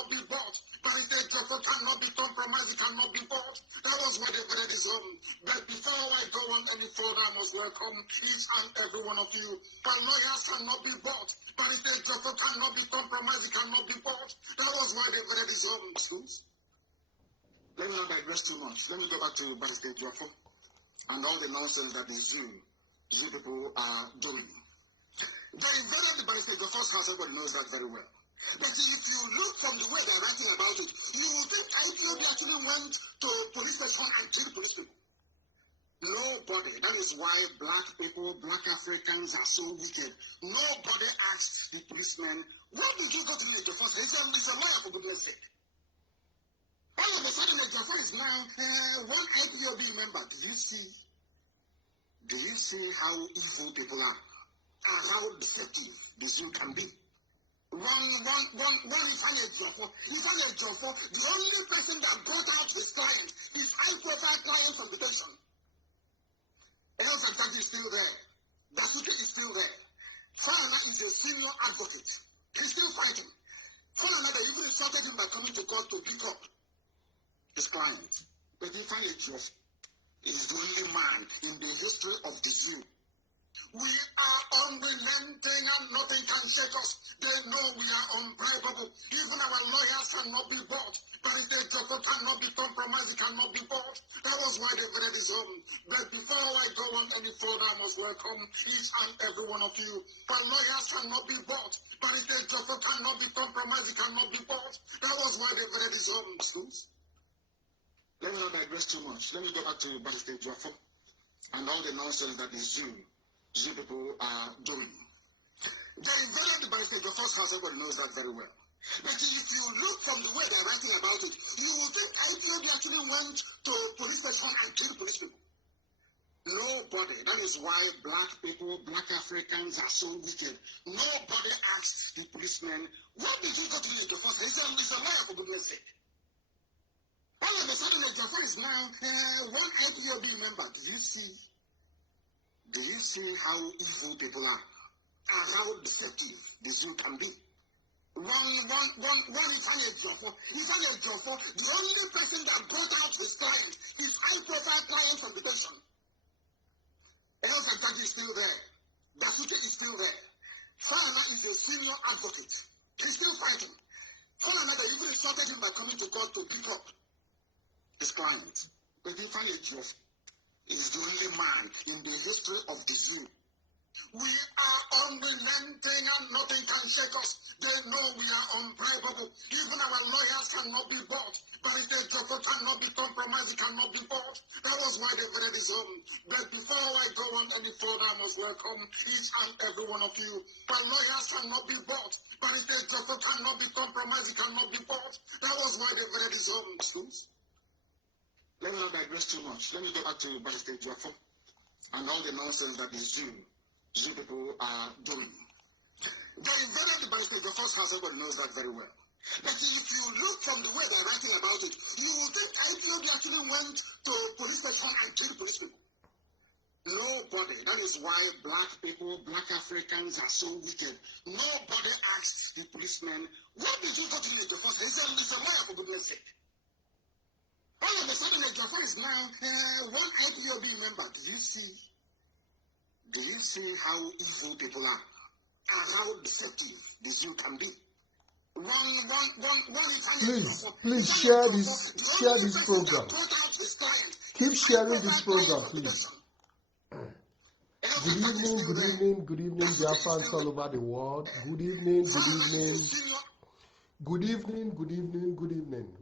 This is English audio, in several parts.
cannot be bought. Barricade cannot be compromised, it cannot be bought. That was why they voted his home. But before I go on any further, I must welcome each and every one of you. But lawyers cannot be bought. Barricade cannot be compromised, it cannot be bought. That was why they voted his home. Let me not digress too much. Let me go back to Barricade Jofo and all the nonsense that these you people are doing. They invaded the Barricade Jofo's house, everybody knows that very well. But if you look from the way they're writing about it, you will think IPOB actually went to police station and killed police people. Nobody. That is why black people, black Africans are so wicked. Nobody asked the policeman, why did you go to the Jofo? He's a lawyer, for goodness sake. All of a sudden, the Jofo is now one IPOB member. Do you see how evil people are? And how deceptive this you can be? One Ifeanyi Jofo, the only person that brought out his client, his high-profile client from detention. El Zagzag is still there. Dasuke is still there. Fana is a senior advocate. He's still fighting. Fana, they even insulted him by coming to court to pick up his client. But Ifeanyi Jofo is the only man in the history of the zoo. We are unrelenting and nothing can shake us. They know we are unbribable. Even our lawyers cannot be bought. Barricade Jofo cannot be compromised, it cannot be bought. That was why they voted his home. But before I go on any further, I must welcome each and every one of you. But lawyers cannot be bought. Barricade Jofo cannot be compromised, it cannot be bought. That was why they voted his home. Let me not digress too much. Let me go back to Barricade Jofo and all the nonsense that these you people are doing. They invaded the Barricade Jofo's house, everybody knows that very well. But if you look from the way they're writing about it, you will think IPOB actually went to police station and killed police people. Nobody. That is why black people, black Africans are so wicked. Nobody asked the policeman, why did you go to the Jofo? He's a lawyer, for goodness sake. All of a sudden, the Jofo is now one IPOB member. Do you see how evil people are? And how deceptive this you can be? One Ifeanyi Jofo, the only person that brought out his client, his high-profile client from detention. El Zagzag is still there. Dasuke is still there. Fana is a senior advocate. He's still fighting. Fana, they even insulted him by coming to court to pick up his client. But Ifeanyi Jofo is the only man in the history of the zoo. We are unrelenting and nothing can shake us. They know we are unbribable. Even our lawyers cannot be bought. Barricade Jofo cannot be compromised, it cannot be bought. That was why they voted his home. But before I go on any further, I must welcome each and every one of you. But lawyers cannot be bought. Barricade Jofo cannot be compromised, it cannot be bought. That was why they voted his home. Let me not digress too much. Let me go back to Barricade Jofo and all the nonsense that these you people are doing. They invaded the Barricade Jofo's house, everybody knows that very well. But if you look from the way they're writing about it, you will think IPOB actually went to police station and killed police people. Nobody. That is why black people, black Africans are so wicked. Nobody asked the policeman, why did you go to the Jofo? He's a lawyer, for goodness sake. All of a sudden, the Jofo is now one IPOB member. Do you see how evil people are? And how deceptive this you can be? Please share this program. Keep sharing this program, please. Good evening, Biafrans all over the world. Good evening.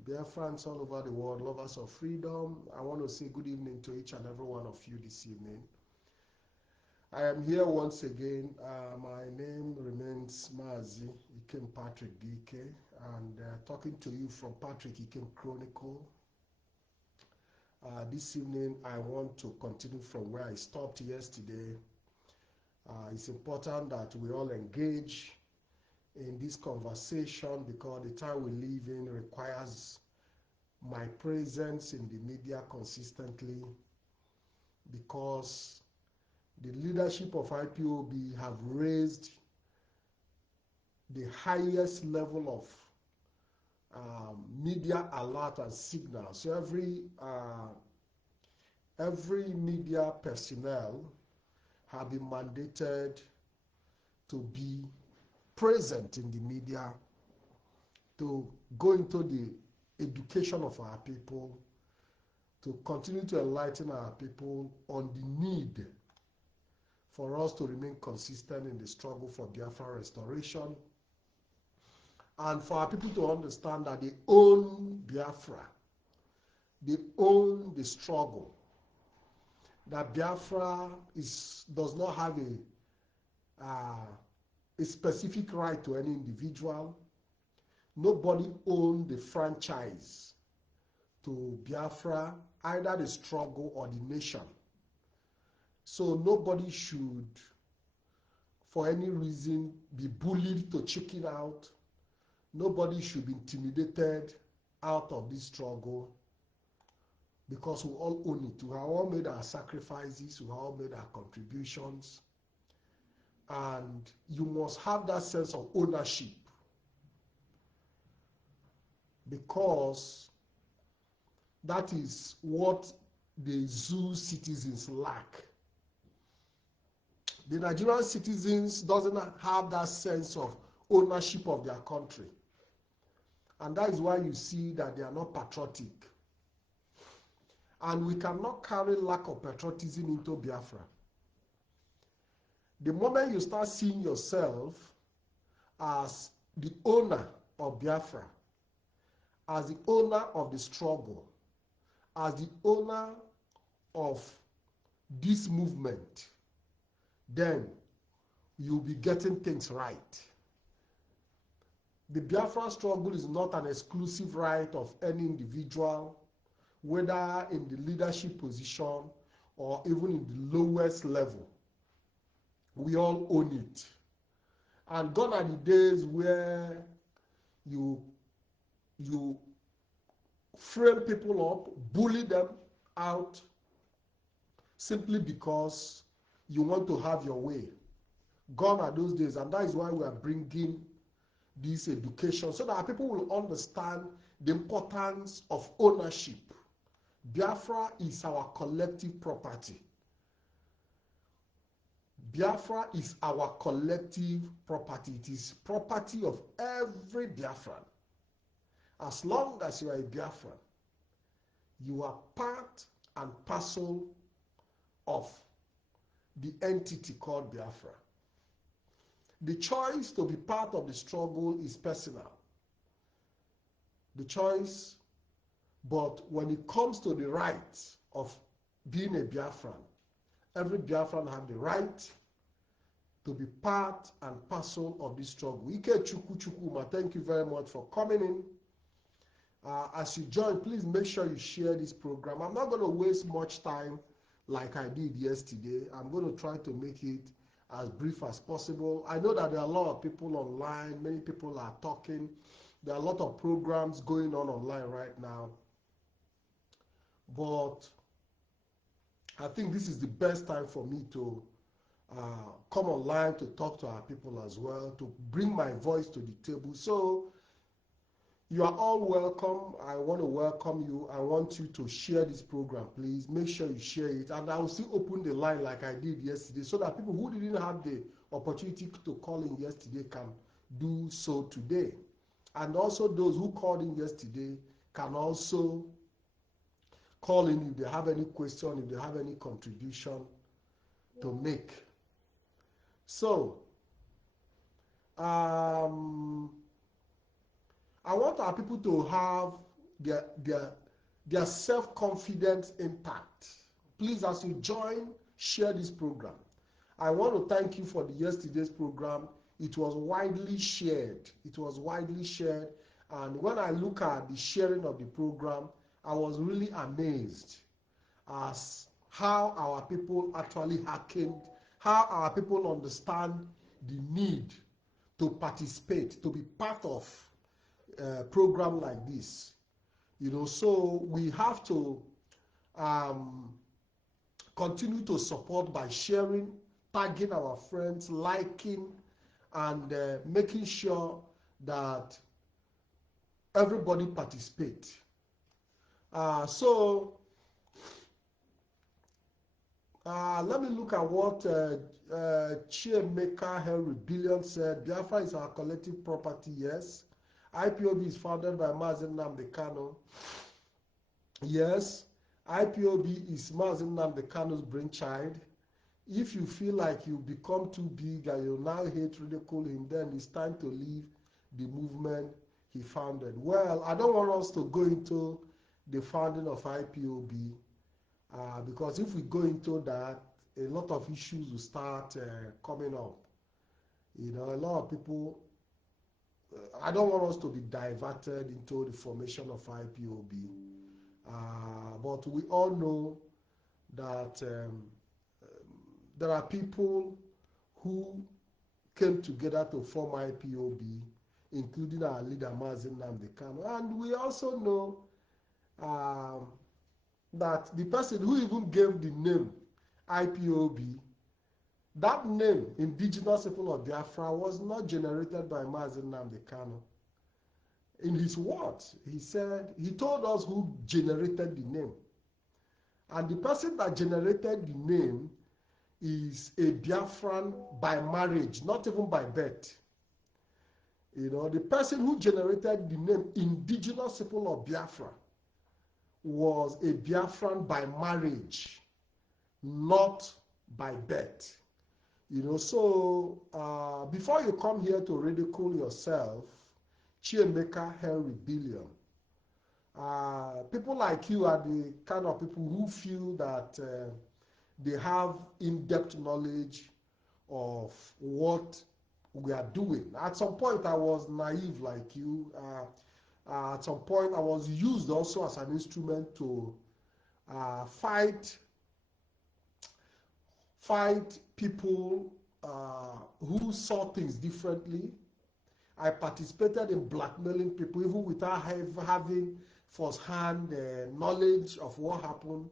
Biafrans all over the world, lovers of freedom. I want to say good evening to each and every one of you this evening. I am here once again. My name remains Mazi, Ikem Patrick DK, and talking to you from Patrick Ikem Chronicle. This evening, I want to continue from where I stopped yesterday. It's important that we all engage in this conversation because the time we live in requires my presence in the media consistently, because the leadership of IPOB have raised the highest level of media alert and signal. So every media personnel have been mandated to be present in the media, to go into the education of our people, to continue to enlighten our people on the need for us to remain consistent in the struggle for Biafra restoration, and for our people to understand that they own Biafra, they own the struggle, that Biafra does not have a specific right to any individual. Nobody owns the franchise to Biafra, either the struggle or the nation. So nobody should, for any reason, be bullied to chicken out. Nobody should be intimidated out of this struggle, because we all own it. We have all made our sacrifices, we have all made our contributions, and you must have that sense of ownership, because that is what the zoo citizens lack. The Nigerian citizens doesn't have that sense of ownership of their country, and that is why you see that they are not patriotic. And we cannot carry lack of patriotism into Biafra. The moment you start seeing yourself as the owner of Biafra, as the owner of the struggle, as the owner of this movement, then you'll be getting things right. The Biafra struggle is not an exclusive right of any individual, whether in the leadership position or even in the lowest level. We all own it. And gone are the days where you frame people up, bully them out, simply because you want to have your way. Gone are those days, and that is why we are bringing this education, so that people will understand the importance of ownership. Biafra is our collective property. Biafra is our collective property. It is property of every Biafran. As long as you are a Biafran, you are part and parcel of the entity called Biafra. The choice to be part of the struggle is personal. The choice, but when it comes to the right of being a Biafran, every Biafran has the right to be part and parcel of this struggle. Ike Chukwu Chukwuma, thank you very much for coming in. As you join, please make sure you share this program. I'm not going to waste much time like I did yesterday. I'm going to try to make it as brief as possible. I know that there are a lot of people online. Many people are talking. There are a lot of programs going on online right now. But I think this is the best time for me to come online to talk to our people as well, to bring my voice to the table. So you are all welcome. I want to welcome you. I want you to share this program, please. Make sure you share it. And I will still open the line like I did yesterday, so that people who didn't have the opportunity to call in yesterday can do so today. And also those who called in yesterday can also call in if they have any question, if they have any contribution to make. So, I want our people to have their self-confidence intact. Please, as you join, share this program. I want to thank you for yesterday's program. It was widely shared. It was widely shared. And when I look at the sharing of the program, I was really amazed as how our people actually hearkened, how our people understand the need to participate, to be part of a program like this. You know, so we have to continue to support by sharing, tagging our friends, liking, and making sure that everybody participate. So let me look at what Chiemeka Henry Billion said. Biafra is our collective property, yes. IPOB is founded by Mazi Nnamdi Kanu. Yes, IPOB is Mazi Nnamdi Kanu's brainchild. If you feel like you become too big and you now hate, ridicule him, then it's time to leave the movement he founded. Well, I don't want us to go into the founding of IPOB because if we go into that, a lot of issues will start coming up. You know, a lot of people, I don't want us to be diverted into the formation of IPOB. But we all know that there are people who came together to form IPOB, including our leader Mazi Nnamdi Kanu. And we also know that the person who even gave the name IPOB, that name, Indigenous People of Biafra, was not generated by Mazi Nnamdi Kanu. In his words, he said, he told us who generated the name. And the person that generated the name is a Biafran by marriage, not even by birth. You know, the person who generated the name Indigenous People of Biafra was a Biafran by marriage, not by birth. You know, so before you come here to ridicule yourself, Chiemeka Henry Billion, people like you are the kind of people who feel that they have in-depth knowledge of what we are doing. At some point, I was naive like you. At some point, I was used also as an instrument to fight people who saw things differently. I participated in blackmailing people even without having first-hand knowledge of what happened.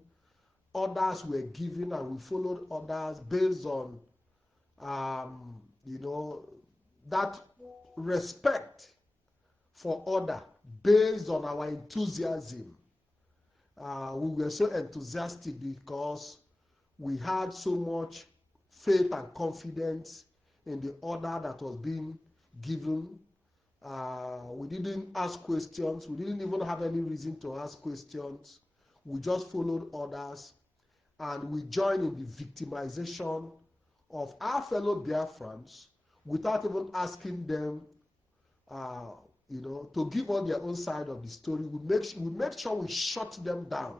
Orders were given and we followed orders based on, you know, that respect for order based on our enthusiasm. We were so enthusiastic because we had so much faith and confidence in the order that was being given. We didn't ask questions. We didn't even have any reason to ask questions. We just followed orders and we joined in the victimization of our fellow Biafrans without even asking them, you know, to give on their own side of the story. We make sure we shut them down.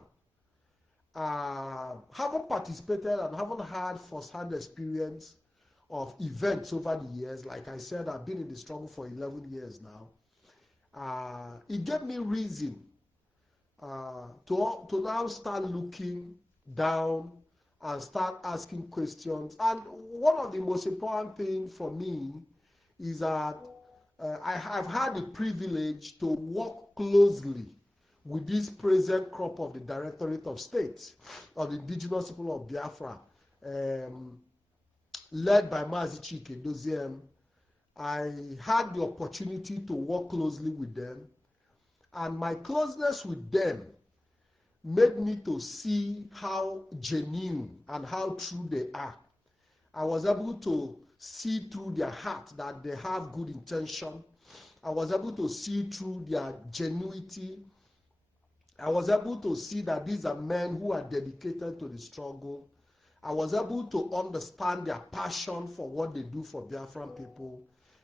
Haven't participated and haven't had first-hand experience of events over the years. Like I said, I've been in the struggle for 11 years now. It gave me reason to now start looking down and start asking questions. And one of the most important things for me is that I have had the privilege to work closely with this present crop of the Directorate of State of the Indigenous People of Biafra, led by Mazi Chike. I had the opportunity to work closely with them, and my closeness with them made me to see how genuine and how true they are. I was able to see through their heart that they have good intention. I was able to see through their genuity. I was able to see that these are men who are dedicated to the struggle. I was able to understand their passion for what they do for Biafran people.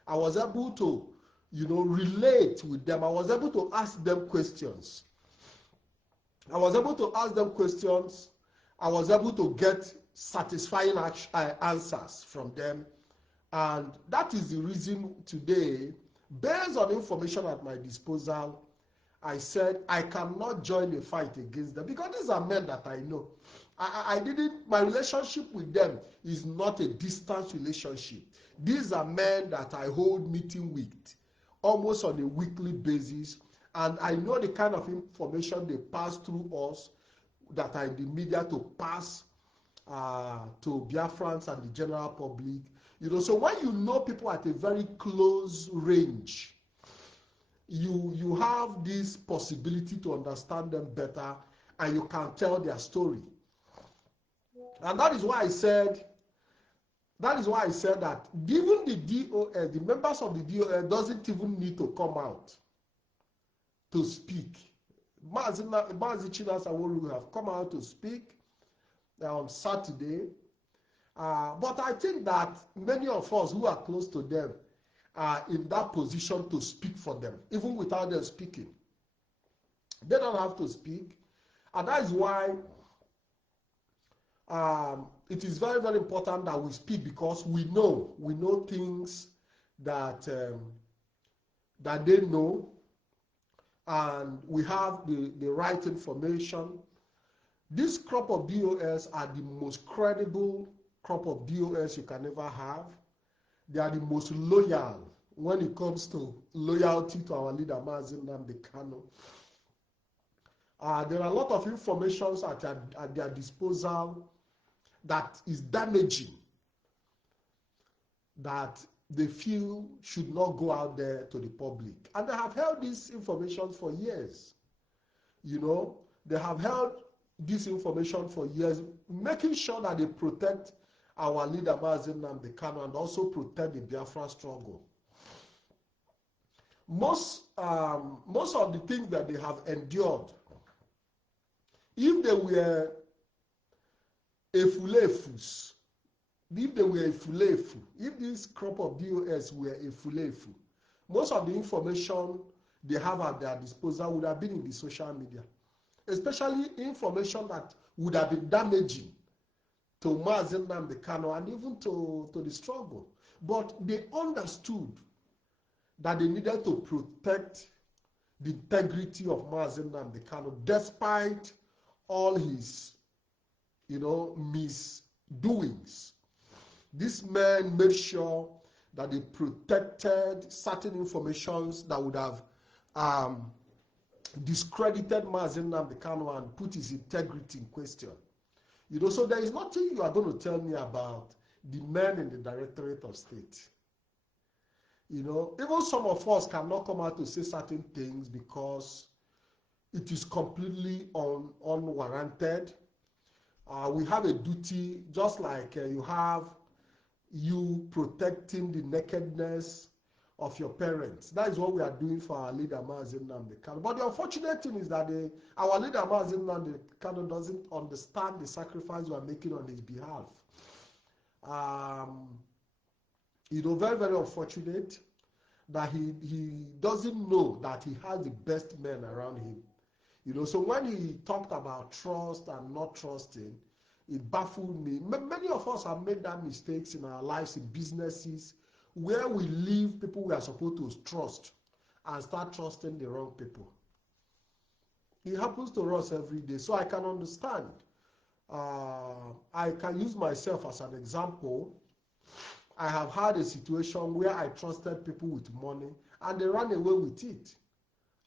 I was able to, you know, relate with them. I was able to ask them questions. I was able to ask them questions. I was able to get satisfying answers from them. And that is the reason today, based on information at my disposal, I said I cannot join a fight against them because these are men that I know. My relationship with them is not a distant relationship. These are men that I hold meeting with almost on a weekly basis. And I know the kind of information they pass through us that are in the media to pass to Biafrans and the general public. You know, so when you know people at a very close range, you have this possibility to understand them better, and you can tell their story. And that is why I said that even the DOS, the members of the DOS doesn't even need to come out to speak. Mazi Chinasa have come out to speak on Saturday. But I think that many of us who are close to them are in that position to speak for them, even without them speaking. They don't have to speak. And that is why it is very, very important that we speak, because we know things that that they know, and we have the right information. This crop of DOS are the most credible crop of DOS you can ever have. They are the most loyal when it comes to loyalty to our leader, Mazi Nnamdi Kanu. There are a lot of information at their disposal that is damaging, that they feel should not go out there to the public. And they have held this information for years. You know, they have held this information for years, making sure that they protect our leader, Mazi Nnamdi Kanu, and also protect the Biafra struggle. Most of the things that they have endured, if they were efulefus, if this crop of DOS were efulefu, most of the information they have at their disposal would have been in the social media, especially information that would have been damaging to Mazi Nnamdi Kanu and even to the struggle. But they understood that they needed to protect the integrity of Mazi Nnamdi Kanu despite all his, misdoings. This man made sure that they protected certain informations that would have discredited Mazi Nnamdi Kanu and put his integrity in question. So there is nothing you are going to tell me about the men in the Directorate of State. Even some of us cannot come out to say certain things because it is completely unwarranted. We have a duty, just like you protecting the nakedness of your parents. That is what we are doing for our leader, Mazi Nnamdi Kanu. But the unfortunate thing is that our leader, Mazi Nnamdi Kanu, doesn't understand the sacrifice we are making on his behalf. Very, very unfortunate that he doesn't know that he has the best men around him. So when he talked about trust and not trusting, it baffled me. Many of us have made that mistakes in our lives, in businesses, where we leave people we are supposed to trust and start trusting the wrong people. It happens to us every day, so I can understand. I can use myself as an example. I have had a situation where I trusted people with money and they ran away with it.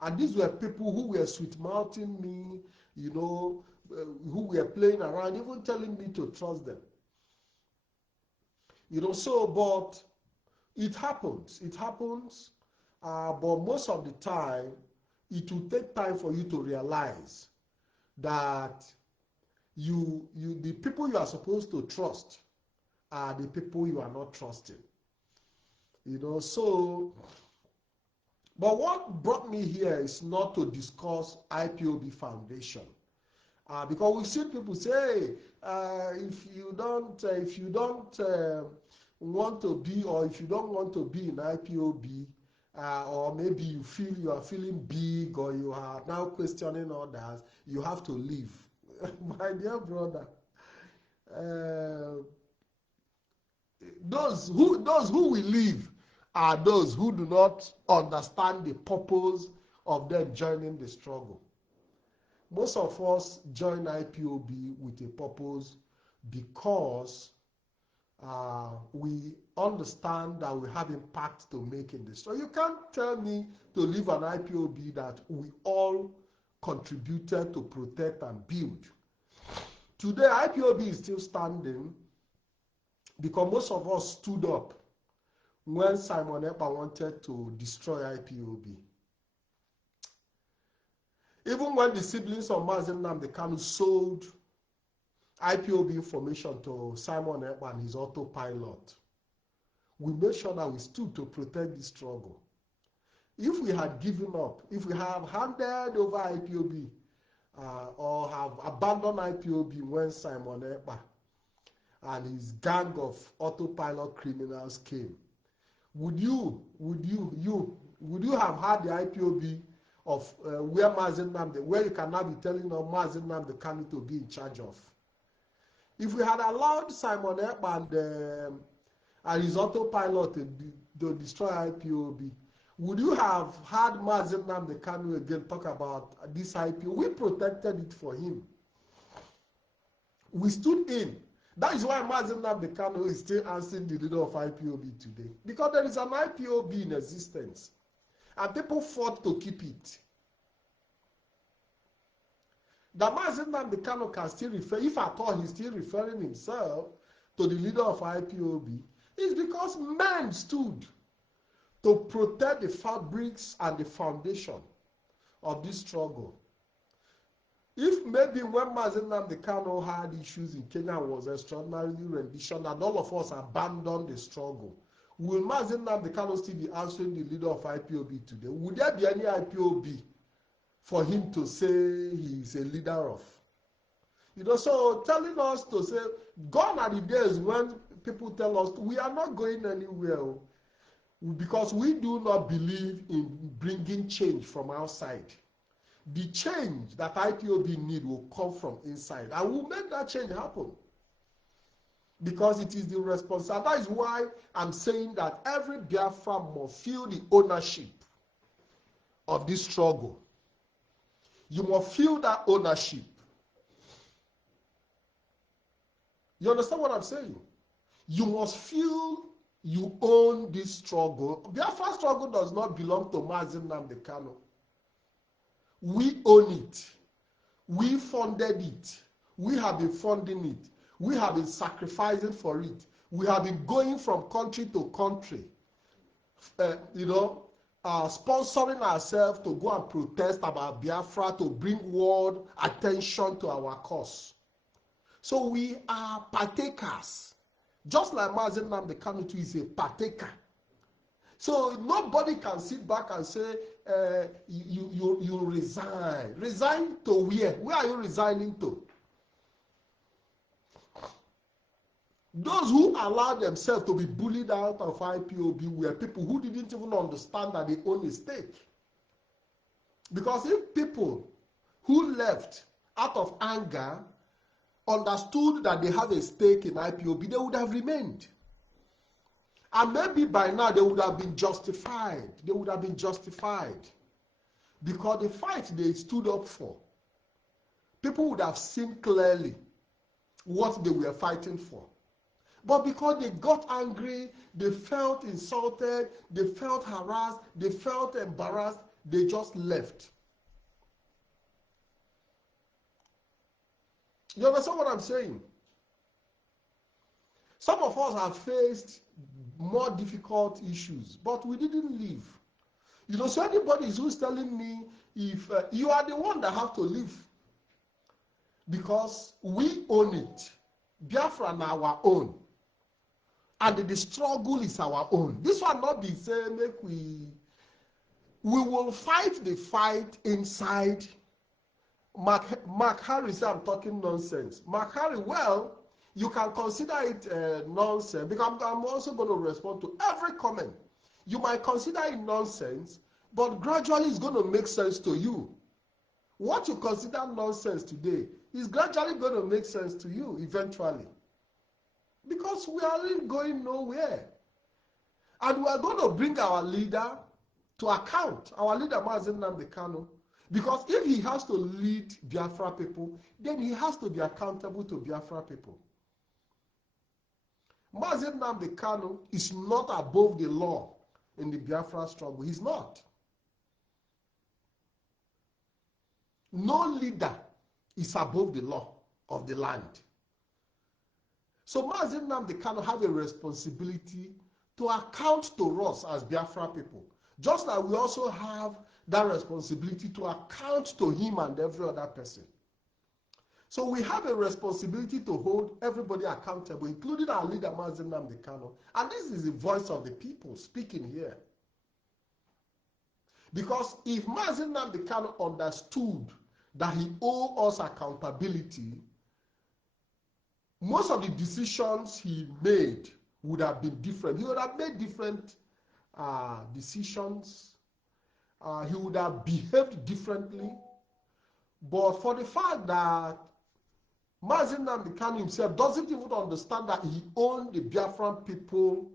And these were people who were sweet-mouthing me, who were playing around, even telling me to trust them. But it happens. But most of the time, it will take time for you to realize that the people you are supposed to trust are the people you are not trusting. But what brought me here is not to discuss IPOB Foundation, because we've seen people say, if you don't want to be, or if you don't want to be in IPOB, or maybe you are feeling big, or you are now questioning others, you have to leave. My dear brother, those who will leave are those who do not understand the purpose of them joining the struggle. Most of us join IPOB with a purpose because we understand that we have impact to make in this. So you can't tell me to leave an IPOB that we all contributed to protect and build. Today, IPOB is still standing because most of us stood up when Simon Ekpa wanted to destroy IPOB. Even when the siblings of Mazi Nnamdi Kanu sold IPOB information to Simon Ekpa and his autopilot, we made sure that we stood to protect the struggle. If we had given up, if we have handed over IPOB or have abandoned IPOB when Simon Ekpa and his gang of autopilot criminals came, would you have had the IPOB of where Mazi Nnamdi, where you can now be telling Mazi Nnamdi Kanu to be in charge of? If we had allowed Simon Ekpa and his autopilot to destroy IPOB, would you have had Mazi Nnamdi Kanu again talk about this IPO? We protected it for him. We stood in. That is why Mazi Nnamdi Kanu is still answering the leader of IPOB today. Because there is an IPOB in existence. And people fought to keep it. That Mazi Nnamdi Kanu can still refer, if at all he's still referring himself to the leader of IPOB, is because men stood to protect the fabrics and the foundation of this struggle. If maybe when Mazi Nnamdi Kanu had issues in Kenya was extraordinarily rendition and all of us abandoned the struggle, will Mazi Nnamdi Kanu still be answering the leader of IPOB today? Would there be any IPOB for him to say he is a leader of? So telling us to say, gone are the days when people tell us we are not going anywhere because we do not believe in bringing change from outside. The change that IPOB need will come from inside, and we'll make that change happen. Because it is the responsibility. That is why I'm saying that every Biafra must feel the ownership of this struggle. You must feel that ownership. You understand what I'm saying? You must feel you own this struggle. Biafra struggle does not belong to Mazi Nnamdi Kanu. We own it. We funded it. We have been funding it. We have been sacrificing for it. We have been going from country to country, sponsoring ourselves to go and protest about Biafra, to bring world attention to our cause. So we are partakers. Just like Mazi Nnamdi Kanu is a partaker. So nobody can sit back and say, you resign. Resign to where? Where are you resigning to? Those who allowed themselves to be bullied out of IPOB were people who didn't even understand that they own a stake. Because if people who left out of anger understood that they have a stake in IPOB, they would have remained. And maybe by now they would have been justified. They would have been justified. Because the fight they stood up for, people would have seen clearly what they were fighting for. But because they got angry, they felt insulted, they felt harassed, they felt embarrassed, they just left. You understand what I'm saying? Some of us have faced more difficult issues, but we didn't leave. So anybody who's telling me, if you are the one that have to leave, because we own it. Biafra is our own. And the struggle is our own. This will not be saying, we will fight the fight inside. Mark Harry said I'm talking nonsense. Mark Harry, well, you can consider it nonsense, because I'm also going to respond to every comment. You might consider it nonsense, but gradually it's going to make sense to you. What you consider nonsense today is gradually going to make sense to you eventually. Because we aren't going nowhere. And we are going to bring our leader to account, our leader Mazi Nnamdi Kanu. Because if he has to lead Biafra people, then he has to be accountable to Biafra people. Mazi Nnamdi Kanu is not above the law in the Biafra struggle. He's not. No leader is above the law of the land. So Mazi Nnamdi Kanu have a responsibility to account to us as Biafra people. Just like we also have that responsibility to account to him and every other person. So we have a responsibility to hold everybody accountable, including our leader, Mazi Nnamdi Kanu. And this is the voice of the people speaking here. Because if Mazi Nnamdi Kanu understood that he owes us accountability, most of the decisions he made would have been different. He would have made different decisions. He would have behaved differently. But for the fact that Mazi Nnamdi Kanu himself doesn't even understand that he owed the Biafran people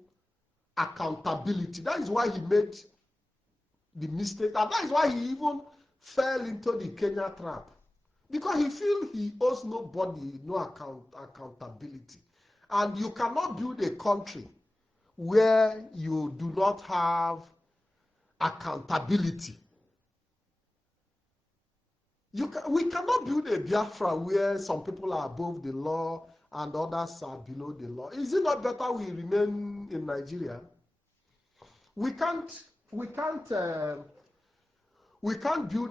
accountability. That is why he made the mistake, and that is why he even fell into the Kenya trap. Because he feels he owes nobody no accountability. And you cannot build a country where you do not have accountability. We cannot build a Biafra where some people are above the law and others are below the law. Is it not better we remain in Nigeria? We can't build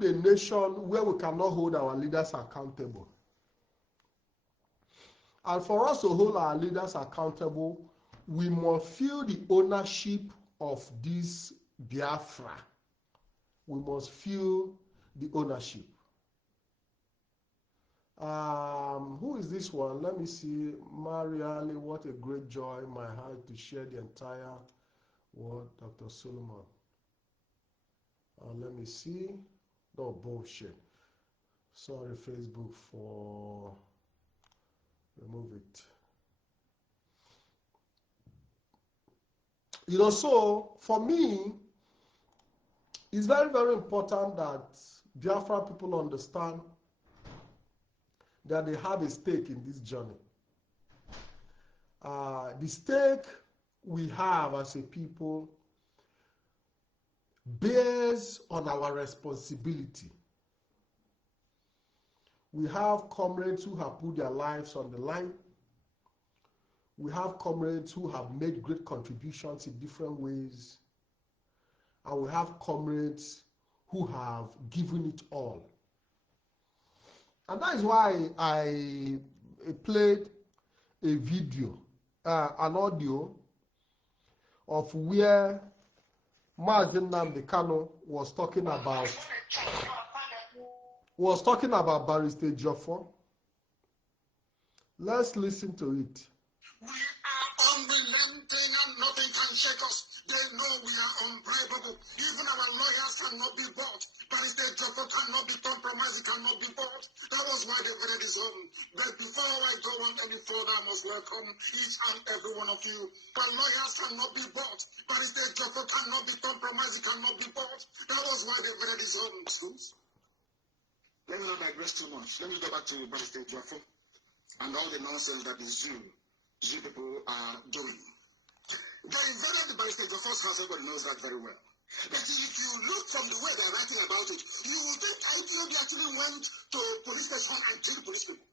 a nation where we cannot hold our leaders accountable. And for us to hold our leaders accountable, we must feel the ownership of this Biafra. We must feel the ownership. Who is this one? Let me see. Mariali, what a great joy in my heart to share the entire word, Dr. Solomon. Let me see. No bullshit. Sorry, Facebook, for remove it. You know, so for me, it's very, very important that Biafra people understand that they have a stake in this journey. The stake we have as a people bears on our responsibility. We have comrades who have put their lives on the line. We have comrades who have made great contributions in different ways. And we have comrades who have given it all. And that is why I played a video, an audio of where Mazi Nnamdi Kanu was talking about Barrister Joffo. Let's listen to it. We are unrelenting and nothing can shake us. They know we are unbreakable. Even our lawyers cannot be bought. Barrister Joffo cannot be compromised. It cannot be bought. That was why they voted his own. But before I go on any further, I must welcome each and every one of you. But lawyers cannot be bought. Barrister Joffo cannot be compromised. It cannot be bought. That was why they voted his own. Let me not digress too much. Let me go back to Barrister Joffo and all the nonsense that is you people are doing. They invaded the Barrister Joffo's house. Everybody knows that very well. But if you look from the way they're writing about it, you will think IPOB actually went to police station and killed police people.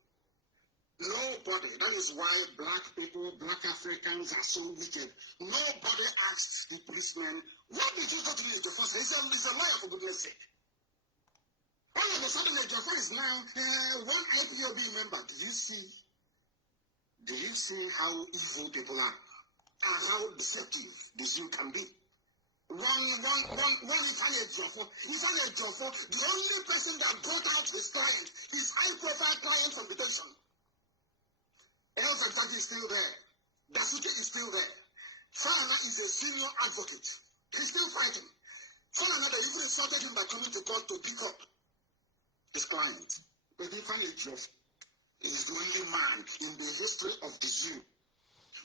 Nobody. That is why black people, black Africans are so wicked. Nobody asked the policeman, what did you go to the Joffo's? He's a lawyer, for goodness sake. All of a sudden, the Jofo is now one IPOB member. Do you see how evil people are? And how deceptive this you can be? One Italian Jofo. The only person that brought out his client, his high-profile client from detention. El Zagzagi is still there. Dasuke is still there. Falana is a senior advocate. He's still fighting. Falana, they even insulted him by coming to court to pick up his client. But Ifeanyi Jofo is the only man in the history of the zoo.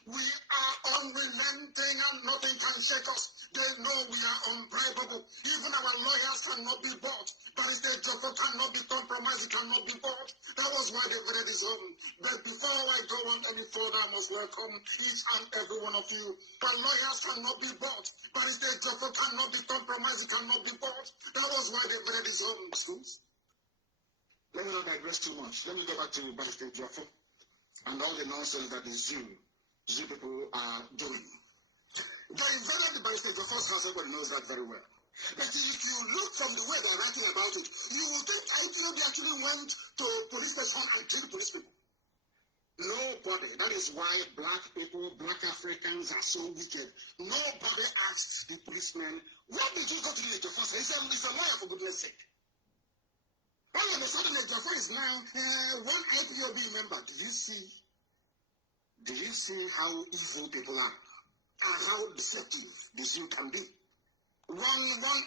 We are unrelenting and nothing can shake us. They know we are unbreakable. Even our lawyers cannot be bought. Barrister Joffo cannot be compromised. It cannot be bought. That was why they voted his own. But before I go on any further, I must welcome each and every one of you. But lawyers cannot be bought. Barrister Joffo cannot be compromised. It cannot be bought. That was why they voted his own. Let me not digress too much. Let me go back to Barrister Joffo and all the nonsense that is you people are doing. They invaded the Barrister Joffo's house. Everybody knows that very well. But if you look from the way they're writing about it, you will think IPOB actually went to police station and killed police people. Nobody. That is why black people, black Africans are so wicked. Nobody asked the policeman, where did you go to the Ejiofor? He said, he's a lawyer, for goodness sake. All of a sudden, Ejiofor is now one IPOB member. Do you see how evil people are? And how deceptive this you can be? One Ifan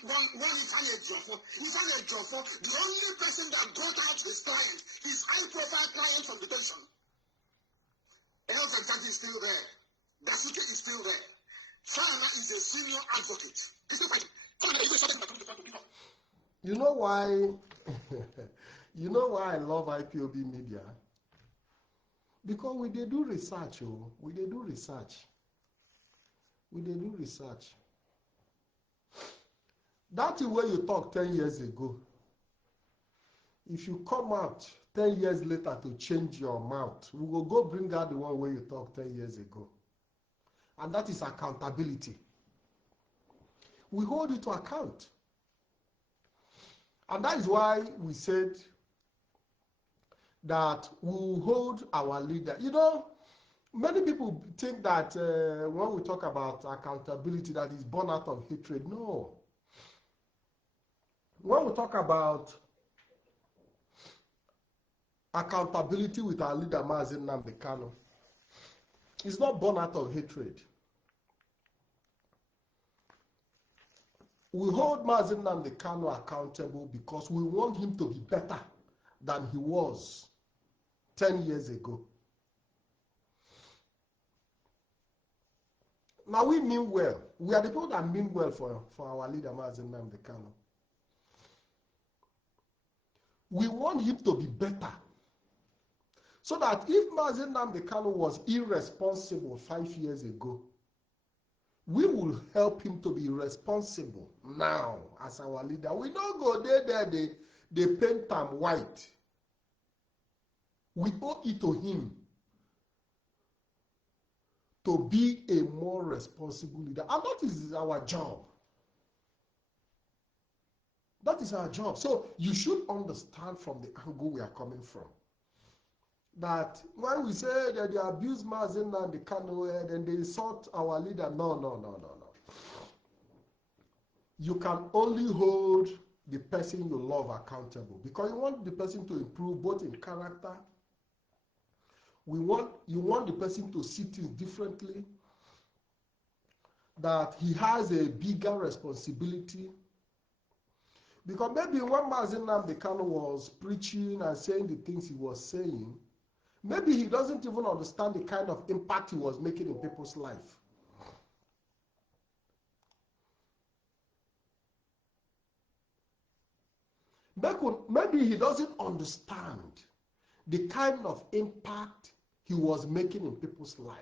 Ejiofor, the only person that brought out his client, his high-profile client from detention. Health Executive is still there. Dasuke is still there. China is a senior advocate. You know why? You know why I love IPOB media? Because we they do research, oh. We they do research. That's the way you talk 10 years ago. If you come out 10 years later to change your mouth, we will go bring out the one where you talked 10 years ago. And that is accountability. We hold it to account. And that is why we said that we will hold our leader. You know, many people think that when we talk about accountability, that is born out of hatred. No. When we talk about accountability with our leader, Mazi Nnamdi Kanu, it's not born out of hatred. We hold Mazi Nnamdi Kanu accountable because we want him to be better than he was 10 years ago. Now we mean well. We are the people that mean well for our leader, Mazi Nnamdi Kanu. We want him to be better. So that if Mazi Nnamdi Kanu was irresponsible 5 years ago, we will help him to be responsible now as our leader. We don't go there, they paint him white. We owe it to him to be a more responsible leader. And that is our job. That is our job. So you should understand from the angle we are coming from. That when we say that they abuse Mazi Nnamdi Kanu and they insult our leader, no. You can only hold the person you love accountable because you want the person to improve both in character. You want the person to see things differently, that he has a bigger responsibility. Because maybe when Mazi Nnamdi Kanu was preaching and saying the things he was saying, maybe he doesn't even understand the kind of impact he was making in people's life. Maybe he doesn't understand the kind of impact he was making in people's life.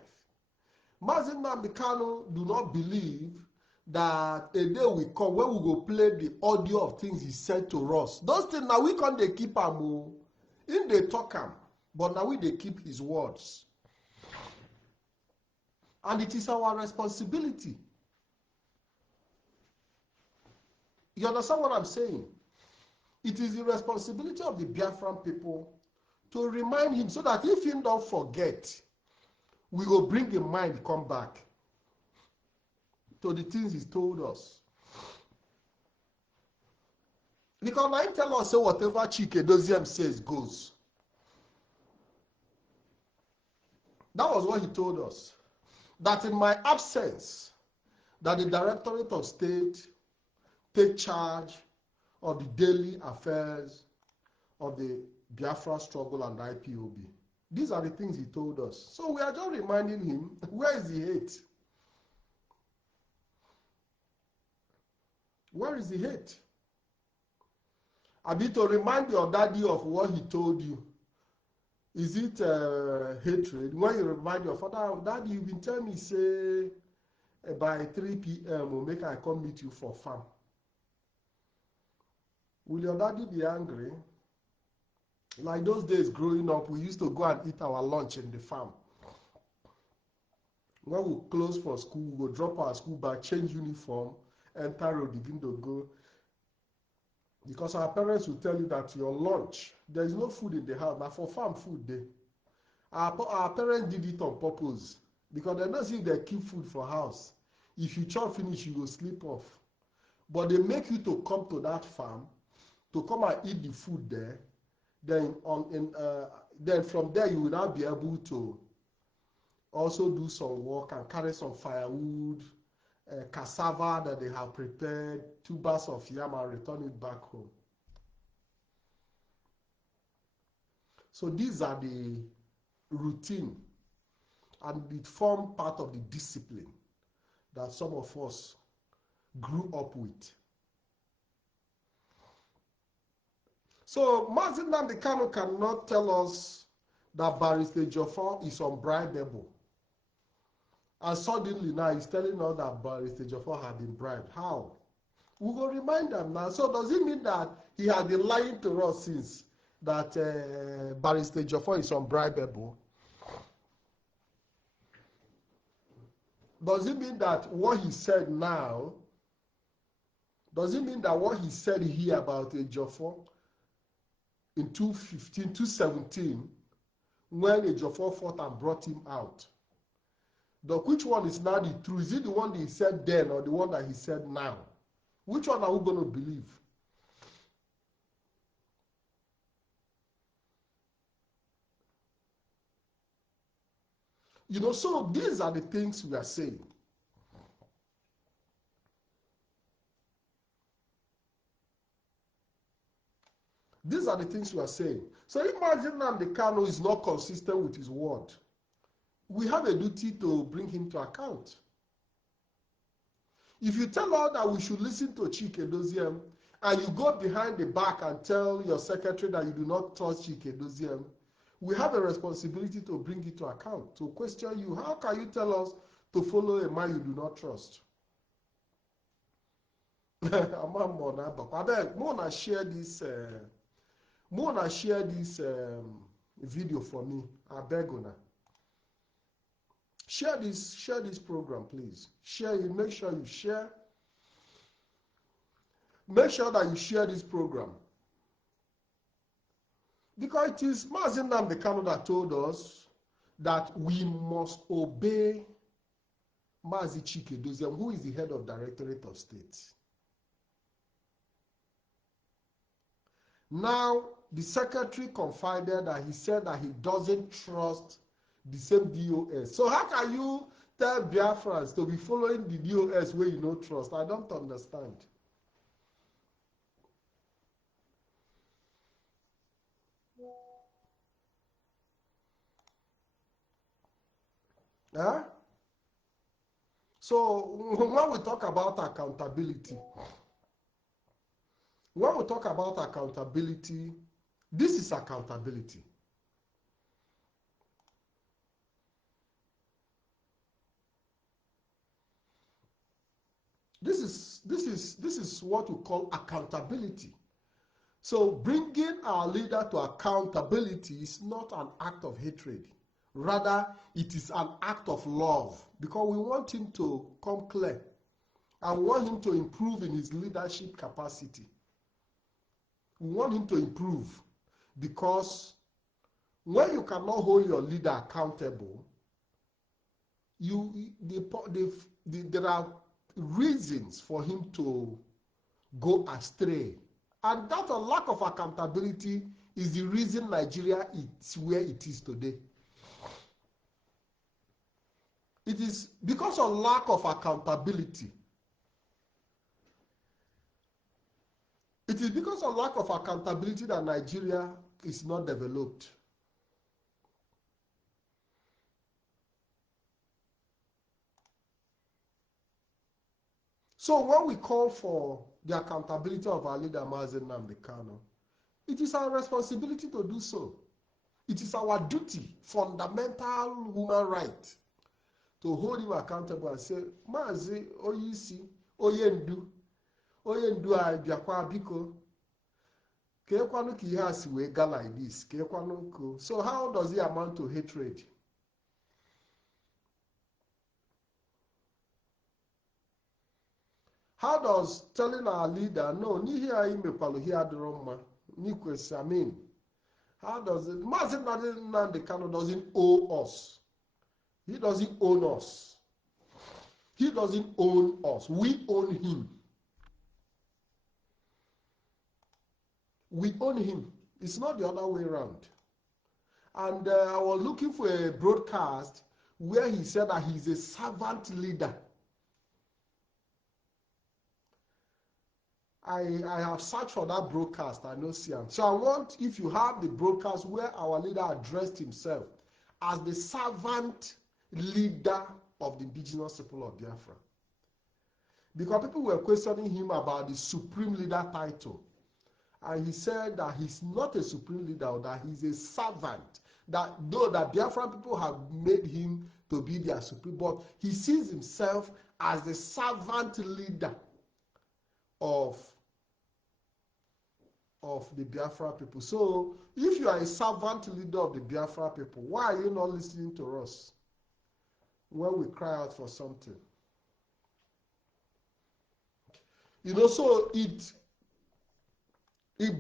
Mazi Nnamdi Kanu do not believe that a day will come when we go play the audio of things he said to us. Those things now we can't they keep him in they talk him, but now we they keep his words. And it is our responsibility. You understand what I'm saying? It is the responsibility of the Biafran people to remind him so that if he don't forget, we will bring his mind come back to the things he told us. Because now he tell us say whatever Chike Doziem says goes. That was what he told us. That in my absence, that the Directorate of State take charge of the daily affairs of the Biafra struggle and IPOB. These are the things he told us. So we are just reminding him, where is the hate? Where is the hate? Abi, to remind your daddy of what he told you. Is it hatred? When you remind your father, Daddy, you've been telling me, say, by 3 p.m. we'll make I come meet you for farm. Will your daddy be angry? Like those days growing up, we used to go and eat our lunch in the farm. When we close for school, we will drop our school bag, change uniform, enter road, begin to go. Because our parents will tell you that your lunch, there is no food in the house. Now for farm food, our parents did it on purpose. Because they don't see they keep food for house. If you chop finish, you go sleep off. But they make you to come to that farm, to come and eat the food there. Then from there, you will now be able to also do some work and carry some firewood, cassava that they have prepared, tubers of yam, and return it back home. So these are the routine, and it form part of the discipline that some of us grew up with. So Mazi Nnamdi Kanu cannot tell us that Barrister Joffer is unbribable. And suddenly now he's telling us that Barrister Joffer had been bribed. How? We will remind them now. So does it mean that he had been lying to us since that Barrister Joffer is unbribable? Does it mean that what he said now, does it mean that what he said here about Ejiofor in 2015, 2017, when Ejiofor fought and brought him out, which one is now the truth? Is it the one that he said then or the one that he said now? Which one are we going to believe? You know, so these are the things we are saying. These are the things we are saying. So imagine Nnamdi Kanu is not consistent with his word. We have a duty to bring him to account. If you tell us that we should listen to Chike Doziem, and you go behind the back and tell your secretary that you do not trust Chike Doziem, we have a responsibility to bring it to account, to question you. How can you tell us to follow a man you do not trust? I Mona share this. Mona share this video for me. I beg you. Share this program, please. Share it. Make sure you share. Make sure that you share this program. Because it is Mazi Nnamdi Kanu that told us that we must obey Mazi Chike Doziem, who is the head of Directorate of State. Now, the secretary confided that he said that he doesn't trust the same DOS. So how can you tell Biafrans to be following the DOS where you don't trust? I don't understand. Huh? So when we talk about accountability, this is accountability. This is what we call accountability. So bringing our leader to accountability is not an act of hatred. Rather, it is an act of love, because we want him to come clear and we want him to improve in his leadership capacity. We want him to improve, because when you cannot hold your leader accountable, there are reasons for him to go astray. And that a lack of accountability is the reason Nigeria is where it is today. It is because of lack of accountability. It is because of lack of accountability that Nigeria is not developed. So when we call for the accountability of our leader, Mazi Nnamdi Kanu, it is our responsibility to do so. It is our duty, fundamental human right, to hold him accountable and say, Mazi, Oyisi, Oyendu Biakwa Biko, Kekwanu ki has we ga like this, Kekwanu ko. So how does it amount to hatred? How does telling our leader, no, ni here imepalo here drama, ni kwesi, I mean, how does it, Mazi Nnamdi Kanu doesn't owe us. He doesn't own us. He doesn't own us. We own him. We own him. It's not the other way around. And I was looking for a broadcast where he said that he's a servant leader. I have searched for that broadcast. I don't see him. So I want, if you have the broadcast where our leader addressed himself as the servant leader of the indigenous people of Biafra. Because people were questioning him about the supreme leader title. And he said that he's not a supreme leader, that he's a servant. That though that Biafran people have made him to be their supreme, but he sees himself as the servant leader of the Biafra people. So if you are a servant leader of the Biafra people, why are you not listening to us when we cry out for something? You know, so it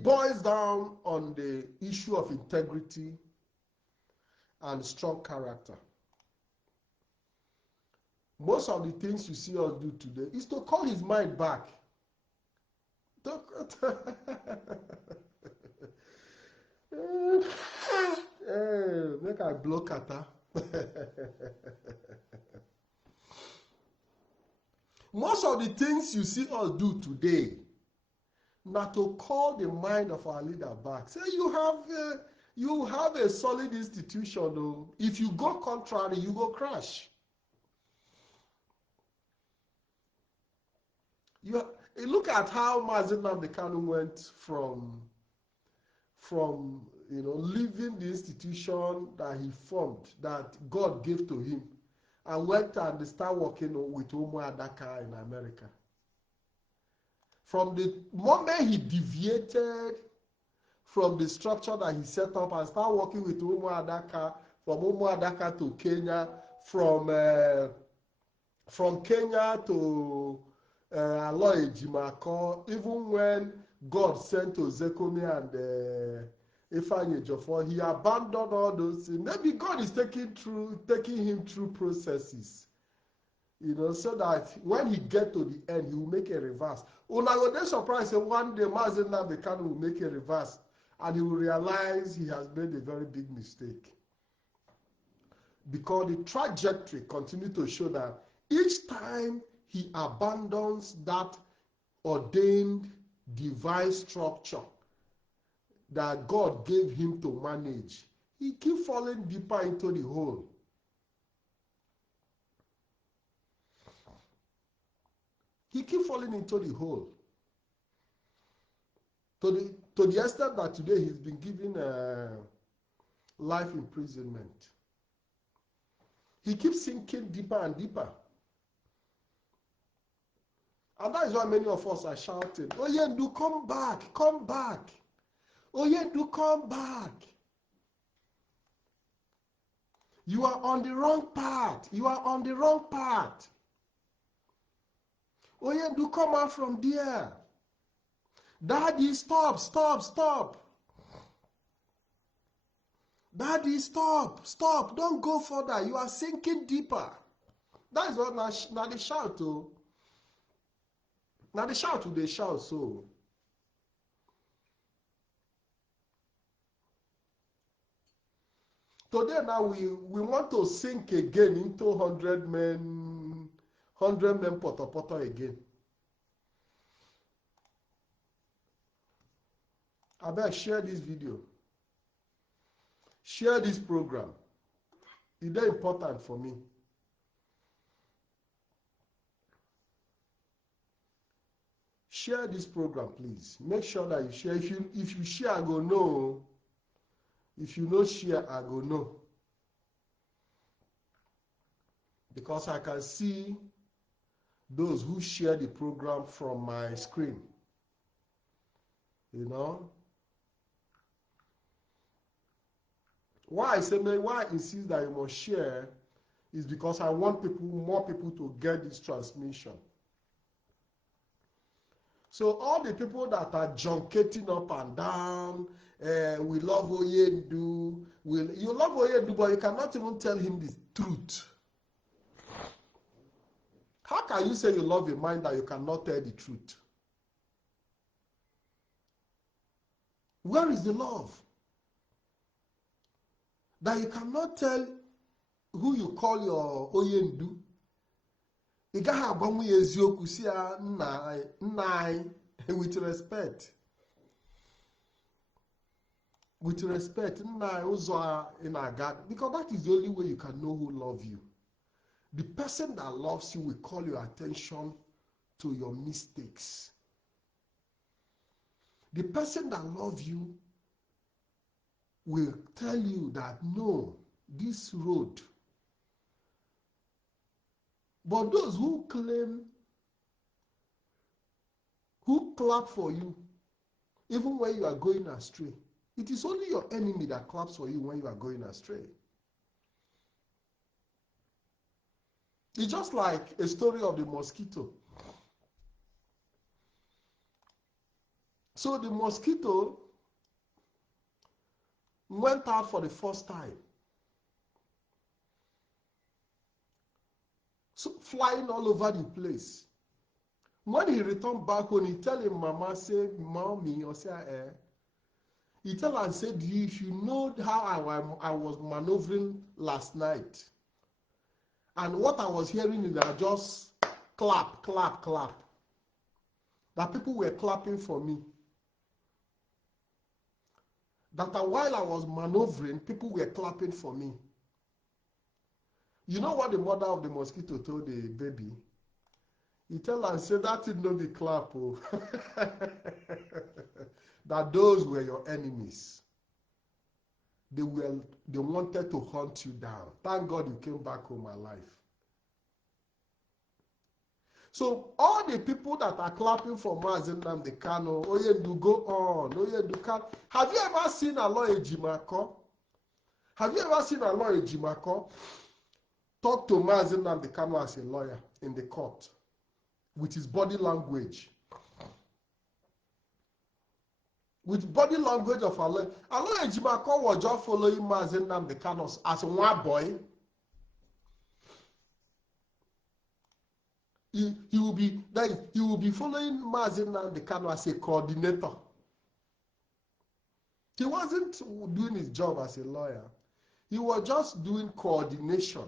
boils down on the issue of integrity and strong character. Most of the things you see us do today is to call his mind back. Make I block Kata. Most of the things you see us do today, not to call the mind of our leader back. Say you have a solid institution, though. If you go contrary, you go crash. Look at how Mazi Nnamdi Kanu went from leaving the institution that he formed, that God gave to him, and went and started working with Umu Adaka in America. From the moment he deviated from the structure that he set up and started working with Umu Adaka, from Umu Adaka to Kenya, from Kenya to Aloy Jimako, even when God sent to Zekomi and Ifeanyi Ejiofor, he abandoned all those things. Maybe God is taking him through processes, so that when he get to the end, he will make a reverse. Una go dey surprised say one day Mazi Nnamdi Kanu will make a reverse, and he will realize he has made a very big mistake. Because the trajectory continues to show that each time he abandons that ordained divine structure that God gave him to manage, he keeps falling deeper into the hole. He keeps falling into the hole. To the extent that today he's been given life imprisonment. He keeps sinking deeper and deeper. And that is why many of us are shouting, Oyendu, come back, come back. Oyendu, come back. You are on the wrong path. You are on the wrong path. Oyendu, come out from there. Daddy, stop, stop, stop. Daddy, stop, stop. Don't go further. You are sinking deeper. That is what now they shout to. Now they shout, they shout so. Today now we want to sink again into 100 men poto again. I better share this video. Share this program. It's very important for me. Share this program, please. Make sure that you share. If you share, I go know. If you no share, I go know. Because I can see those who share the program from my screen. Why I insist that you must share is because I want more people to get this transmission. So all the people that are junketing up and down, we love Oyendu, you love Oyendu, but you cannot even tell him the truth. How can you say you love a man that you cannot tell the truth? Where is the love? That you cannot tell who you call your Oyendu. Ị gaghị agbanwe ya eziokwu si ya nna anyị with respect. With respect, nna anyị ụzọ ị na-aga, because that is the only way you can know who love you. The person that loves you will call your attention to your mistakes. The person that loves you will tell you that, no, this road. But those who claim, who clap for you, even when you are going astray, it is only your enemy that claps for you when you are going astray. It's just like a story of the mosquito. So the mosquito went out for the first time. So flying all over the place. When he returned back home, he tell him, Mama, say, Mommy, or say, he tell her and said, if you know how I was maneuvering last night, and what I was hearing is that just clap, clap, clap. That people were clapping for me. That while I was maneuvering, people were clapping for me. You know what the mother of the mosquito told the baby? He tell her and said, that did not be clap. Oh. That those were your enemies. They wanted to hunt you down. Thank God you came back home alive. So all the people that are clapping for Mazi Nnamdi Kanu, Oyendu, go on, Oyendu can. Have you ever seen a lawyer Ejimako? Have you ever seen a lawyer Ejimako talk to Mazi Nnamdi Kanu as a lawyer in the court with his body language? With body language of a lawyer. A lawyer Ejimako was just following Mazi Nnamdi Kanu as one boy. He will be following Mazi Nnamdi Kanu as a coordinator. He wasn't doing his job as a lawyer. He was just doing coordination.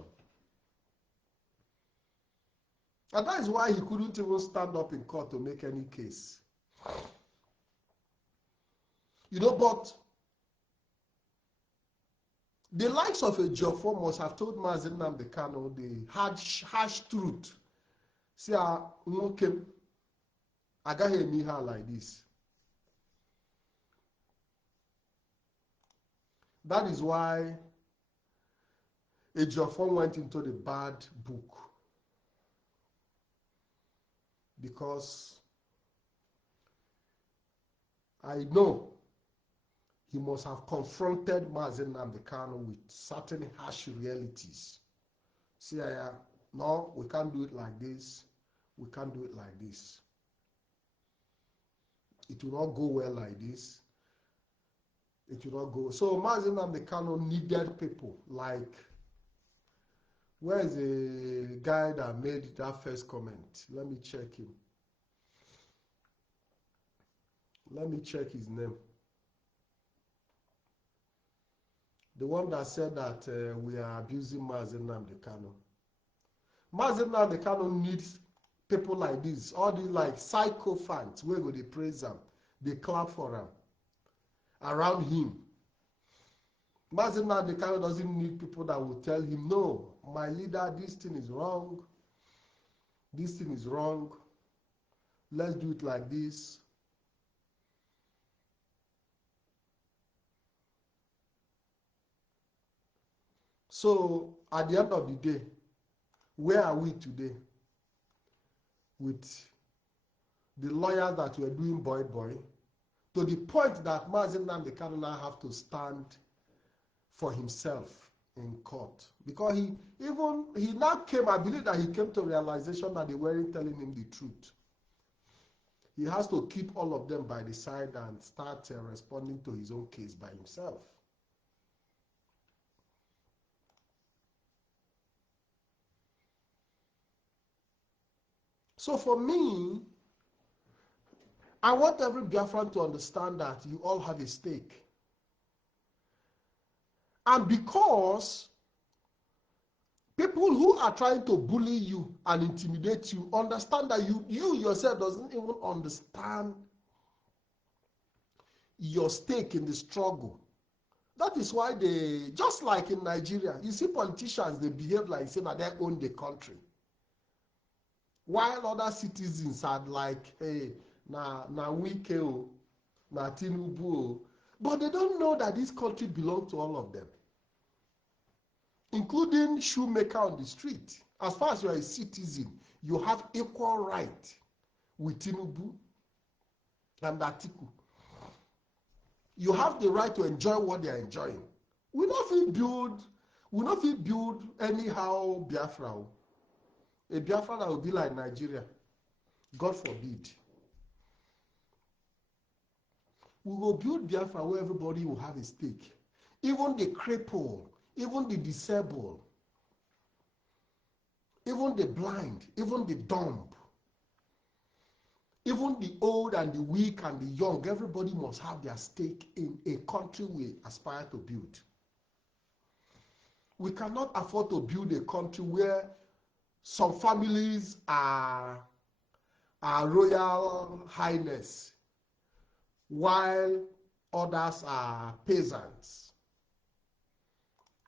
And that is why he couldn't even stand up in court to make any case. You know, but the likes of a Jofo must have told Mazi Nnamdi Kanu the harsh truth. See, I got me her like this. That is why Ejiofor went into the bad book. Because I know he must have confronted Mazi Nnamdi Kanu with certain harsh realities. See, no, we can't do it like this. We can't do it like this. It will not go well like this. It will not go. So Mazi Nnamdi Kanu needed people like, where is the guy that made that first comment? Let me check him. Let me check his name. The one that said that we are abusing Mazi Nnamdi Kanu. Mazi Nnamdi Kanu needs people like this, all these like psychophants, where go they praise them, they clap for them around him. Mazi Nnamdi Kanu doesn't need people that will tell him, no, my leader, this thing is wrong. This thing is wrong. Let's do it like this. So at the end of the day, where are we today? With the lawyers that were doing boy, to the point that Mazi Nnamdi Kanu now have to stand for himself in court. Because he now came, I believe that he came to realization that they weren't telling him the truth. He has to keep all of them by the side and start responding to his own case by himself. So for me, I want every Biafran to understand that you all have a stake. And because people who are trying to bully you and intimidate you understand that you yourself doesn't even understand your stake in the struggle. That is why they, just like in Nigeria, you see politicians, they behave like saying that they own the country. While other citizens are like, hey, na Wike, na Tinubu, but they don't know that this country belongs to all of them, including shoemaker on the street. As far as you are a citizen, you have equal right with Tinubu and Atiku. You have the right to enjoy what they are enjoying. We not build anyhow Biafra. A Biafra that will be like Nigeria. God forbid. We will build Biafra where everybody will have a stake. Even the cripple, even the disabled, even the blind, even the dumb, even the old and the weak and the young, everybody must have their stake in a country we aspire to build. We cannot afford to build a country where some families are royal highness, while others are peasants.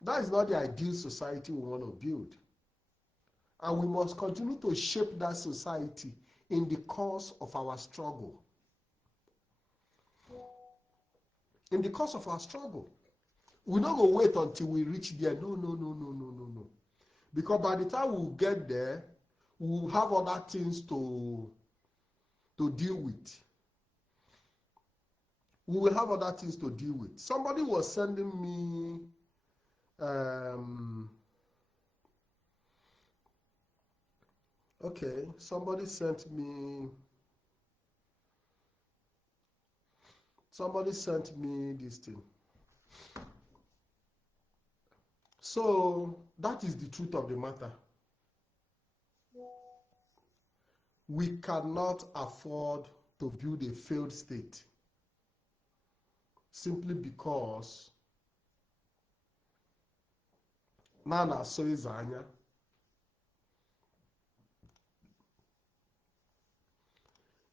That is not the ideal society we want to build. And we must continue to shape that society in the course of our struggle. In the course of our struggle. We're not going to wait until we reach there. No. Because by the time we get there, we'll have other things to deal with. We will have other things to deal with. Somebody was sending me somebody sent me this thing. So that is the truth of the matter. We cannot afford to build a failed state simply because Nana Soizanya.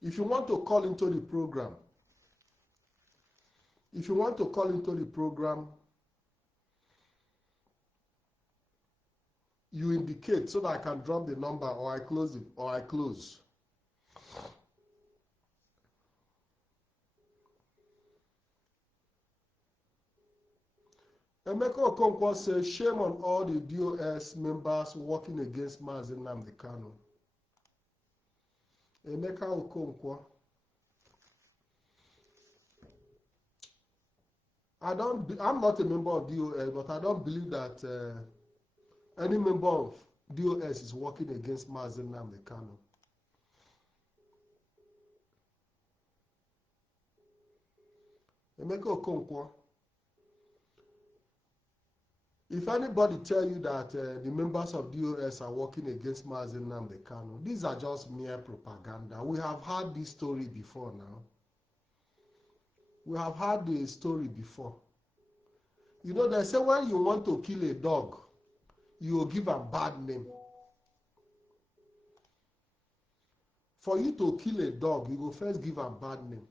If you want to call into the program, you indicate so that I can drop the number, or I close it, or I close. Emeka Okonkwo says, shame on all the DOS members working against Mazi Nnamdi Kanu. Emeka Okonkwo. I'm not a member of DOS, but I don't believe that any member of DOS is working against Mazi Nnamdi Kanu. Emeka Okonkwo. If anybody tell you that the members of DOS are working against Mazi Nnamdi Kanu, these are just mere propaganda. We have had this story before now. We have had the story before. You know, they say when you want to kill a dog, you will give a bad name. For you to kill a dog, you will first give a bad name.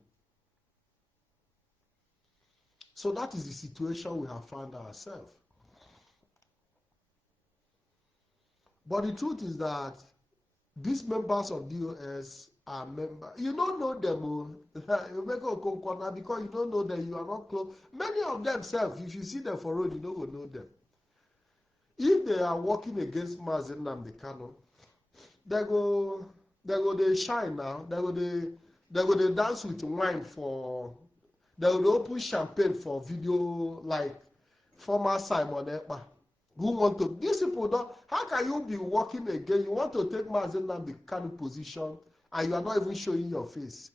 So that is the situation we have found ourselves. But the truth is that these members of DOS are members. You don't know them, because you don't know them, you are not close. Many of themselves, if you see them for road, you don't know them. If they are working against Mazi Nnamdi Kanu, they shine now. They go dance with wine for. They will open champagne for video like former Simon Ekpa. Who want to? These people don't. How can you be working again? You want to take Mazi Nnamdi Kanu position and you are not even showing your face.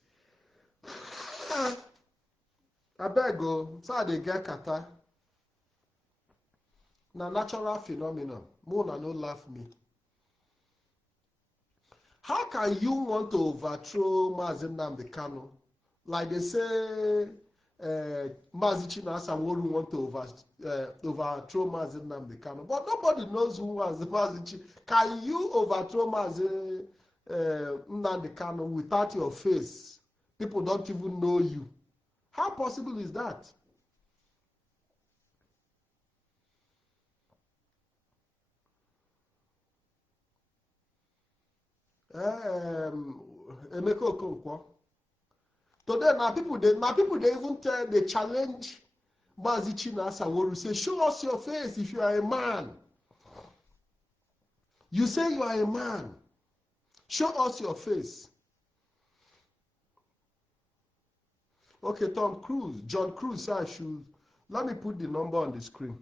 I beg you, so they get kata. Na natural phenomenon. Mona no laugh me. How can you want to overthrow Mazi Nnamdi Kanu? Like they say, Mazi Chinasa Nworu want to overthrow Mazi Nnamdi Kanu, but nobody knows who was Mazi. Can you overthrow Mazi Nnamdi Kanu without your face? People don't even know you. How possible is that? Emeka Okonkwo. Today, now people they even they challenge Mazi Chinasa Nworu, say, show us your face if you are a man. You say you are a man. Show us your face. Okay, John Cruz said I should. Let me put the number on the screen.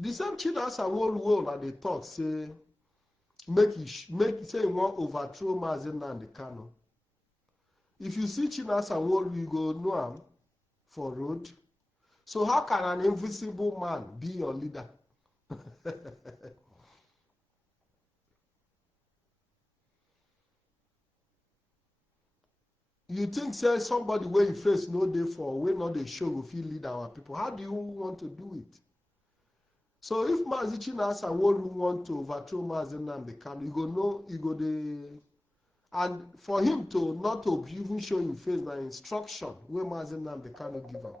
The same Chinasa Nworu will that they talk say say he want overthrow Mazi Nnamdi Kanu. If you see Chinasa Nworu, you go know him for road. So how can an invisible man be your leader? You think say somebody where you face no day for, where not they show if you lead our people. How do you want to do it? So if Mazi Chinasa Nworu want to overthrow Mazi Nnamdi Kanu, you go know, you go the, and for him to not to even show him face the instruction where Mazi Nnamdi Kanu give him.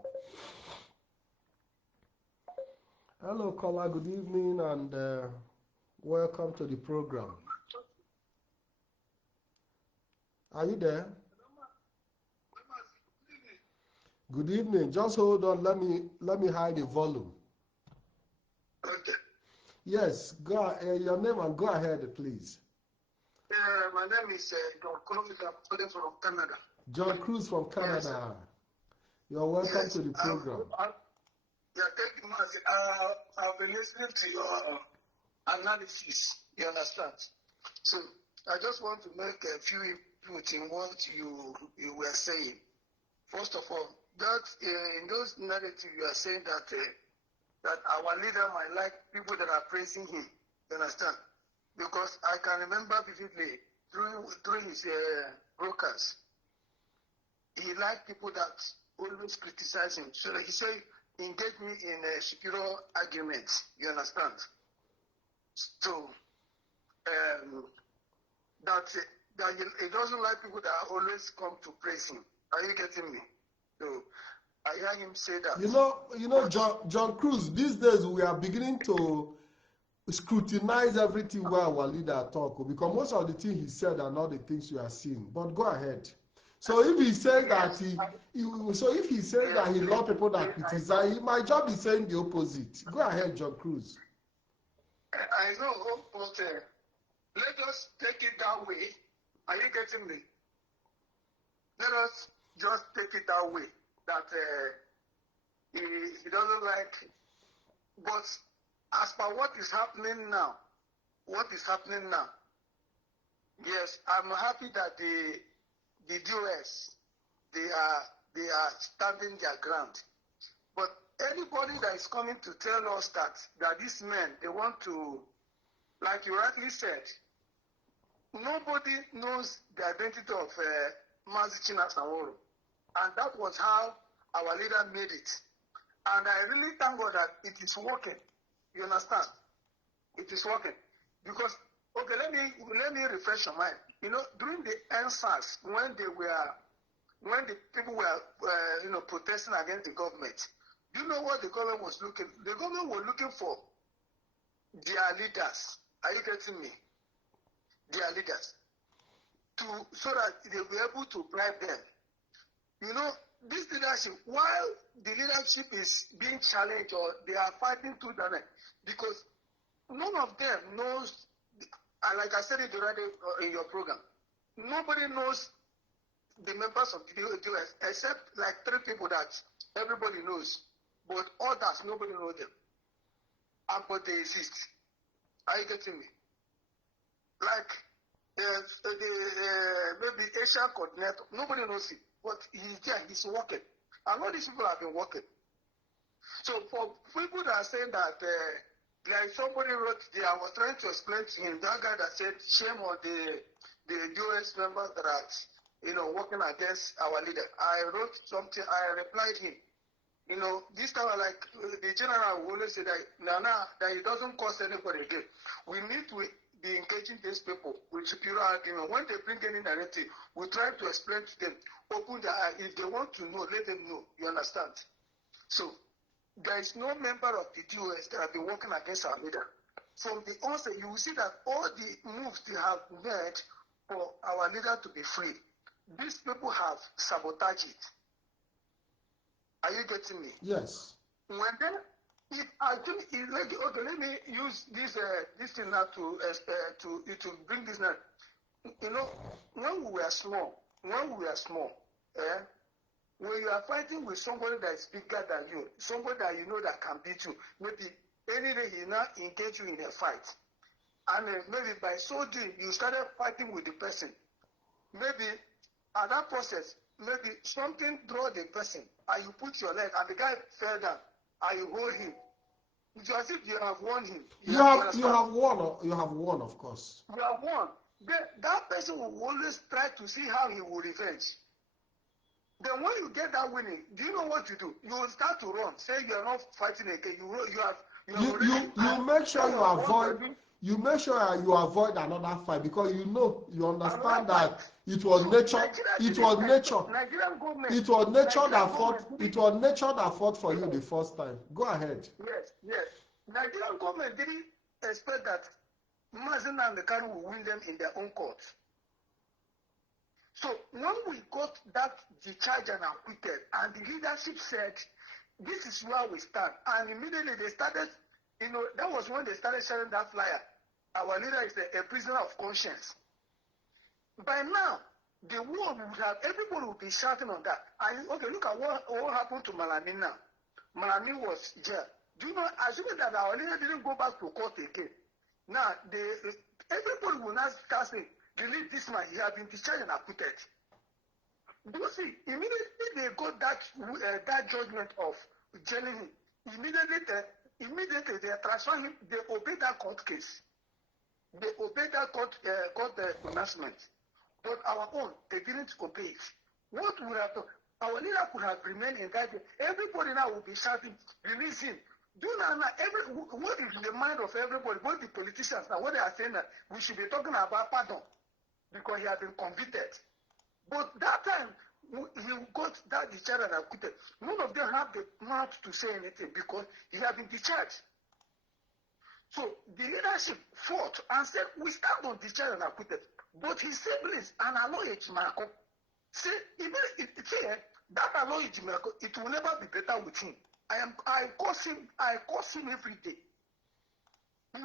Hello, caller. Good evening and welcome to the program. Are you there? Good evening. Just hold on. Let me hide the volume. Okay. Yes. Go. Your name and go ahead, please. My name is John Cruz. I'm calling from Canada. John Cruz from Canada. Yes. You're welcome to the program. Thank you, Mazi. I've been listening to your analysis. You understand? So I just want to make a few input in what you were saying. First of all, that in those narratives you are saying that that our leader might like people that are praising him. You understand? Because I can remember vividly during his broadcast, he liked people that always criticize him. So he said, engage me in a superior argument. You understand? So that he doesn't like people that always come to praise him. Are you getting me? So I hear him say that. You know, John Cruz. These days we are beginning to scrutinize everything where our leader talk, because most of the things he said are not the things you are seeing. But go ahead. So if he says that if he says that he loves people that criticize, my job is saying the opposite. Go ahead, John Cruz. I know, but let us take it that way. Are you getting me? Let us just take it that way. That he doesn't like. But as per what is happening now, yes, I'm happy that the US they are standing their ground. But anybody that is coming to tell us that these men they want to, like you rightly said, nobody knows the identity of Mazi Chinasa Nworu, and that was how our leader made it. And I really thank God that it is working. You understand? It is working because okay. Let me refresh your mind. You know, during the NSAS, when the people were protesting against the government, do you know what the government was looking? The government was looking for their leaders. Are you getting me? Their leaders, so that they were able to bribe them. You know, this leadership, while the leadership is being challenged or they are fighting to the neck, because none of them knows, and like I said it already in your program, nobody knows the members of the US except like 3 people that everybody knows, but others, nobody knows them. but they exist. Are you getting me? Like maybe Asian coordinator, nobody knows it, but he's there, he's working. And all these people have been working. So for people that are saying that like somebody wrote there, I was trying to explain to him, that guy that said shame on the US members that are, working against our leader. I wrote something, I replied him. This time, like the general will always say that that it doesn't cost anybody again. We need to be engaging these people with superior argument. When they bring any narrative, we try to explain to them, open their eye. If they want to know, let them know. You understand? So there is no member of the DOS that have been working against our leader. From the onset, you will see that all the moves they have made for our leader to be free, these people have sabotaged it. Are you getting me? Yes. When then, if I think, okay, let me use this thing now to bring this now. When we were small, when you are fighting with somebody that is bigger than you, somebody that you know that can beat you, maybe any day he now engage you in a fight, and maybe by so doing you started fighting with the person. Maybe at that process, maybe something draw the person, and you put your leg, and the guy fell down, and you hold him. It's as if you have won him. You have won, of course. You have won. That person will always try to see how he will revenge. Then when you get that winning, do you know what you do? You will start to run. Say you are not fighting again. You make sure you avoid. You make sure you avoid another fight because you understand that it was nature. It was nature. It was nature that fought. It was nature that fought for you the first time. Go ahead. Yes. Nigerian government didn't expect that Mazi and the Kanu will win them in their own court. So when we got that discharge and acquitted, and the leadership said, "This is where we stand," and immediately they started. That was when they started sharing that flyer. Our leader is a prisoner of conscience. By now, the world would have, everybody would be shouting on that. And okay, look at what happened to Malami now. Malami was jailed. Do you know, assuming that our leader didn't go back to court again, now everybody will now start saying, "Delete this man, he has been discharged and acquitted." Do you see, immediately they got that judgment of jailing him. Immediately they transfer him, they obey that court case. They obeyed that court pronouncement. But our own, they didn't obey it. What would have done? Our leader could have remained in that. Everybody now will be shouting, "Release him." Do you know what is in the mind of everybody, both the politicians now, what they are saying that we should be talking about pardon because he has been convicted. But that time, he got that discharged and acquitted. None of them have the mouth to say anything because he has been discharged. So the leadership fought and said, "We stand on discharge and acquitted." But his siblings and Aloy Ejimako say, that Aloy Ejimako, it will never be better with him. I curse him every day. That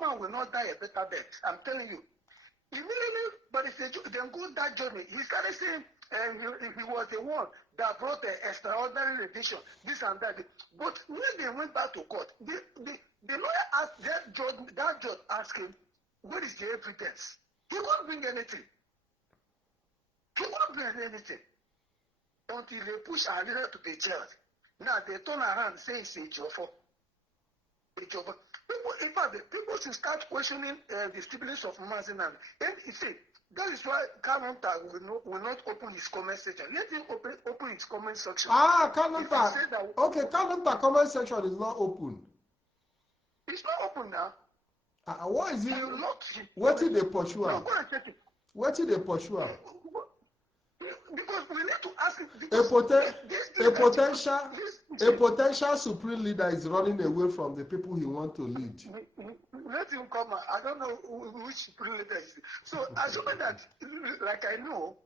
man will not die a better death. I'm telling you. Immediately, but if they go that journey, he started saying he was the one that brought the extraordinary edition, this and that. But when they went back to court, the lawyer asked that judge asked him, "What is the evidence?" He won't bring anything. Until they push our leader to be jailed. Now they turn around and say it's a Jofo. In fact, people should start questioning the stability of Mazi. And you see, that is why Kanunta will not open his comment section. Let him open his comment section. Kanunta. Okay, Kanunta comment section is not open. It's not open now. What is it? What did they pursue? What did they pursue? Because we need to ask a potential supreme leader is running away from the people he wants to lead. Let him come. I don't know which supreme leader is. So assuming that, like I know,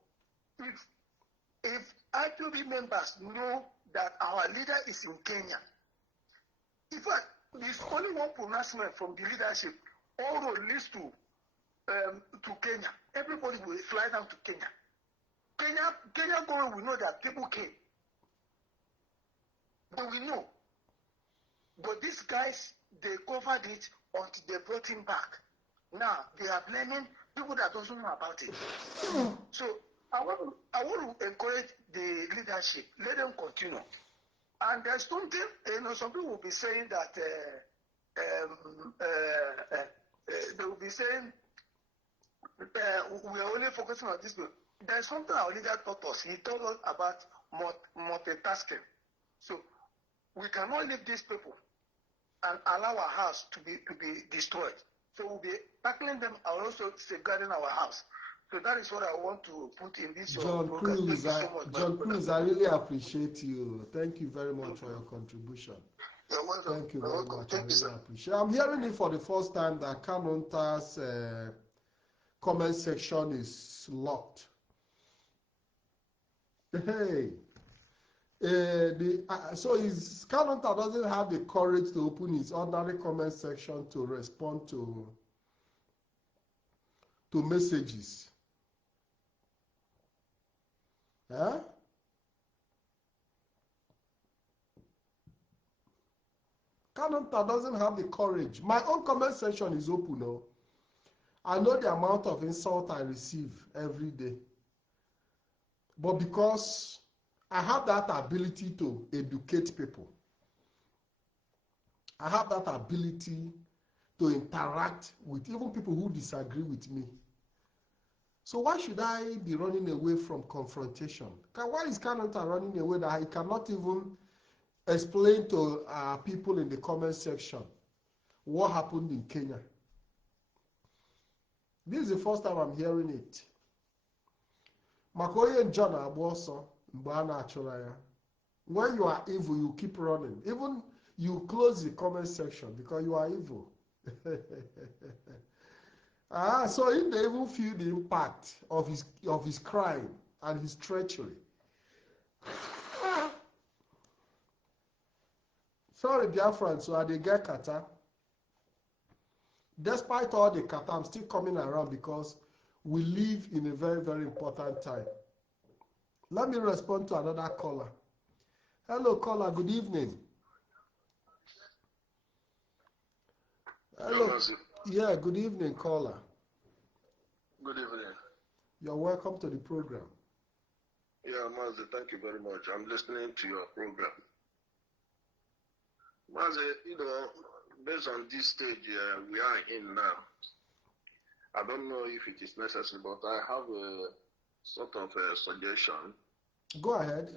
if IPOB members know that our leader is in Kenya, in fact, there's only one pronouncement from the leadership. All road leads to Kenya. Everybody will fly down to Kenya. Kenya government will know that people came. But we know But these guys, they covered it until they brought him back. Now, they are blaming people that don't know about it. So, I want to encourage the leadership. Let them continue. And there's something, some people will be saying that they will be saying we are only focusing on this. There's something our leader taught us. He told us about multitasking. So we cannot leave these people and allow our house to be destroyed. So we'll be tackling them and also safeguarding our house. So that is what I want to put in this program. Thank you so much, John Cruz, I really appreciate you. Thank you very much for your contribution. Thank you very much. I really appreciate it. I'm hearing it for the first time that Kanunta's comment section is locked. Hey. So Kanunta doesn't have the courage to open his ordinary comment section to respond to messages. Huh? Kanunta doesn't have the courage. My own comment section is open now. I know the amount of insult I receive every day. But because I have that ability to educate people, I have that ability to interact with even people who disagree with me. So why should I be running away from confrontation? Why is Kanunta running away that he cannot even explain to people in the comment section what happened in Kenya? This is the first time I'm hearing it. Makoye and John Aboso, Mbana Achoraya. When you are evil, you keep running. Even you close the comment section because you are evil. So he they even feel the impact of his crime and his treachery. Sorry, Biafrans, so they get kata. Despite all the kata, I'm still coming around because we live in a very, very important time. Let me respond to another caller. Hello, caller. Good evening. Hello. Yeah, good evening, caller. Good evening. You're welcome to the program. Yeah, Mazi, thank you very much. I'm listening to your program. Mazi, based on this stage we are in now, I don't know if it is necessary, but I have a sort of a suggestion. Go ahead.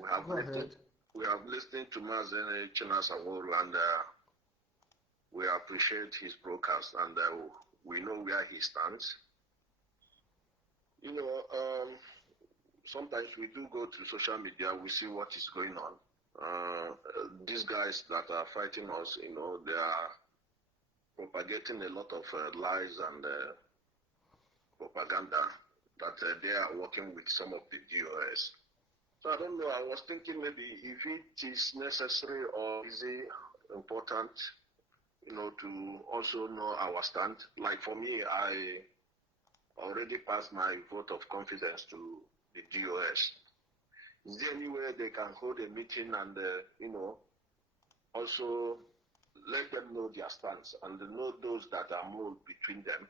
We have listened to Mazi Chinasawol, and we appreciate his broadcast, and we know where he stands. Sometimes we do go to social media, we see what is going on. These guys that are fighting us, they are propagating a lot of lies and propaganda that they are working with some of the DOS. So I don't know, I was thinking maybe if it is necessary or is it important, to also know our stand. Like for me, I already passed my vote of confidence to the DOS. Is there any way they can hold a meeting and, also let them know their stance and know those that are more between them,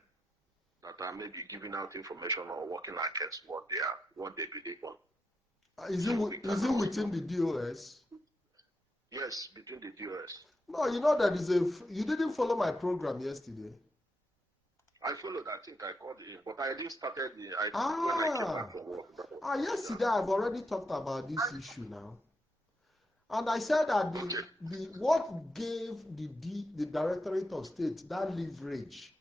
that are maybe giving out information or working against what they believe on? Is it within the DOS? Yes, between the DOS. No, you didn't follow my program yesterday. I followed, I think I called in, but I didn't start when I came back from work. Yesterday I've already talked about this issue now. And I said that what gave the Directorate of State that leverage,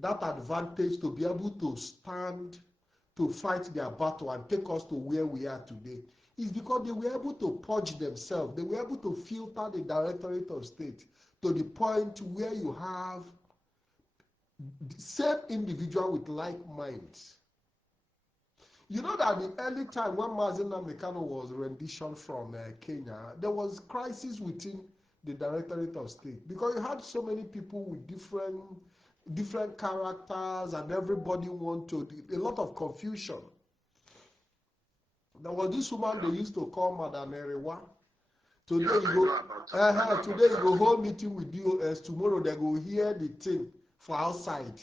that advantage to be able to stand to fight their battle and take us to where we are today is because they were able to purge themselves. They were able to filter the Directorate of State to the point where you have the same individual with like minds. You know that the early time when Mazi Nnamdi was renditioned from Kenya, there was crisis within the Directorate of State because you had so many people with different characters and everybody a lot of confusion. There was this woman they used to call Madam Erewa. Today today you go hold meeting with DOS. Tomorrow they go hear the thing for outside.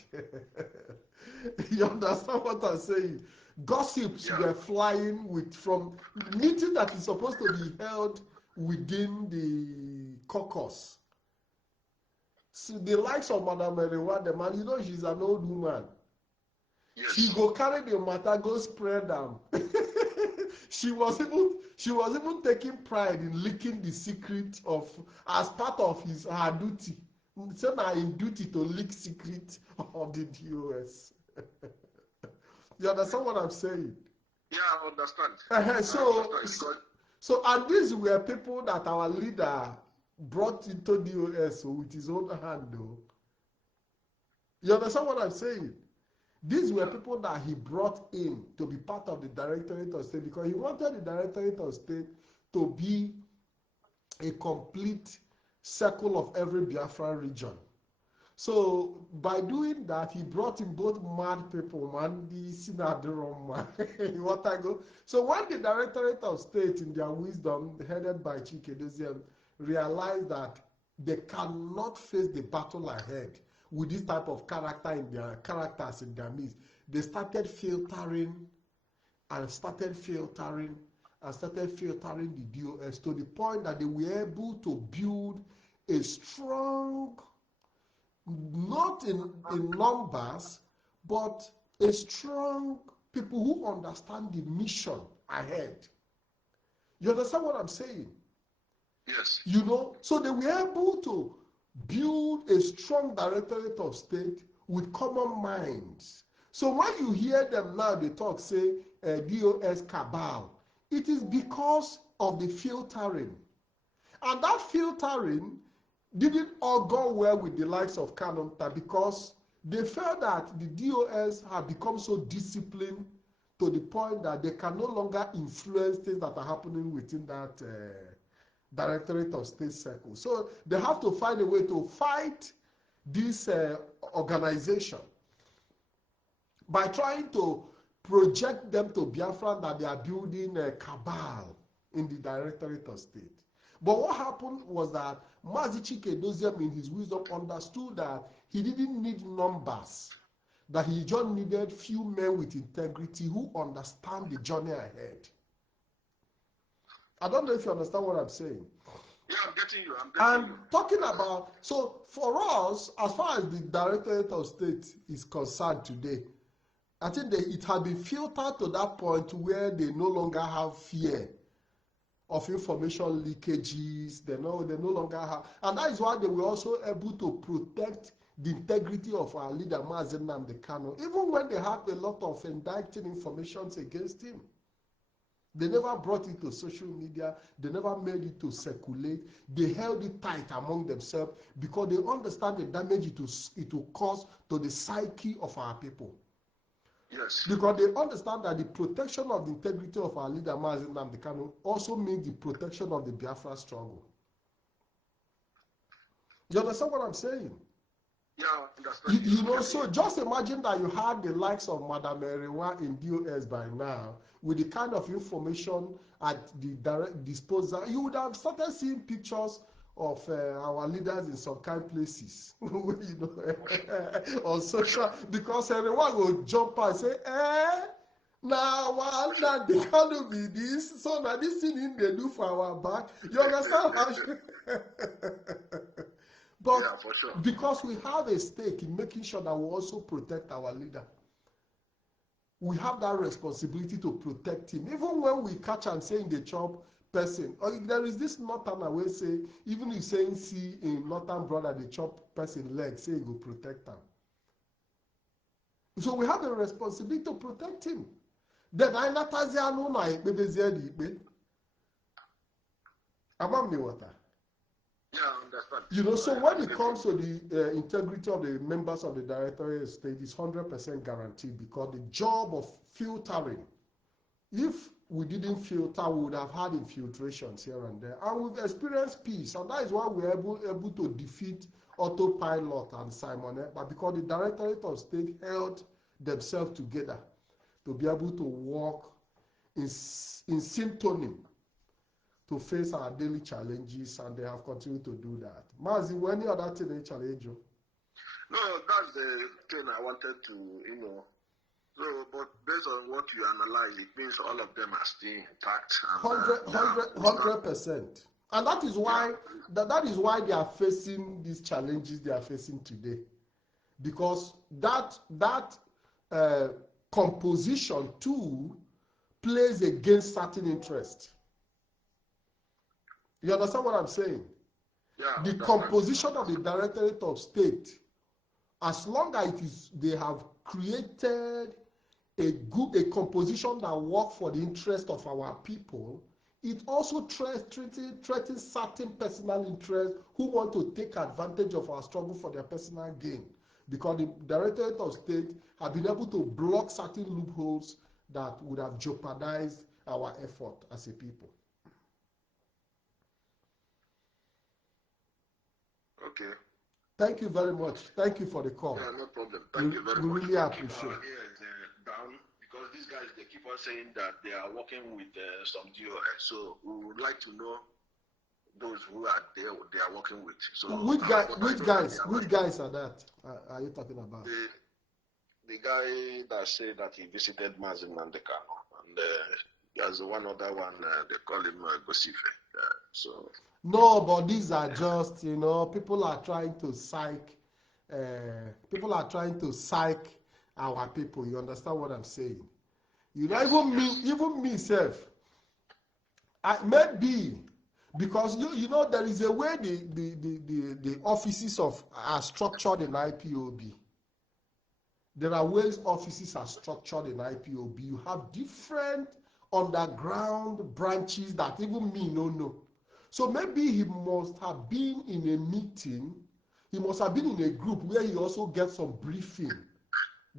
You understand what I'm saying? Gossips were flying from meeting that is supposed to be held within the caucus. So the likes of Madam Erewa, the man, you know, she's an old woman. Yes. She go carry the matter, go spread them. She was even taking pride in leaking the secret of as part of her duty. So now in duty to leak secret of the DOS. You understand what I'm saying? Yeah, I understand. So and these were people that our leader brought into DOS with his own hand, though. You understand what I'm saying? These were people that he brought in to be part of the Directorate of State because he wanted the Directorate of State to be a complete circle of every Biafra region. So by doing that, he brought in both mad people, man, the Sinadron man. What I go. So when the Directorate of State, in their wisdom, headed by Chikedozian, realized that they cannot face the battle ahead with this type of characters in their midst, they started filtering the DOS to the point that they were able to build a strong, not in numbers, but a strong people who understand the mission ahead. You understand what I'm saying? Yes. You know, so they were able to build a strong Directorate of State with common minds. So when you hear them now, they talk, say, DOS cabal, it is because of the filtering. And that filtering didn't all go well with the likes of Kanu because they felt that the DOS had become so disciplined to the point that they can no longer influence things that are happening within that Directorate of State circle. So they have to find a way to fight this organization by trying to project them to Biafra that they are building a cabal in the Directorate of State. But what happened was that Mazi Chikedozian, in his wisdom, understood that he didn't need numbers, that he just needed few men with integrity who understand the journey ahead. I don't know if you understand what I'm saying. Yeah, I'm getting you. Talking about, so for us, as far as the Directorate of State is concerned today, I think it had been filtered to that point where they no longer have fear of information leakages. They no longer have, and that is why they were also able to protect the integrity of our leader, Mazi Nnamdi Kanu, even when they had a lot of indicting information against him. They never brought it to social media. They never made it to circulate. They held it tight among themselves because they understand the damage it will cause to the psyche of our people. Yes. Because they understand that the protection of the integrity of our leader, Mazi Nnamdi Kanu, also means the protection of the Biafra struggle. You understand what I'm saying? Yeah, I understand. You know, so just imagine that you had the likes of Madam Erewa in DOS by now, with the kind of information at the direct disposal. You would have started seeing pictures of our leaders in some kind of places, you know, on social, because everyone will jump and say, now that they can't be this, so now this thing they do for our back. You understand how? But yeah, for sure. Because we have a stake in making sure that we also protect our leader. We have that responsibility to protect him. Even when we catch and say in the chop person, or there is this northern way say, even if saying see in northern brother the chop person leg, say he will protect him. So we have a responsibility to protect him. Then I not as I know my baby zedi. Among me water. Yeah, I understand. You know, so when it comes to the integrity of the members of the Directorate of State, it's 100% guaranteed because the job of filtering, if we didn't filter, we would have had infiltrations here and there. And we've experienced peace, and that is why we're able to defeat Autopilot and Simon Ekpa, because the Directorate of State held themselves together to be able to work in syntony to face our daily challenges, and they have continued to do that. Mazi, any other thing they challenge you? No, that's the thing I wanted to, So, but based on what you analyze, it means all of them are still intact. 100%. And that is why that is why they are facing these challenges they are facing today, because that composition too plays against certain interest. You understand what I'm saying? Yeah, the composition of the Directorate of State, as long as they have created a composition that works for the interest of our people, it also threatens certain personal interests who want to take advantage of our struggle for their personal gain. Because the Directorate of State have been able to block certain loopholes that would have jeopardized our effort as a people. Okay. Thank you very much. Thank you for the call. Yeah, no problem. Thank you very much. We really appreciate it. Down because these guys, they keep on saying that they are working with some DOS. So we would like to know those who are there, they are working with. So which guys are that? Are you talking about? The guy that said that he visited Mazi and Kanu, and there's one other one, they call him Gosife. So no, but these are just, people are trying to psych. People are trying to psych our people. You understand what I'm saying? Even me self. Maybe because there is a way the offices are structured in IPOB. There are ways offices are structured in IPOB. You have different underground branches that even me don't know. So maybe he must have been in a meeting. He must have been in a group where he also gets some briefing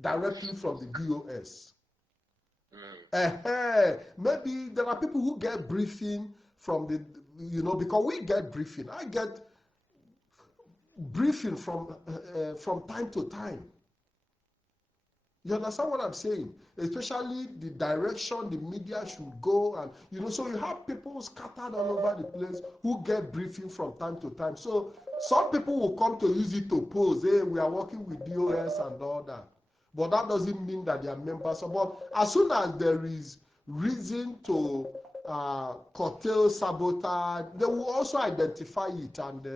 directly from the DOS. Maybe there are people who get briefing from the, because we get briefing. I get briefing from time to time. You understand what I'm saying? Especially the direction the media should go, and so you have people scattered all over the place who get briefing from time to time. So some people will come to use it to pose, hey, we are working with DOS and all that. But that doesn't mean that they are members. But as soon as there is reason to curtail, sabotage, they will also identify it, and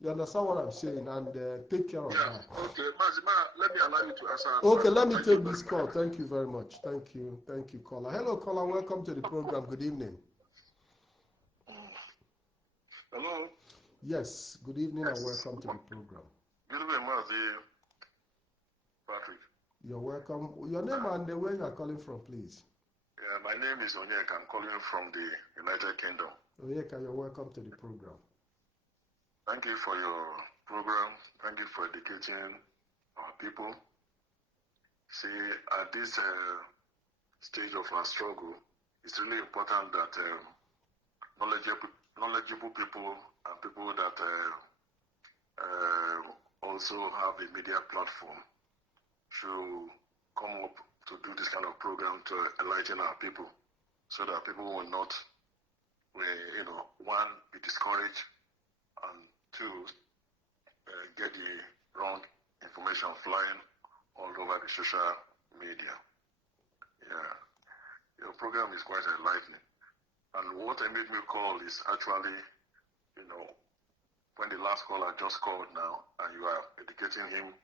you understand what I'm saying, and take care of that. Okay, Mazima, let me allow you to answer. Okay, let me take this call. Thank you very much. Thank you, caller. Hello, caller. Welcome to the program. Good evening. Hello. Yes, good evening and welcome to the program. Good evening, Mazi. Patrick. You're welcome. Your name and where you are calling from, please. Yeah, my name is Onyeka. I'm calling from the United Kingdom. Onyeka, you're welcome to the program. Thank you for your program. Thank you for educating our people. See, at this stage of our struggle, it's really important that knowledgeable people and people that also have a media platform should come up to do this kind of program to enlighten our people, so that people will not, one, be discouraged, and two, get the wrong information flying all over the social media. Yeah, your program is quite enlightening. And what made me call is actually, when the last caller just called now, and you are educating him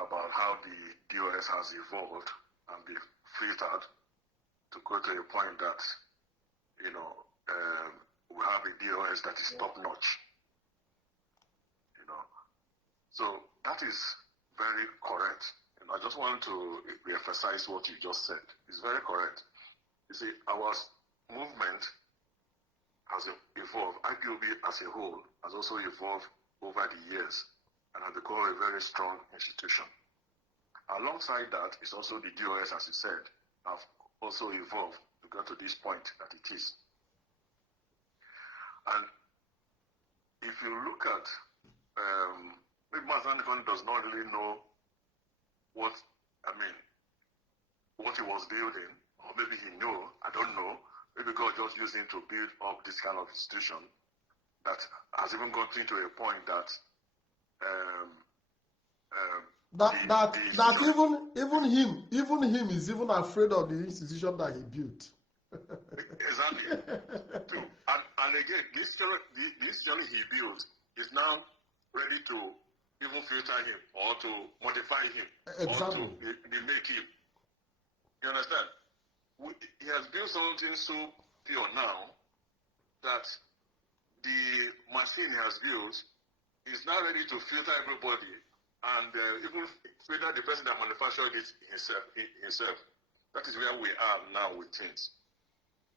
about how the DOS has evolved and be filtered to go to a point that, we have a DOS that is top-notch. So that is very correct. I just want to emphasize what you just said. It's very correct. You see, our movement has evolved. IPOB as a whole has also evolved over the years and has become a very strong institution. Alongside that is also the DOS, as you said, have also evolved to get to this point that it is. And if you look at, maybe Mazanikon does not really know what he was building, or maybe he knew, I don't know, maybe God just used him to build up this kind of institution that has even gotten to a point that even him is even afraid of the institution that he built. Exactly. And again, this institution he built is now ready to even filter him or to modify him Exactly. or to remake him. You understand? He has built something so pure now that the machine he has built is now ready to filter everybody and even filter the person that manufactured it himself. That is where we are now with things.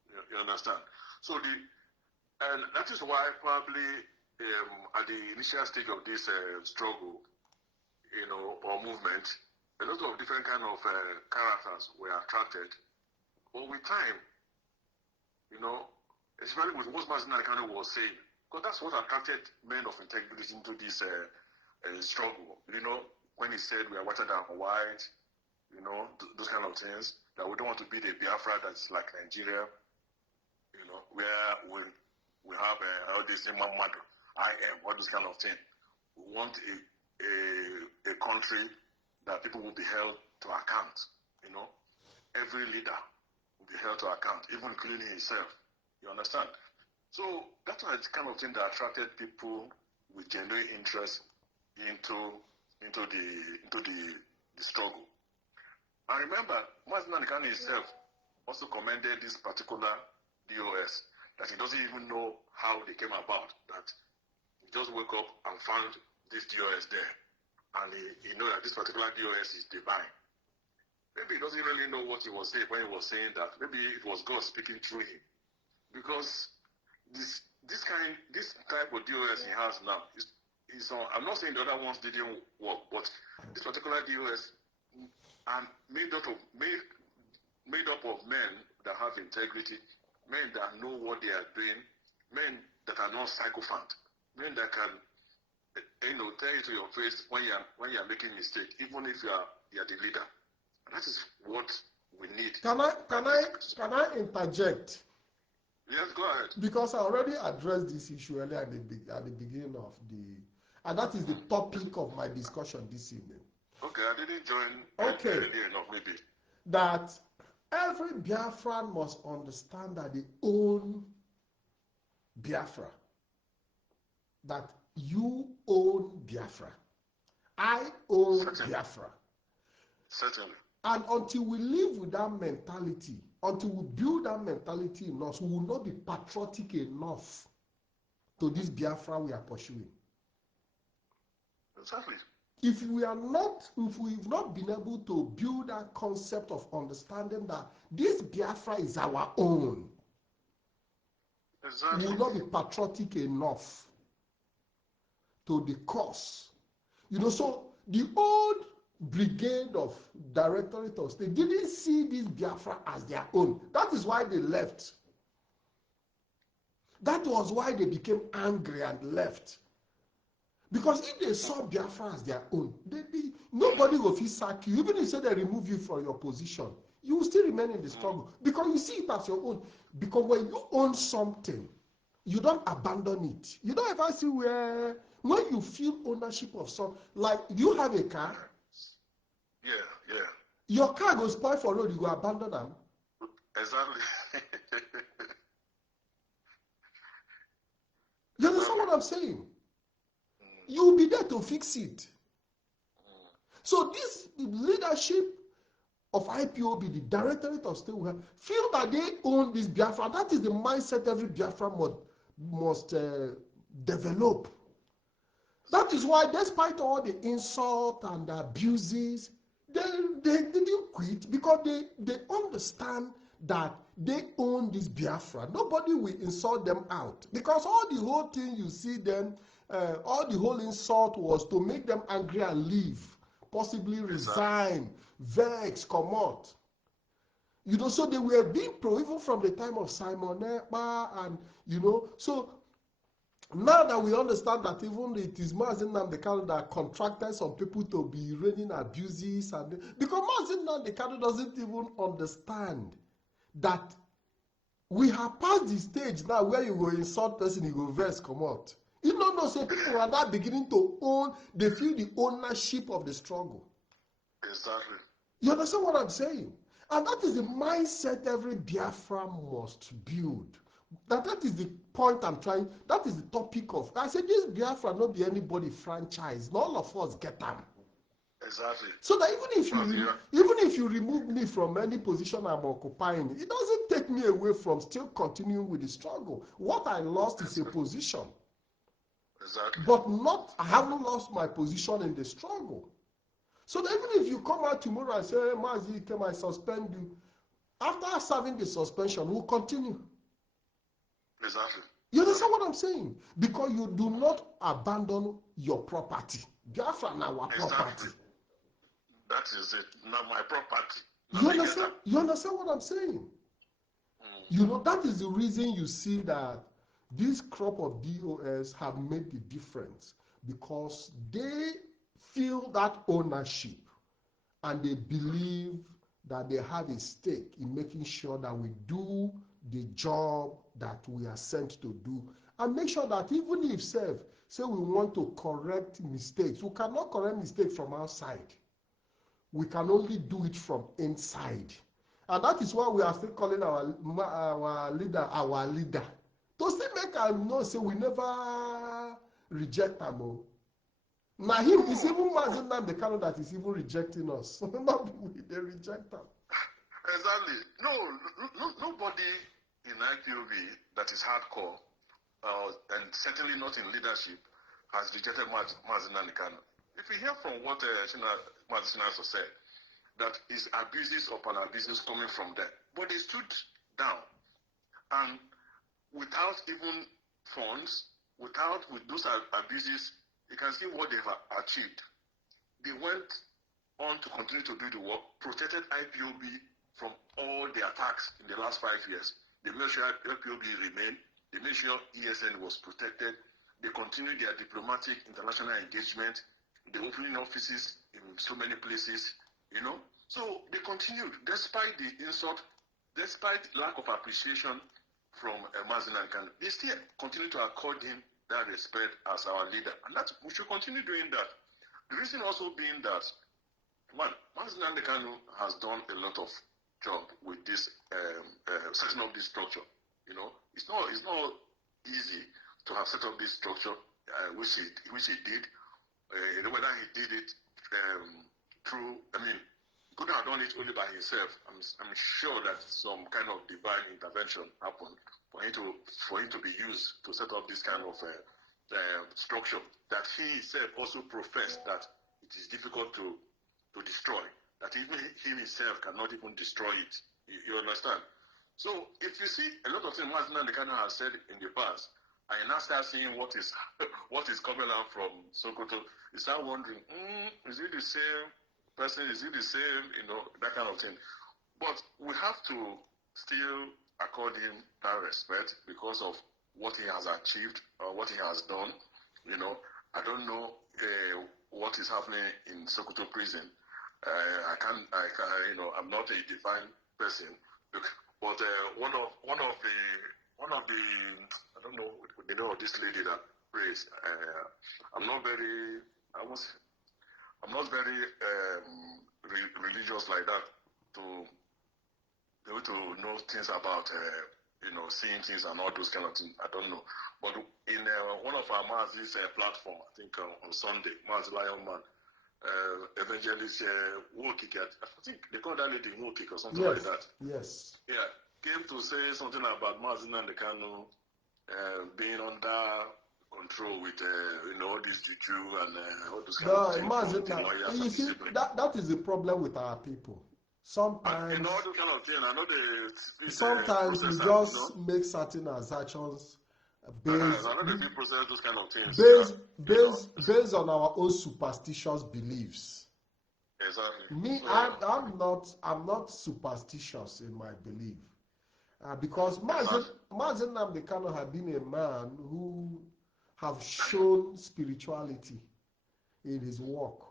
You understand? So and that is why probably at the initial stage of this struggle, or movement, a lot of different kind of characters were attracted. But with time, especially with what Mazi Kanu was saying, because that's what attracted men of integrity into this struggle. When he said we are whiter than white, those kind of things, that we don't want to be the Biafra that's like Nigeria, where we have all this Mamad, I am, all this kind of thing. We want a country that people will be held to account. Every leader will be held to account, even including himself. You understand? So that's why it's kind of thing that attracted people with genuine interest into the struggle. And remember, Mazi Kanu himself also commended this particular DOS, that he doesn't even know how they came about, that he just woke up and found this DOS there. And he knows that this particular DOS is divine. Maybe he doesn't really know what he was saying when he was saying that. Maybe it was God speaking through him. Because this type of DOS he has now is I'm not saying the other ones didn't work, but this particular DOS and made up of men that have integrity, men that know what they are doing, men that are not sycophant, men that can tell you to your face when you are making mistake, even if you are the leader. And that is what we need. Can I interject? Yes, go ahead. Because I already addressed this issue earlier at the beginning of and that is the topic of my discussion this evening. Okay, I didn't join early enough, maybe. That every Biafran must understand that they own Biafra. That you own Biafra. I own Biafra. Certainly. And until we live with that mentality, until we build that mentality in us, we will not be patriotic enough to this Biafra we are pursuing. Exactly. If we've not been able to build that concept of understanding that this Biafra is our own, exactly, we will not be patriotic enough to the cause. So the old brigade of Directorate of State didn't see this Biafra as their own. That is why they left. That was why they became angry and left. Because if they saw Biafra as their own, nobody will feel sack you. Even if they remove you from your position, you will still remain in the struggle. Because you see it as your own. Because when you own something, you don't abandon it. You don't ever see when you feel ownership of something, like you have a car. Yeah. Your car goes spoil for road, you go abandon them. Exactly. You understand what I'm saying? You'll be there to fix it. So this leadership of IPOB, the Directorate of State, will feel that they own this Biafra. That is the mindset every Biafra must develop. That is why, despite all the insult and the abuses, they didn't quit, because they understand that they own this Biafra. Nobody will insult them out, because all the whole thing you see them, all the whole insult was to make them angry and leave, possibly resign, vex, come out. So they were being even from the time of Simon Ekpa, and so now that we understand that even it is Mazi Nnamdi Kanu that contracted some people to be raining abuses, and because Mazi Nnamdi Kanu doesn't even understand that We have passed the stage now where you go insult person, you go vex, come out. You don't know, so people are now beginning to own, they feel the ownership of the struggle. Exactly. You understand what I'm saying? And that is the mindset every Biafra must build. That is the point I'm trying, that is the topic of, I said this Biafra not be anybody franchise, all of us get them. Exactly. So that even if you remove me from any position I'm occupying, it doesn't take me away from still continuing with the struggle. What I lost is a position. Exactly. But I haven't lost my position in the struggle. So that even if you come out tomorrow and say, hey, Mazi, can I suspend you? After serving the suspension, we'll continue. Exactly. You understand what I'm saying? Because you do not abandon your property. Biafra now our property. That is it. Not my property. You understand what I'm saying? You know, that is the reason you see that this crop of DOS have made the difference, because they feel that ownership and they believe that they have a stake in making sure that we do the job that we are sent to do, and make sure that even if say we want to correct mistakes, we cannot correct mistakes from outside. We can only do it from inside. And that is why we are still calling our leader our leader. To still make am know say we never reject him. Now him is even Mazi Nnamdi Kanu that is even rejecting us. Not we, they reject him. Exactly. Nobody in IPOB that is hardcore, and certainly not in leadership, has rejected Mazi Nnamdi Kanu. If you hear from what Mazi Sinaso said, that is abuses upon abuses coming from them. But they stood down, and without even funds, with those abuses, you can see what they have achieved. They went on to continue to do the work, protected IPOB from all the attacks in the last 5 years. They made sure IPOB remained. They made sure ESN was protected. They continued their diplomatic international engagement. They're opening offices in so many places, you know. So they continued, despite the insult, despite lack of appreciation from Mazi Nnamdi Kanu. They still continue to accord him that respect as our leader. And we should continue doing that. The reason also being that, one, Mazi Nnamdi Kanu has done a lot of job with this setting up this structure. You know, it's not easy to have set up this structure, which he did. Whether he did it through, he could have done it only by himself. I'm sure that some kind of divine intervention happened for him to be used to set up this kind of structure that he himself also professed that it is difficult to destroy. That even he himself cannot even destroy it. You understand? So if you see a lot of things Mazi Nnamdi Kanu has said in the past, and you now start seeing what is coming out from Sokoto, you start wondering, is it the same person? Is it the same? You know, that kind of thing. But we have to still accord him that respect because of what he has achieved or what he has done. You know, I don't know what is happening in Sokoto prison. I can't, I'm not a divine person, but one of the I don't know the name of this lady that prays. I'm not very religious like that to be able to know things about seeing things and all those kind of things. I don't know, but in one of our Mazi's platform, I think on Sunday, Mazi Lionman, evangelist Wokik, I think they call that lady Wokik or something like that. Yes. Yeah, came to say something about Mazi Nnamdi Kanu being under control with all this juju and all those kind of things. You see, that is the problem with our people. Sometimes, all those kind of things, I know sometimes we just make certain assertions based on our own superstitious beliefs. Exactly. Me, I'm not superstitious in my belief, because Mazi Nnamdi Kanu had been a man who have shown spirituality in his work.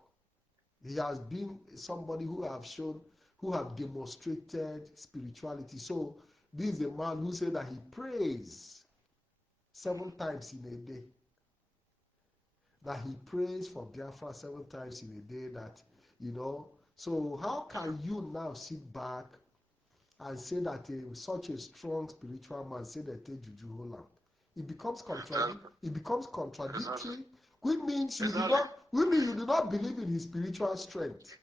He has been somebody who have demonstrated spirituality. So This is a man who said that he prays 7 times in a day. That he prays for Biafra 7 times in a day. That, you know, so how can you now sit back and say that such a strong spiritual man say that take Juju Holland? It becomes contradictory. Which means you do not believe in his spiritual strength.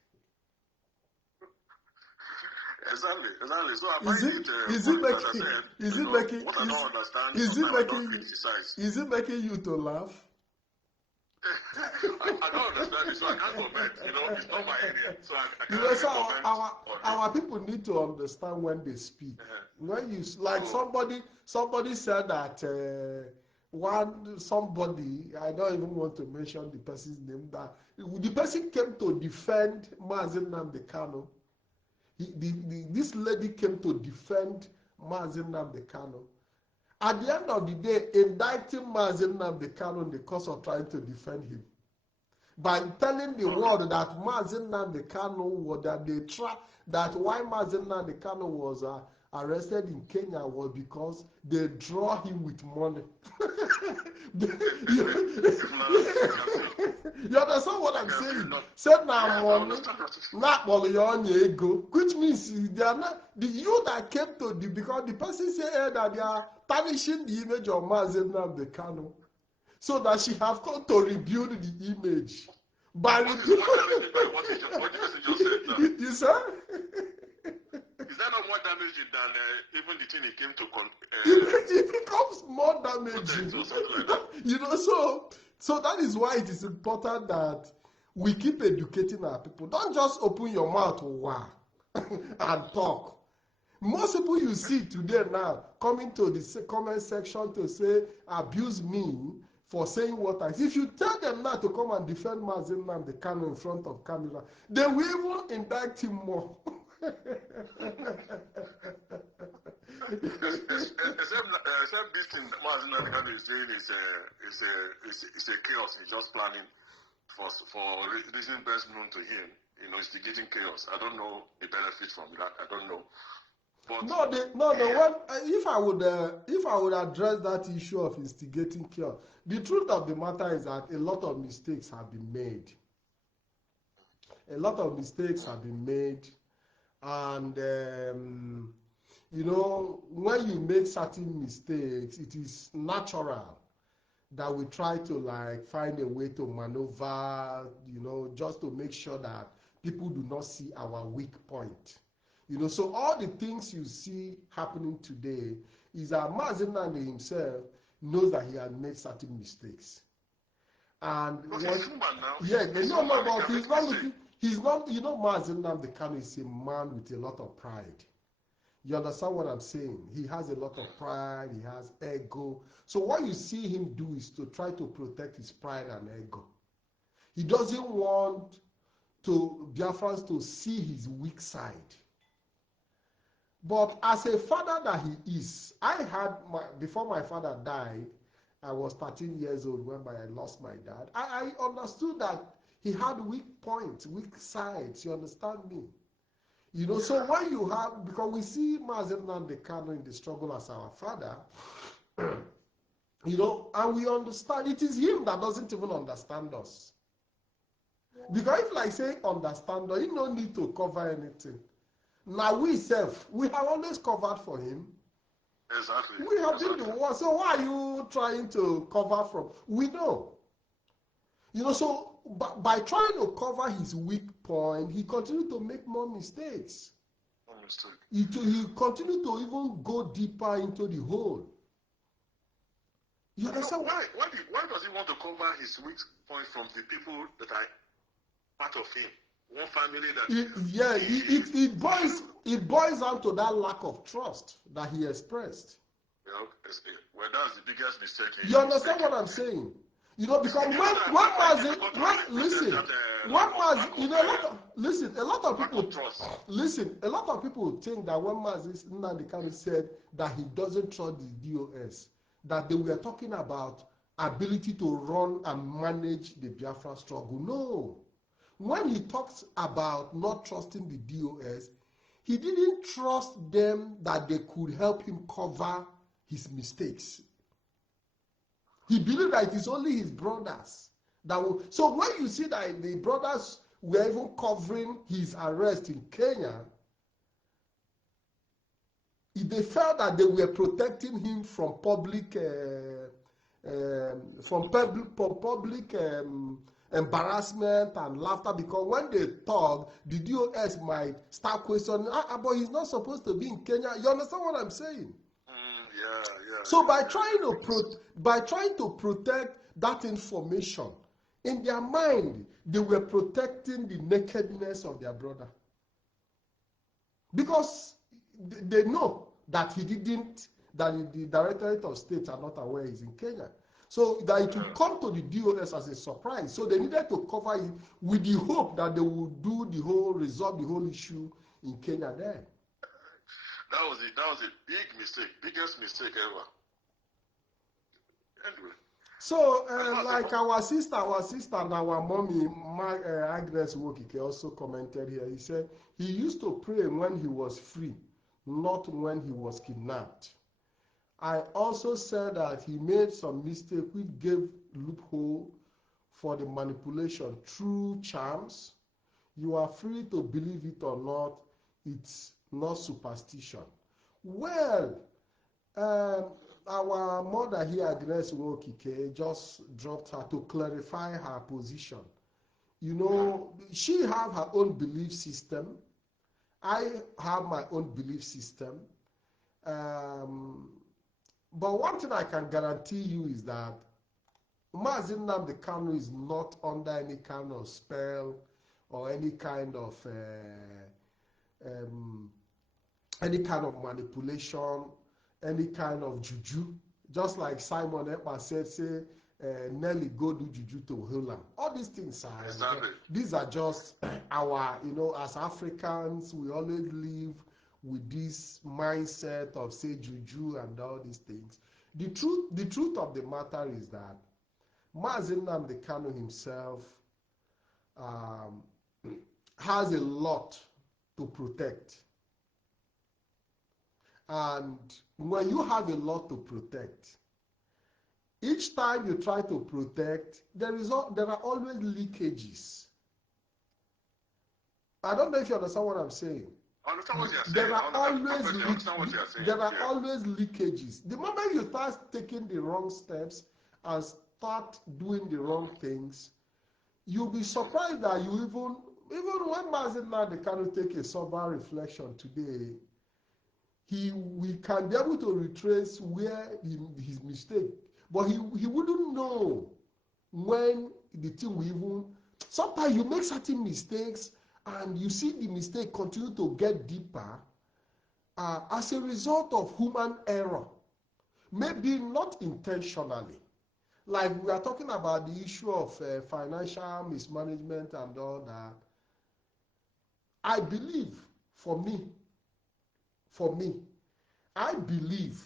Exactly. So I find is it making you to laugh? I don't understand it, so I can't comment. You know, it's not my area, so I can't really so comment. Our people need to understand when they speak. When you like somebody said that somebody, I don't even want to mention the person's name, that the person came to defend Mazi Nnamdi Kanu. This lady came to defend Mazi Nnamdi Kanu. At the end of the day, indicting Mazi Nnamdi Kanu in the course of trying to defend him. By telling the world that Mazi Nnamdi Kanu was that why Mazi Nnamdi Kanu was arrested in Kenya was because they draw him with money. You understand what I'm saying? Said now money, not money ego, which means they are not the you that came to the because the person said that they are tarnishing the image of Mazi Nnamdi Kanu, so that she have come to rebuild the image by rebuilding. You said? Is that not more damaging than even the thing he came to it becomes more damaging. Like you know, so that is why it is important that we keep educating our people. Don't just open your mouth and talk. Most people you see today now coming to the comment section to say abuse me for saying what I say. If you tell them now to come and defend Mazi Nnamdi Kanu in front of camera, they will even indict him more. Except this thing Mazi Nnamdi Kanu is doing is a chaos. He's just planning for reason best known to him. You know, instigating chaos. I don't know the benefit from that. I don't know. But if I would address that issue of instigating chaos, the truth of the matter is that a lot of mistakes have been made. And you know, when you make certain mistakes, it is natural that we try to like find a way to maneuver, you know, just to make sure that people do not see our weak point. You know, so all the things you see happening today is that Mazi Nnamdi himself knows that he has made certain mistakes. And he's human now. Yeah, but he's not, you know, Mazi Nnamdi Kanu is a man with a lot of pride. You understand what I'm saying? He has a lot of pride, he has ego. So what you see him do is to try to protect his pride and ego. He doesn't want Biafrans to see his weak side. But as a father that he is, before my father died, I was 13 years old when I lost my dad. I understood that he had weak points, weak sides. You understand me? You know, so when you have, because we see Mazi Nnamdi Kanu in the struggle as our father, you know, and we understand, it is him that doesn't even understand us. Because if like say understand us, he don't need to cover anything. Now we have always covered for him. Exactly. We have been the one. So why are you trying to cover from? We know. You know, so by trying to cover his weak point, he continued to make more mistakes. He continued to even go deeper into the hole. You understand? Why does he want to cover his weak point from the people that are part of him? One family that... It boils down to that lack of trust that he expressed. Well, that's the biggest mistake. You understand what I'm saying? You know, because a lot of people think that when Mazi Nnamdi Kanu said that he doesn't trust the DOS, that they were talking about ability to run and manage the Biafra struggle. No. When he talks about not trusting the DOS, he didn't trust them that they could help him cover his mistakes. He believed that it is only his brothers that will. So when you see that the brothers were even covering his arrest in Kenya, they felt that they were protecting him from public embarrassment and laughter, because when they talk, the DOS might start questioning, but he's not supposed to be in Kenya. You understand what I'm saying? Yeah. So by trying to protect that information, in their mind, they were protecting the nakedness of their brother. Because they know that he didn't, that the Directorate of State are not aware he's in Kenya. So that it will come to the DOS as a surprise. So they needed to cover it with the hope that they would resolve the whole issue in Kenya then. That was a big mistake, biggest mistake ever. Anyway. So, like our sister and our mommy, Agnes Wokike, also commented here. He said he used to pray when he was free, not when he was kidnapped. I also said that he made some mistake which gave loophole for the manipulation through charms. You are free to believe it or not. It's not superstition. Well, our mother here, Agnes Wokike, just dropped her to clarify her position. You know, she have her own belief system. I have my own belief system. But one thing I can guarantee you is that Mazi Nnamdi Kanu is not under any kind of spell or any kind of manipulation, any kind of juju. Just like Simon Ekpa said, Nelly go do juju to heal him. All these things are these are just our, you know, as Africans, we always live with this mindset of say juju and all these things. The truth of the matter is that Mazi Nnamdi Kanu himself has a lot to protect. And when you have a lot to protect, each time you try to protect, there are always leakages. I don't know if you understand what I'm saying. There are always leakages. The moment you start taking the wrong steps and start doing the wrong things, you'll be surprised that you even when Mazi Nnamdi Kanu take a sober reflection today, we can be able to retrace where his mistake, but he wouldn't know when the thing will even. Sometimes you make certain mistakes and you see the mistake continue to get deeper as a result of human error, maybe not intentionally. Like we are talking about the issue of financial mismanagement and all that. I believe, for me, I believe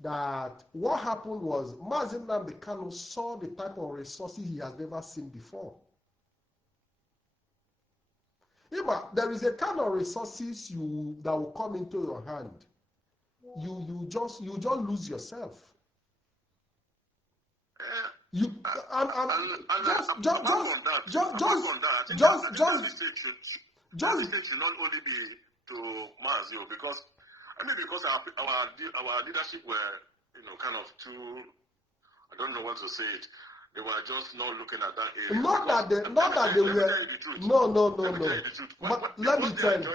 that what happened was Mazi Nnamdi Kanu saw the type of resources he has never seen before. There is a kind of resources that will come into your hand. You just lose yourself. The mistake should not only be to Mazi, because our leadership were, you know, kind of too, I don't know what to say it. They were just not looking at that area. Let me tell you the truth. No. Let me tell you.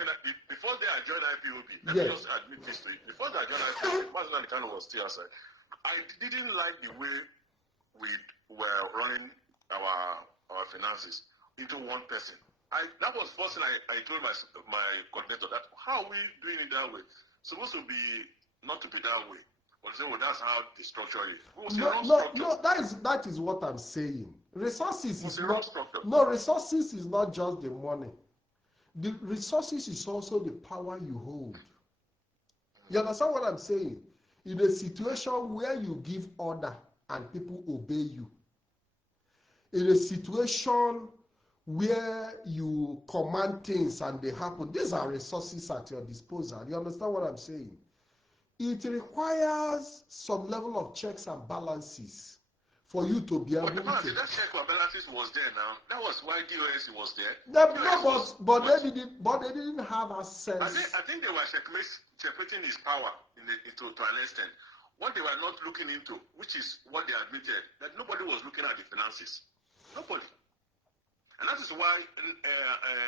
Before they joined IPOB, let me just admit this to you. Before they joined IPOB, Mazi Nnamdi Kanu was still outside. I didn't like the way we were running our finances into one person. That was first thing I told my coordinator, that how are we doing it that way? Supposed to be not to be that way. But say, well, that's how the structure is. No, that is what I'm saying. Resources is not just the money. The resources is also the power you hold. You understand what I'm saying? In a situation where you give order and people obey you, in a situation where you command things and they happen. These are resources at your disposal. You understand what I'm saying? It requires some level of checks and balances for you to be able to. That check and balances was there now. That was why DOS was there. But they didn't have access. I think they were checkmating his power to an extent. What they were not looking into, which is what they admitted, that nobody was looking at the finances. Nobody. And that is why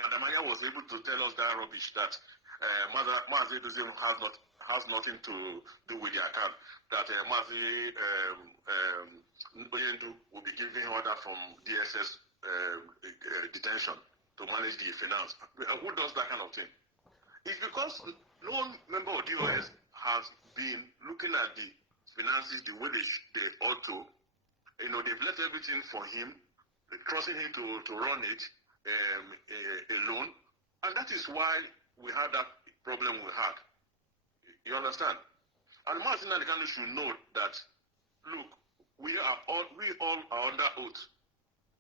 Adamanya was able to tell us that rubbish that Mazi has nothing to do with the account. That Mazi will be giving order from DSS detention to manage the finance. Who does that kind of thing? It's because no member of DOS has been looking at the finances the way they ought to. You know, they've left everything for him, trusting him to run it alone. And that is why we had that problem we had. You understand? And Mazi Nnamdi should know that, look, we all are under oath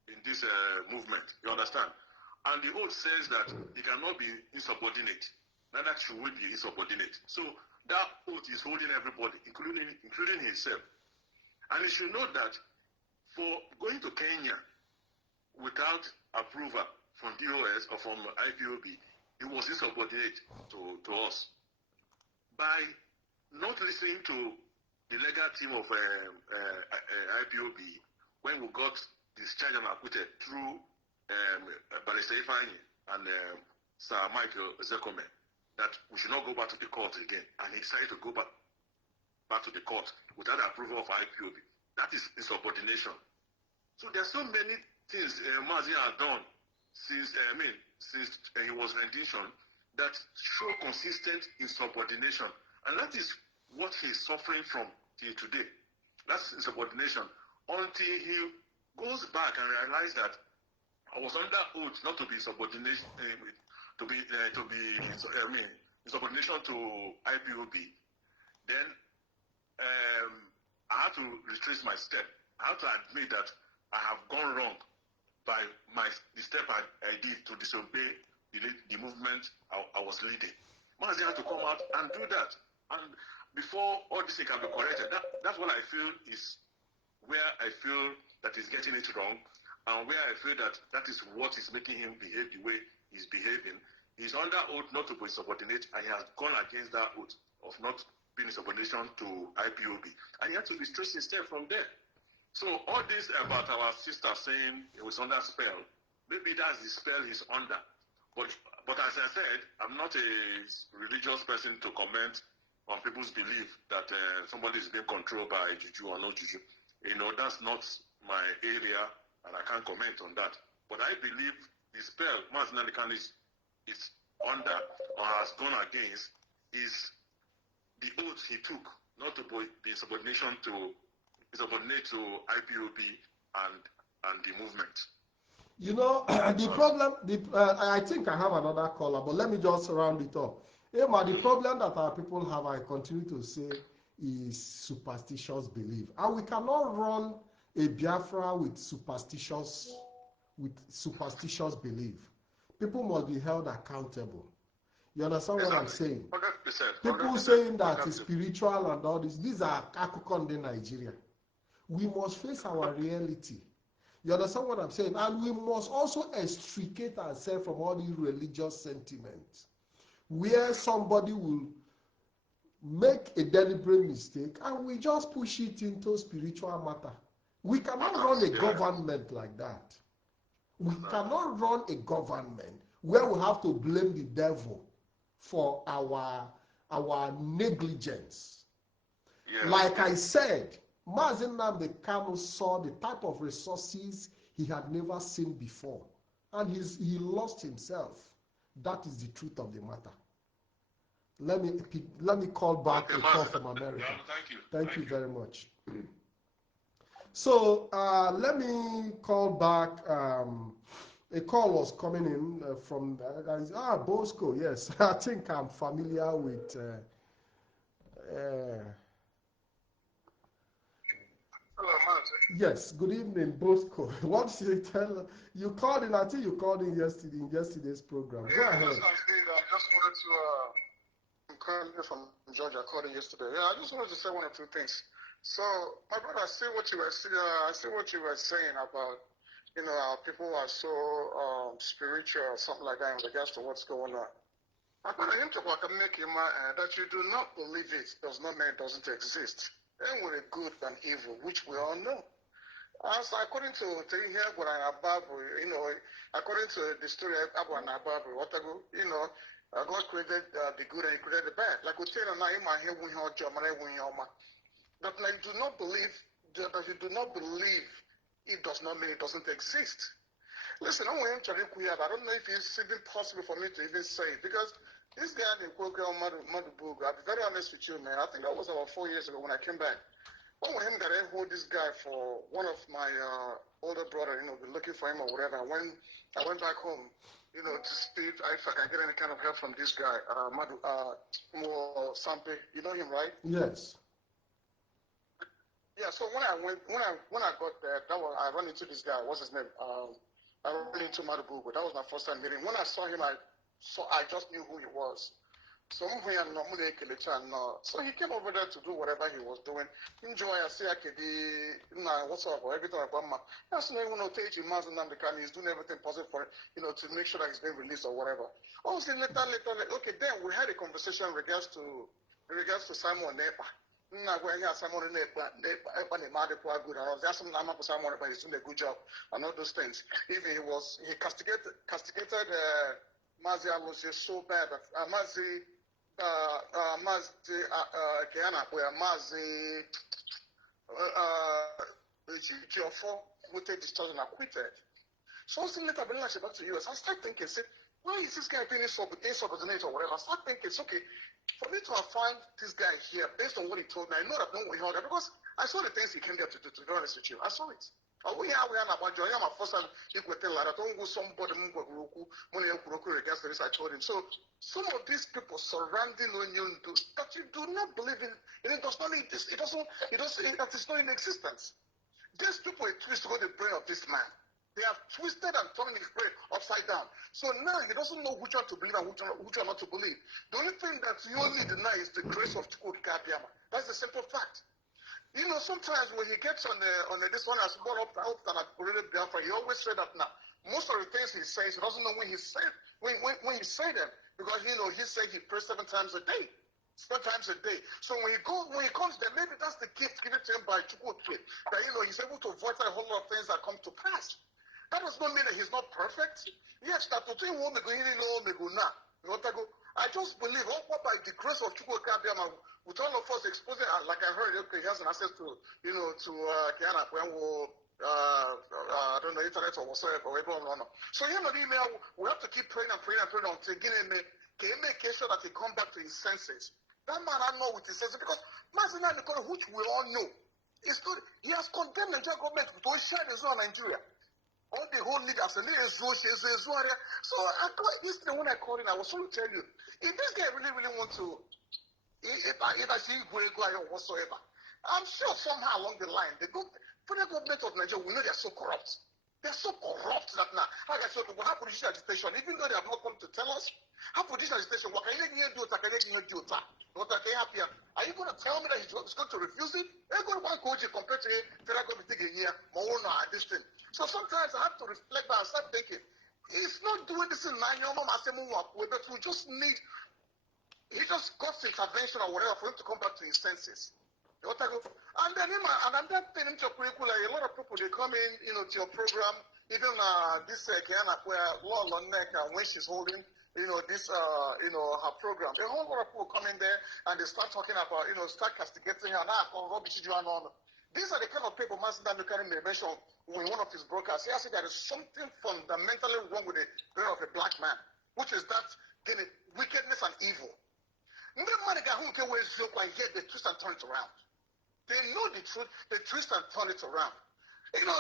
in this movement. You understand? And the oath says that he cannot be insubordinate. Neither should we be insubordinate. So that oath is holding everybody, including himself. And he should know that for going to Kenya without approval from DOS or from IPOB, he was insubordinate to us. By not listening to the legal team of IPOB, when we got discharged and acquitted through Barrister Ifeanyi and Sir Michael Zekome, that we should not go back to the court again. And he decided to go back to the court without the approval of IPOB. That is insubordination. So there are so many things Mazi has done since he was rendition that show consistent insubordination. And that is what he is suffering from till today. That's insubordination. Until he goes back and realizes that I was under oath not to be insubordination, insubordination to IPOB. Then I had to retrace my step. I have to admit that I have gone wrong by the step I did to disobey the movement I was leading. Mazi had to come out and do that. And before all this thing can be corrected, that's what I feel is where I feel that he's getting it wrong, and where I feel that is what is making him behave the way he's behaving. He's under oath not to be subordinate, and he has gone against that oath of not being in subordination to IPOB. And he had to retrace his step from there. So all this about our sister saying he was under spell, maybe that's the spell he's under. But as I said, I'm not a religious person to comment on people's belief that somebody is being controlled by juju or no juju. You know, that's not my area, and I can't comment on that. But I believe the spell Mazi Nnamdi is under or has gone against is the oath he took not to be subordinate to IPOB and the movement. You know, the problem, I think I have another caller, but let me just round it up. Emma, the problem that our people have, I continue to say, is superstitious belief. And we cannot run a Biafra with superstitious belief. People must be held accountable. You understand what I'm saying? 100%. People saying that it's spiritual and all this, these are Akukonde Nigeria. We must face our reality. You understand what I'm saying? And we must also extricate ourselves from all these religious sentiments, where somebody will make a deliberate mistake and we just push it into spiritual matter. We cannot run a government like that. We cannot run a government where we have to blame the devil for our negligence. Yeah. Like I said, Mazi Nnamdi Kanu saw the type of resources he had never seen before, and he lost himself. That is the truth of the matter. Let me call back a call from America. Thank you very much. So let me call back. A call was coming in from Bosco. Yes, I think I'm familiar with. Hello, Mazi. Yes, good evening, Bosco. What should you tell? You called in, I think you called in yesterday's program. Go Yeah, ahead. yes, I did. I just wanted to, I'm calling you from Georgia. I called in yesterday. Yeah, I just wanted to say one or two things. So, my brother, I see what you were saying about, people who are so spiritual or something like that in regards to what's going on. My brother, you talk about that you do not believe it does not mean it doesn't exist. And we're good and evil, which we all know. So according to here, according to the story of Abu and Ababu, God created the good and he created the bad. Like we tell you now, but like, you do not believe it does not mean it doesn't exist. Listen, I want to I don't know if it's even possible for me to even say it because this guy named Madubugu, I'll be very honest with you, man. I think that was about 4 years ago when I came back. When him that I hold this guy for one of my older brother, been looking for him or whatever. When I went back home, to see if I can get any kind of help from this guy, Madu Sampe. You know him, right? Yes. Yeah. So when I got there, I ran into this guy. What's his name? I ran into Madubugu. That was my first time meeting. When I saw him, I just knew who he was. So he came over there to do whatever he was doing. Enjoy, I say, what's up, or everything about my. That's not even Mazi Nnamdi Kanu. He's doing everything possible for to make sure that he's being released or whatever. Obviously, later, okay, then we had a conversation in regards to Simon Nepa. Simon Nepa, good. I was asking Simon Nepa, he's doing a good job and all those things. Even he castigated Mazi. I was just so bad. Mazi. Mazi Geoffrey voted discharged and acquitted. So later, when I came back to the US, I started thinking, why is this guy being insubordinate or whatever? I started thinking, it's okay for me to have found this guy here based on what he told me. I know that no one heard that because I saw the things he came there to do, to be honest with you. I saw it. We are about Joy. I'm a first time equal like that. Don't go somebody regards to this. I told him. So some of these people surrounding on you that you do not believe in, and it does not exist. It is not in existence. These people twist the brain of this man. They have twisted and turned his brain upside down. So now he doesn't know which one to believe and which one not to believe. The only thing that you only deny is the grace of Chukwu Kabiama. That's the simple fact. Sometimes when he gets on this one as more up than Biafra, he always said that now. Most of the things he says, he doesn't know when he said them because he said he prays 7 times a day. 7 times a day. So when he comes there, maybe that's the gift given to him by Chukwu that he's able to avoid a whole lot of things that come to pass. That does not mean that he's not perfect. Yes, that I just believe by the grace of Chukwu Kabiama, with all of us exposing, like I heard, okay, he has an access to, Kiana, I don't know, internet or whatsoever, So, we have to keep praying and praying and praying until make sure that he come back to his senses. That man I know with his senses, because Mazi Nnamdi Kanu, which we all know, he has condemned the Nigerian government to share the zone of Nigeria. All the whole leaders and so this thing when I called in, I was trying to tell you, if this guy really wants to, if I see or whatsoever, I'm sure somehow along the line, the federal government of Nigeria will know they're so corrupt. They're so corrupt that now, like I said, we have political agitation, even though they have not come to tell us. How political agitation, what can you do? What are they happy? Are you going to tell me that he's going to refuse it? They're going to want to compared to federal government here, this thing. So sometimes I have to reflect back and start thinking, he's not doing this in but we just need, he just got intervention or whatever for him to come back to his senses. And then another thing a lot of people they come in, to your program, even this Kiana where Law when she's holding, this her program. A whole lot of people come in there and they start talking about, start castigating her. These are the kind of people Mazi Nnamdi Kanu mentioned in one of his broadcasts. He said there is something fundamentally wrong with the brain of a black man, which is that wickedness and evil. And yet they twist and turn it around. They know the truth, they twist and turn it around.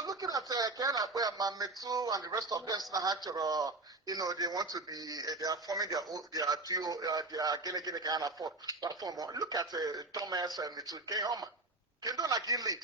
Looking at Kenya where Mametu and the rest of them, they want to be, they are forming their own, they are getting kind of platform. Look at Thomas and Mitu Kenya. Kendo like you lead.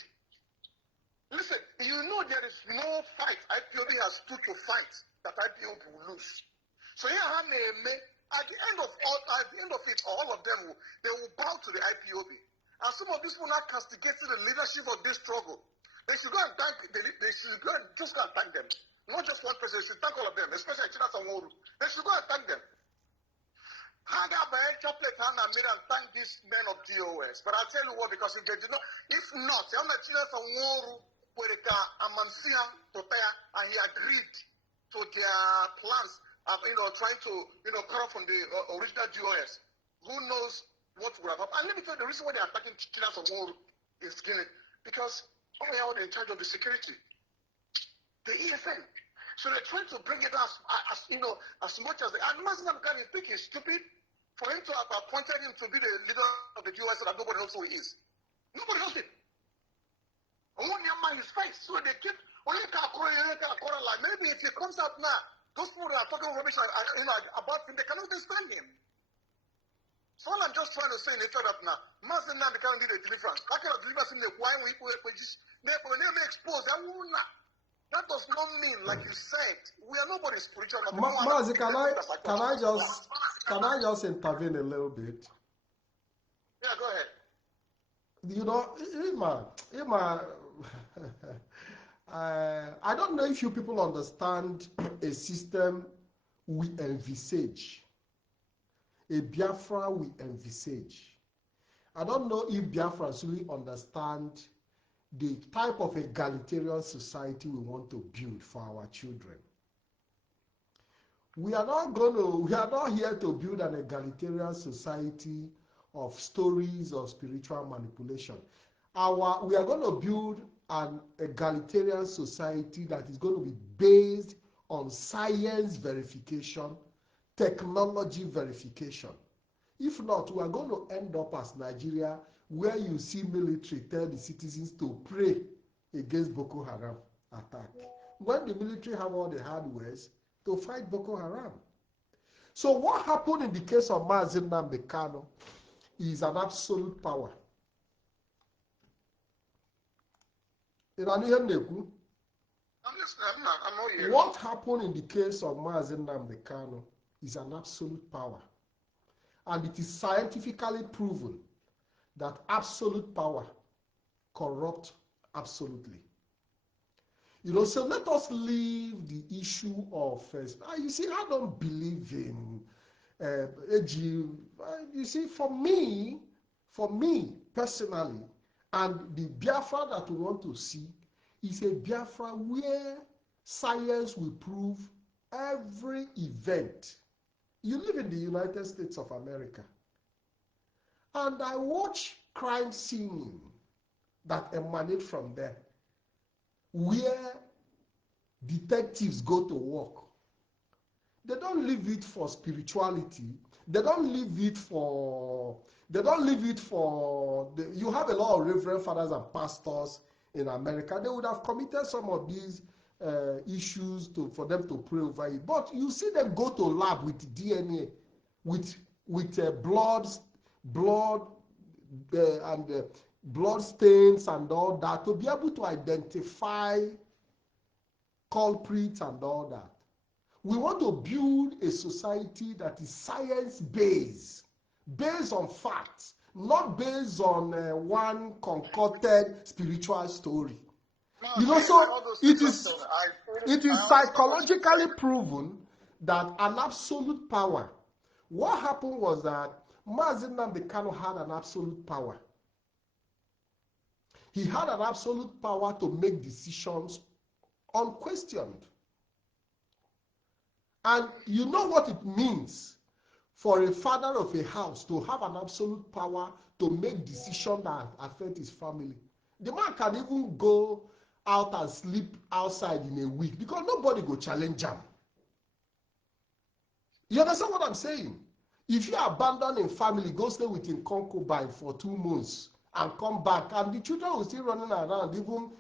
Listen, you know there is no fight IPOB has stood to fight that IPOB will lose. So here, at the end of it, all of them they will bow to the IPOB. And some of these people now castigating the leadership of this struggle. They should go and thank. They should go and just go and thank them. Not just one person. They should thank all of them, especially China Sanworu. They should go and thank them. Haga by chaplet hand and made and thank these men of DOS. But I'll tell you what, because if they did not, if not, China Sanworu Amansia Totaya, and he agreed to their plans of trying to cut off from the original DOS. Who knows what would have happened? And let me tell you the reason why they're attacking China Somoro is Guinea, because they are in charge of the security, the EFN. So they're trying to bring it as much as they. And Mazi Nnamdi is thinking stupid for him to have appointed him to be the leader of the DOS that nobody knows who he is. Nobody knows it. Only on his face. So they keep like maybe if he comes out now, those people that are talking rubbish about him, they cannot stand him. So all I'm just trying to say in the third up now, Mazi Nnamdi can't do the deliverance. How can I deliver him the wine we just they expose that will not. That does not mean, like you said, we are nobody spiritual. Mazi, can I just intervene a little bit? Yeah, go ahead. You know, I don't know if you people understand a system we envisage, a Biafra we envisage. I don't know if Biafrans really understand the type of egalitarian society we want to build for our children. We are not here to build an egalitarian society of stories of spiritual manipulation. We are going to build an egalitarian society that is going to be based on science verification, technology verification. If not, we are going to end up as Nigeria, where you see military tell the citizens to pray against Boko Haram attack, when the military have all the hardwares to fight Boko Haram. So what happened in the case of Mazi Nnamdi Kanu is an absolute power. What happened in the case of Mazi Nnamdi Kanu is an absolute power. And it is scientifically proven that absolute power corrupts absolutely. So let us leave the issue of, you see, I don't believe in, you see, for me personally, and the Biafra that we want to see is a Biafra where science will prove every event. You live in the United States of America, and I watch crime scene that emanate from there, where detectives go to work. They don't leave it for spirituality. They don't leave it for. You have a lot of reverend fathers and pastors in America. They would have committed some of these issues for them to pray over it. But you see them go to lab with DNA, with blood blood stains and all that, to be able to identify culprits and all that. We want to build a society that is science-based, based on facts, not based on one concocted spiritual story. So it is psychologically proven that an absolute power. What happened was that Mazi Nnamdi Kanu had an absolute power. He had an absolute power to make decisions unquestioned. And you know what it means for a father of a house to have an absolute power to make decisions that affect his family. The man can even go out and sleep outside in a week because nobody go challenge him. You understand what I'm saying? If you abandon a family, go stay with a concubine for 2 months and come back, and the children will still running around, even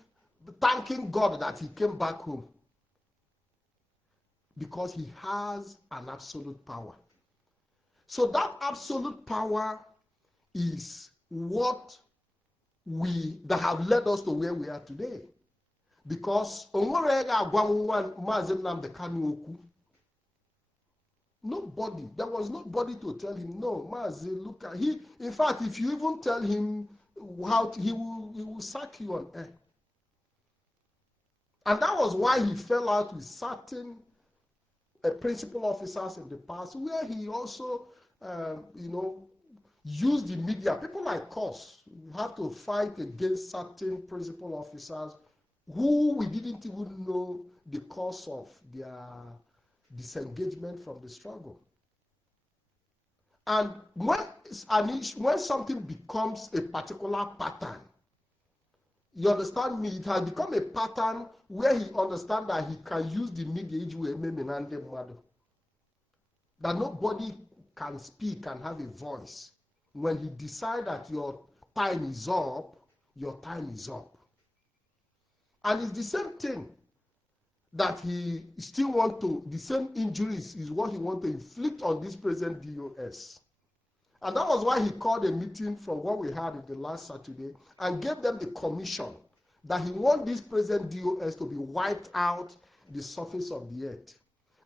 thanking God that he came back home. Because he has an absolute power. So that absolute power is what that have led us to where we are today. because onwere ga agwa Mazi Nnamdi Kanu okwu. Nobody. There was nobody to tell him, no, Mazi, look at he. In fact, if you even tell him how he will sack you on air. And that was why he fell out with certain principal officers in the past, where he also, used the media. People like us have to fight against certain principal officers who we didn't even know the cause of their disengagement from the struggle. And when something becomes a particular pattern, you understand me, it has become a pattern where he understands that he can use the media that nobody can speak and have a voice. When he decides that your time is up, your time is up. And it's the same thing that he still want to, the same injuries is what he want to inflict on this present DOS. And that was why he called a meeting from what we had in the last Saturday and gave them the commission that he want this present DOS to be wiped out the surface of the earth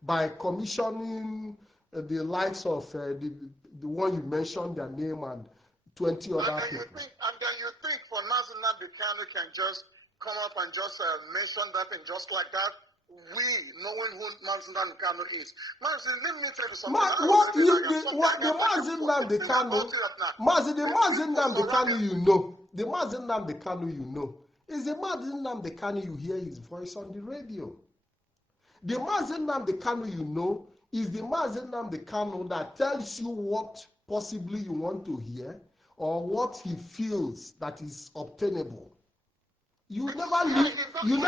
by commissioning the likes of the one you mentioned, their name, and 20 other people. And then you think for Mazi Nnamdi Kanu can just come up and just mention that and just like that, we knowing who Mazi Nnamdi Kanu is. Mazi, let me tell you something. The Mazi Nnamdi Kanu you know, the Mazi Nnamdi Kanu you know, is the Mazi Nnamdi Kanu you hear his voice on the radio. The Mazi Nnamdi Kanu you know is the Mazi Nnamdi Kanu that tells you what possibly you want to hear or what he feels that is obtainable. You never leave. Most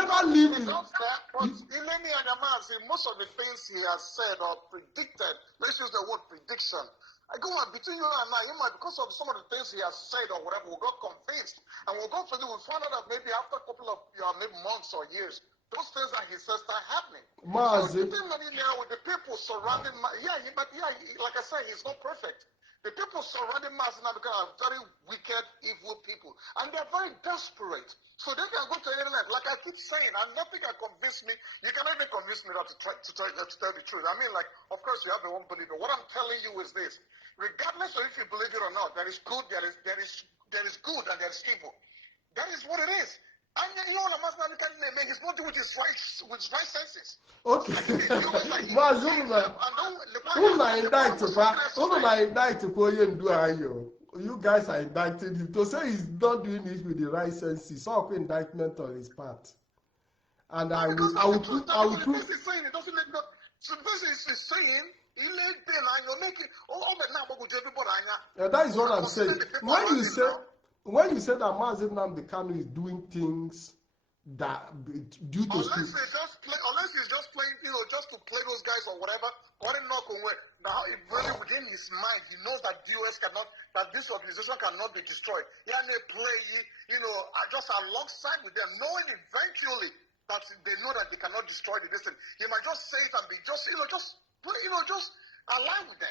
of the things he has said or predicted, let's use the word prediction. I go on between you and I, because of some of the things he has said or whatever, we got convinced. And we'll go through, we'll find out that maybe after a couple of maybe months or years, those things that he says start happening. Mazi. So the thing now with the people surrounding, like I said, he's not perfect. The people surrounding Mazi Nnamdi Kanu are very wicked, evil people. And they're very desperate. So they can go to any length. Like I keep saying, and nothing can convince me. You cannot even convince me not to tell the truth. I mean, like, of course, you have the one believer. What I'm telling you is this. Regardless of if you believe it or not, there is good, there is good, and there is evil. That is what it is. And you know what Mazi Nnamdi Kanu name, he's not doing with his right senses. Okay. You guys are indicting him to say he's not doing it with the right senses. So indictment on his part. And I will prove. That is what I'm saying. When you say that Mazi Nnamdi Kanu is doing things that due to unless he's just playing, just to play those guys or whatever. Now, really within his mind, he knows that that this organization cannot be destroyed. He may play, just alongside with them, knowing eventually that they know that they cannot destroy the distance. He might just say it and be just align with them.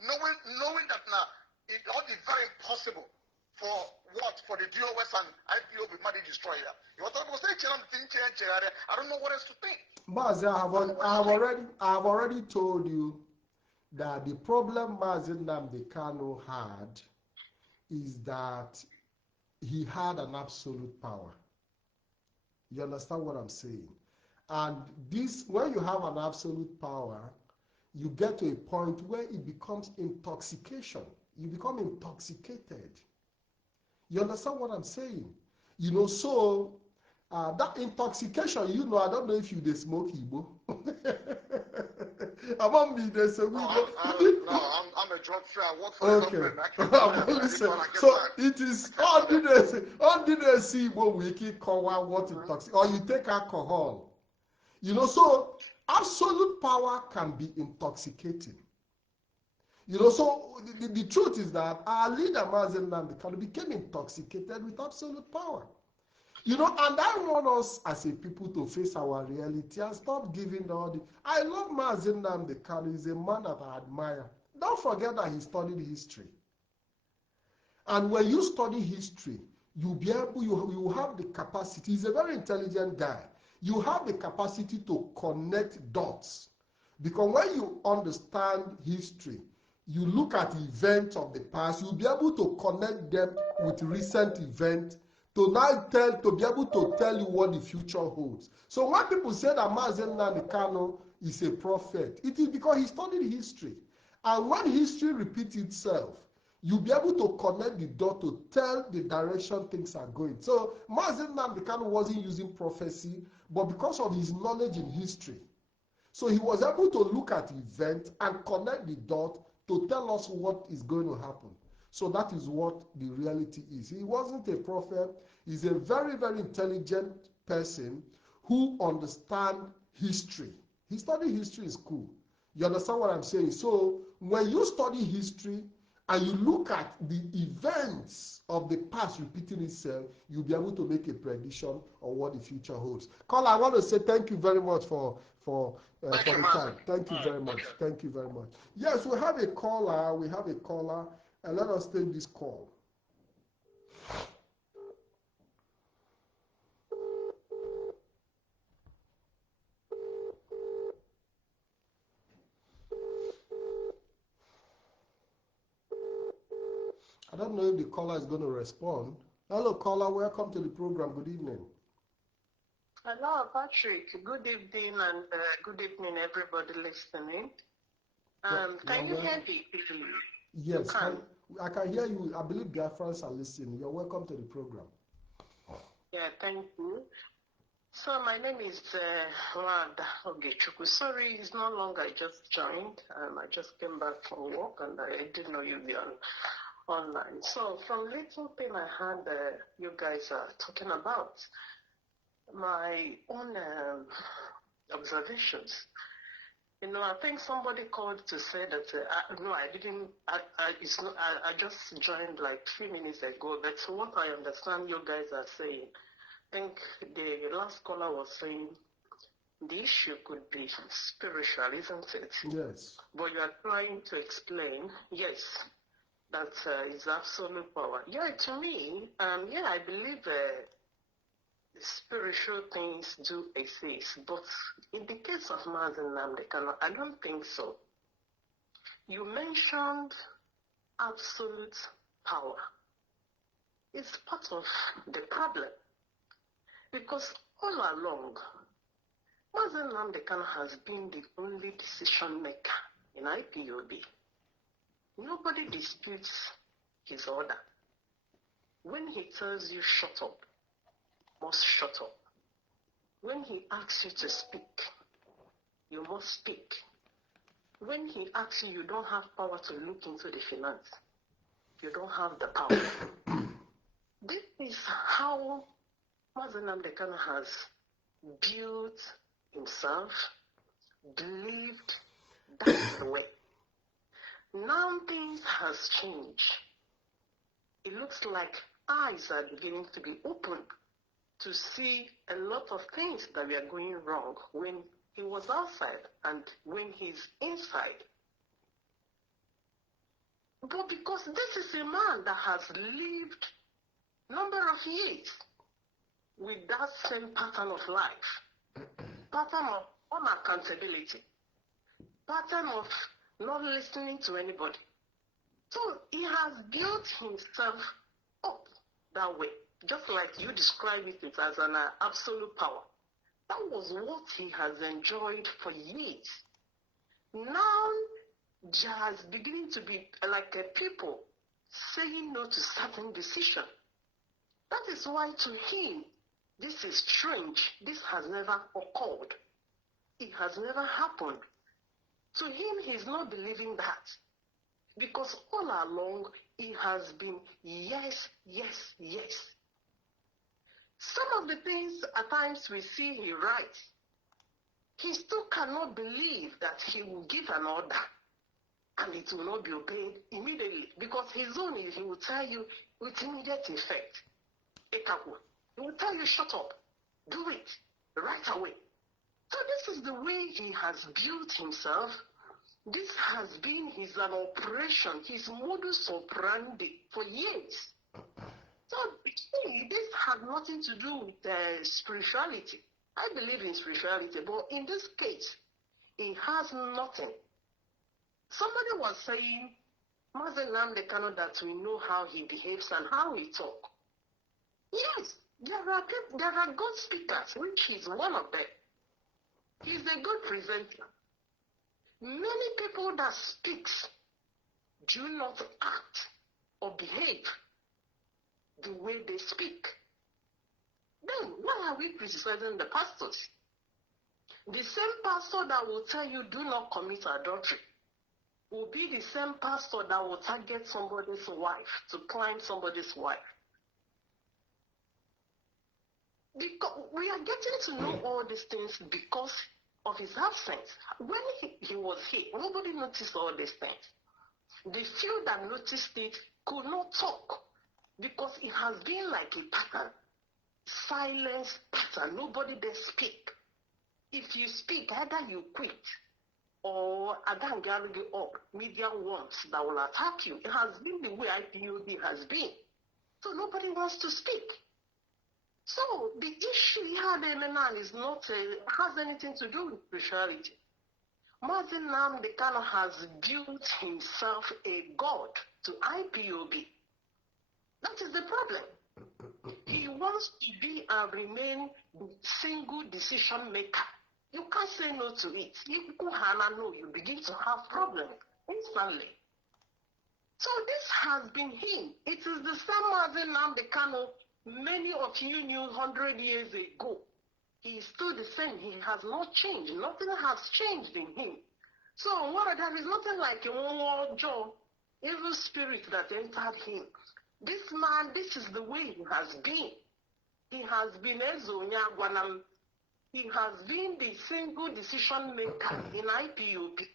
Knowing that now it ought to be very impossible for what? For the DOS and IPO be money destroyer. I don't know what else to think. Mazi, I have already told you that the problem Mazi Nnamdi Kanu had is that he had an absolute power. You understand what I'm saying? And this, when you have an absolute power, you get to a point where it becomes intoxication. You become intoxicated. You understand what I'm saying? So that intoxication, I don't know if they smoke Igbo. Among me, they say we I'm a drug free. I work for the government. Listen, so it is ordinary Igbo wiki call what intoxication, or you take alcohol. So absolute power can be intoxicating. So the truth is that our leader Mazi Nnamdi Kanu became intoxicated with absolute power. And I want us as a people to face our reality and stop giving all the. I love Mazi Nnamdi Kanu. He's a man that I admire. Don't forget that he studied history. And when you study history, you'll be able, you have the capacity. He's a very intelligent guy. You have the capacity to connect dots. Because when you understand history, you look at events of the past, you'll be able to connect them with recent events to now be able to tell you what the future holds. So when people say that Mazi Nnamdi Kanu is a prophet, it is because he studied history. And when history repeats itself, you'll be able to connect the dot to tell the direction things are going. So Mazi Nnamdi Kanu wasn't using prophecy, but because of his knowledge in history. So he was able to look at events and connect the dot to tell us what is going to happen. So that is what the reality is. He wasn't a prophet. He's a very, very intelligent person who understands history. He studied history in school. You understand what I'm saying? So when you study history and you look at the events of the past repeating itself, you'll be able to make a prediction on what the future holds. Carl, I want to say thank you very much for the time. Thank you very much. Thank you very much. Yes, we have a caller. And let us take this call. I don't know if the caller is going to respond. Hello, caller. Welcome to the program. Good evening. Hello, Patrick. Good evening and good evening, everybody listening. Can you hear me? Yes, I can hear you. I believe Biafrans are listening. You're welcome to the program. Yeah, thank you. So my name is Wada Ogechuku. Sorry, it's no longer. I just joined. I just came back from work and I didn't know you'd be online. So from little thing I heard you guys are talking about, my own observations. You know, I think somebody called to say that, no, I didn't, I just joined like 3 minutes ago, but what I understand you guys are saying, I think the last caller was saying the issue could be spiritual, isn't it? Yes. But you are trying to explain, yes, that is absolute power. Yeah, to me, yeah, I believe spiritual things do exist, but in the case of Mazi Nnamdi Kanu, I don't think so. You mentioned absolute power. It's part of the problem, because all along, Mazi Nnamdi Kanu has been the only decision maker in IPOB. Nobody disputes his order. When he tells you shut up, must shut up. When he asks you to speak, you must speak. When he asks you, you don't have power to look into the finance, you don't have the power. This is how Mazi Nnamdi Kanu has built himself, believed that's the way. Now things has changed. It looks like eyes are beginning to be opened to see a lot of things that were going wrong when he was outside and when he's inside. But because this is a man that has lived number of years with that same pattern of life, pattern of unaccountability, pattern of not listening to anybody. So he has built himself up that way, just like you describe it as an absolute power. That was what he has enjoyed for years. Now, there's beginning to be like people saying no to certain decisions. That is why to him, this is strange. This has never occurred. It has never happened. To him, he's not believing that. Because all along, he has been yes, yes, yes. Some of the things at times we see he writes, he still cannot believe that he will give an order and it will not be obeyed immediately. Because his own, he will tell you with immediate effect. He will tell you, shut up, do it right away. So this is the way he has built himself. This has been his operation, his modus operandi for years. So So this has nothing to do with spirituality. I believe in spirituality, but in this case, it has nothing. Somebody was saying, Mazi Nnamdi Kanu, that we know how he behaves and how he talks. Yes, there are good speakers, which is one of them. He's a good presenter. Many people that speaks do not act or behave the way they speak. Then why are we criticizing the pastors? The same pastor that will tell you do not commit adultery will be the same pastor that will target somebody's wife, to climb somebody's wife. Because we are getting to know all these things because of his absence. When he was here, nobody noticed all these things. The few that noticed it could not talk because it has been like a pattern. Silence pattern. Nobody there speak. If you speak, either you quit or Adangarugi up, media wants that will attack you. It has been the way IPOB has been. So nobody wants to speak. So the issue here now is not has anything to do with spirituality. Mazi Nnamdi Kanu has built himself a god to IPOB. That is the problem. He wants to be and remain the single decision maker. You can't say no to it. If you no, you begin to have problems instantly. So this has been him. It is the same Mazi Nnamdi Kanu many of you knew 100 years ago. He is still the same. He has not changed. Nothing has changed in him. So there is nothing like a one job, evil spirit that entered him. This man, this is the way he has been. He has been Ezonyagwanam. He has been the single decision maker in IPOB.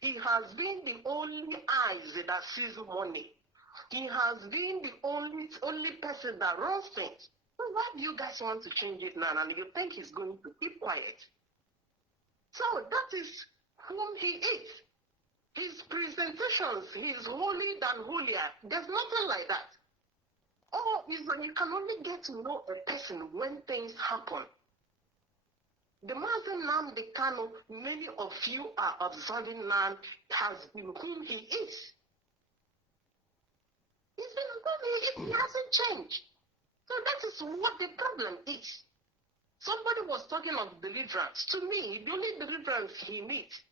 He has been the only eyes that sees money. He has been the only person that runs things. So why do you guys want to change it now and you think he's going to keep quiet? So that is whom he is. His presentations, he's holier than holier. There's nothing like that. Oh, you can only get to know a person when things happen. The Mazi Nnamdi Kanu, many of you are observing now, has been whom he is. He's been whom he hasn't changed. So that is what the problem is. Somebody was talking of deliverance. To me, the only deliverance he needs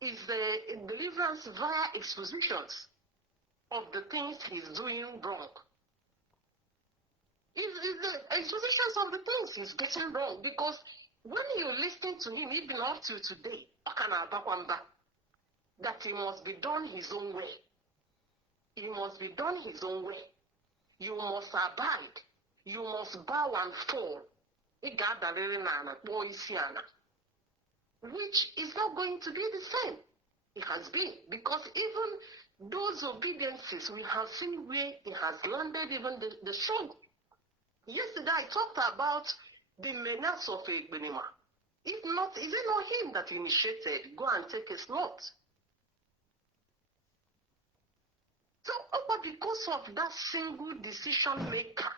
is the deliverance via expositions of the things he's doing wrong. It's the expositions of the things he's getting wrong, because when you listen to him, even up to today, that he must be done his own way. He must be done his own way. You must abide. You must bow and fall. Which is not going to be the same. It has been. Because even those obediences, we have seen where it has landed, even the struggle. Yesterday I talked about the menace of Egbenima. If not, is it not him that initiated, go and take a slot? So, but because of that single decision maker,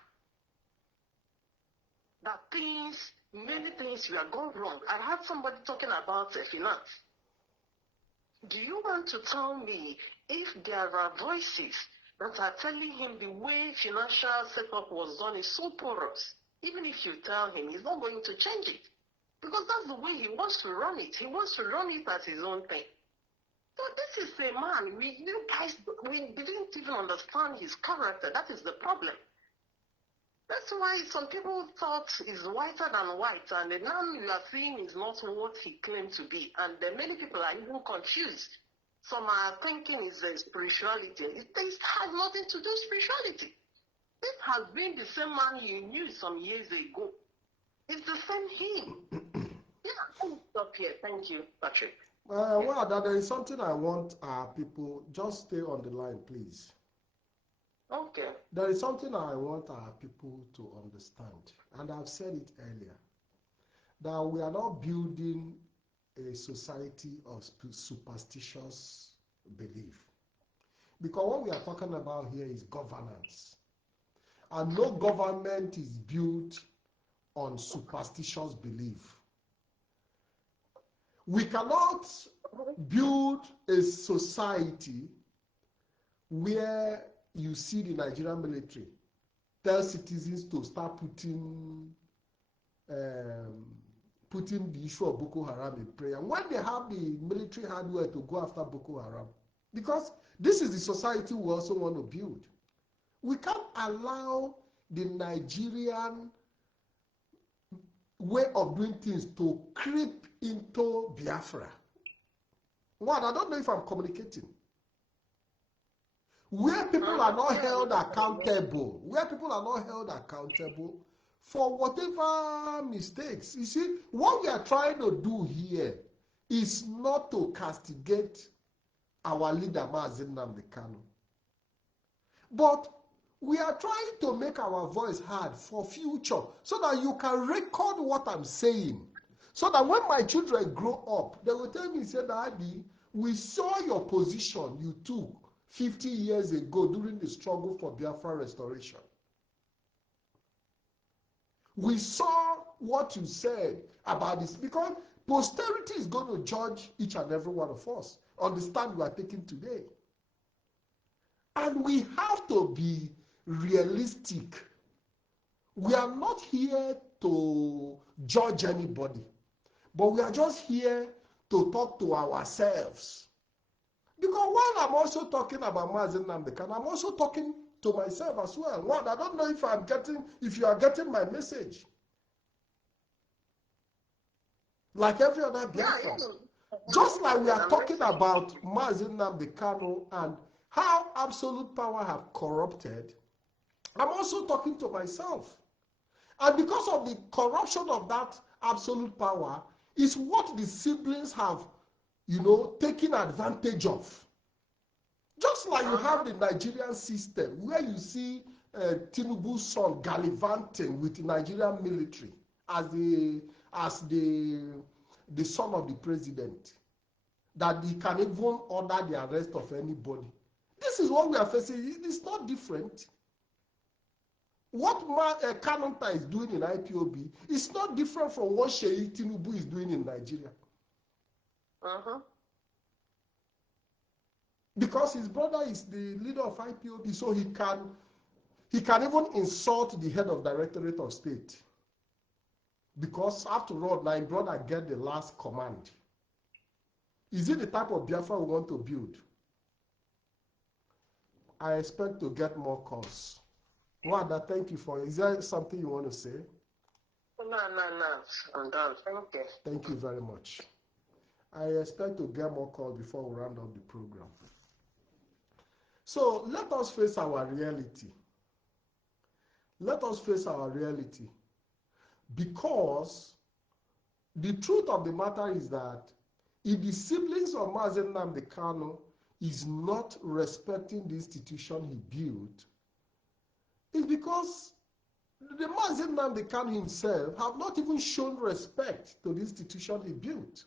that many things were gone wrong. I had somebody talking about finance. Do you want to tell me if there are voices that are telling him the way financial setup was done is so porous? Even if you tell him, he's not going to change it. Because that's the way he wants to run it. He wants to run it as his own thing. So this is a man, we didn't even understand his character. That is the problem. That's why some people thought he's whiter than white, and the man you are seeing is not what he claimed to be. And then many people are even confused. Some are thinking it's spirituality. It has nothing to do with spirituality. This has been the same man you knew some years ago. It's the same him. Yeah, I'll stop here. Thank you, Patrick. Well, there is something I want people, just stay on the line, please. Okay. There is something I want our people to understand, and I've said it earlier, that we are not building a society of superstitious belief. Because what we are talking about here is governance. and no government is built on superstitious belief. We cannot build a society where you see the Nigerian military tell citizens to start putting the issue of Boko Haram in prayer when they have the military hardware to go after Boko Haram. Because this is the society we also want to build. We can't allow the Nigerian way of doing things to creep into Biafra. One, I don't know if I'm communicating. Where people are not held accountable, for whatever mistakes. You see, what we are trying to do here is not to castigate our leader, Mazi Nnamdi Kanu. But we are trying to make our voice heard for future so that you can record what I'm saying. So that when my children grow up, they will tell me, say, Daddy, we saw your position you took 50 years ago during the struggle for Biafra restoration. We saw what you said about this, because posterity is going to judge each and every one of us on the stand we are taking today. And we have to be realistic. We are not here to judge anybody, but we are just here to talk to ourselves. Because while I'm also talking about Mazi Nnamdi Kanu, I'm also talking to myself as well. One, I don't know if you are getting my message. Like every other Biafran. Just like we are talking about Mazi Nnamdi Kanu and how absolute power have corrupted, I'm also talking to myself. And because of the corruption of that absolute power is what the siblings have, taken advantage of. Just like you have the Nigerian system where you see Tinubu's son gallivanting with the Nigerian military as the son of the president, that he can even order the arrest of anybody. This is what we are facing. It's not different. What Kanunta is doing in IPOB is not different from what Sheikh Tinubu is doing in Nigeria. Because his brother is the leader of IPOB, so he can even insult the head of Directorate of State. Because after all, my brother get the last command. Is it the type of Biafra we want to build? I expect to get more calls. Wanda, thank you for it. Is there something you want to say? No. I'm done. Thank you. Thank you very much. I expect to get more calls before we round up the program. So let us face our reality. Let us face our reality. Because the truth of the matter is that if the siblings of Mazi Nnamdi Kanu is not respecting the institution he built, it's because the Mazi Nnamdi Kanu himself have not even shown respect to the institution he built.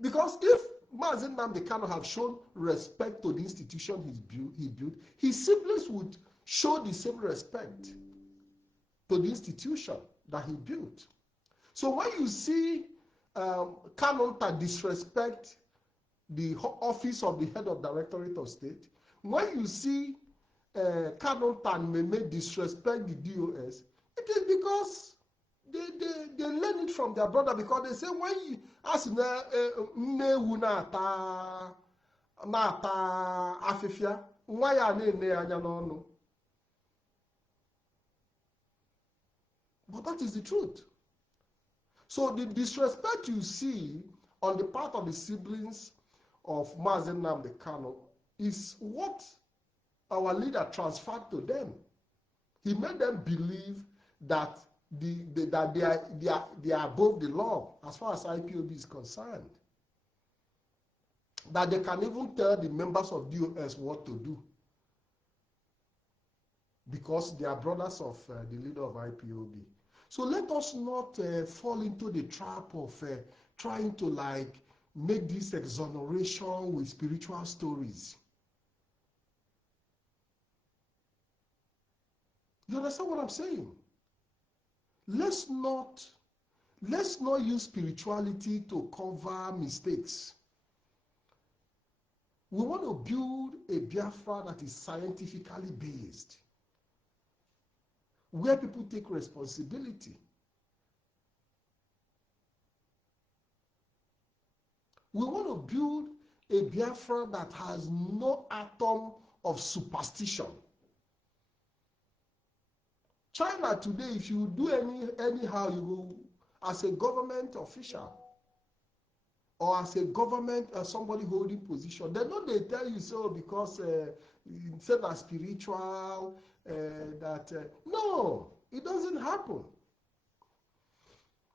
Because if Mazi Nnamdi Kanu have shown respect to the institution he built, his siblings would show the same respect to the institution that he built. So when you see Kanunta disrespect the office of the head of Directorate of State, when you see Kanunta and Meme disrespect the DOS, it is because they learn it from their brother, because they say when you ask Nnewu na-ata afifia, nwa ya na-ene anya n'ọnụ. But that is the truth. So the disrespect you see on the part of the siblings of Mazi Nnamdi Kanu is what our leader transferred to them. He made them believe that they are above the law as far as IPOB is concerned. That they can even tell the members of DOS what to do, because they are brothers of the leader of IPOB. So let us not fall into the trap of trying to make this exoneration with spiritual stories. You understand what I'm saying? Let's not use spirituality to cover mistakes. We want to build a Biafra that is scientifically based, where people take responsibility. We want to build a Biafra that has no atom of superstition. China today, if you do anyhow, you will, as a government official or as a government, somebody holding position, they know they tell you so because instead of spiritual, no, it doesn't happen.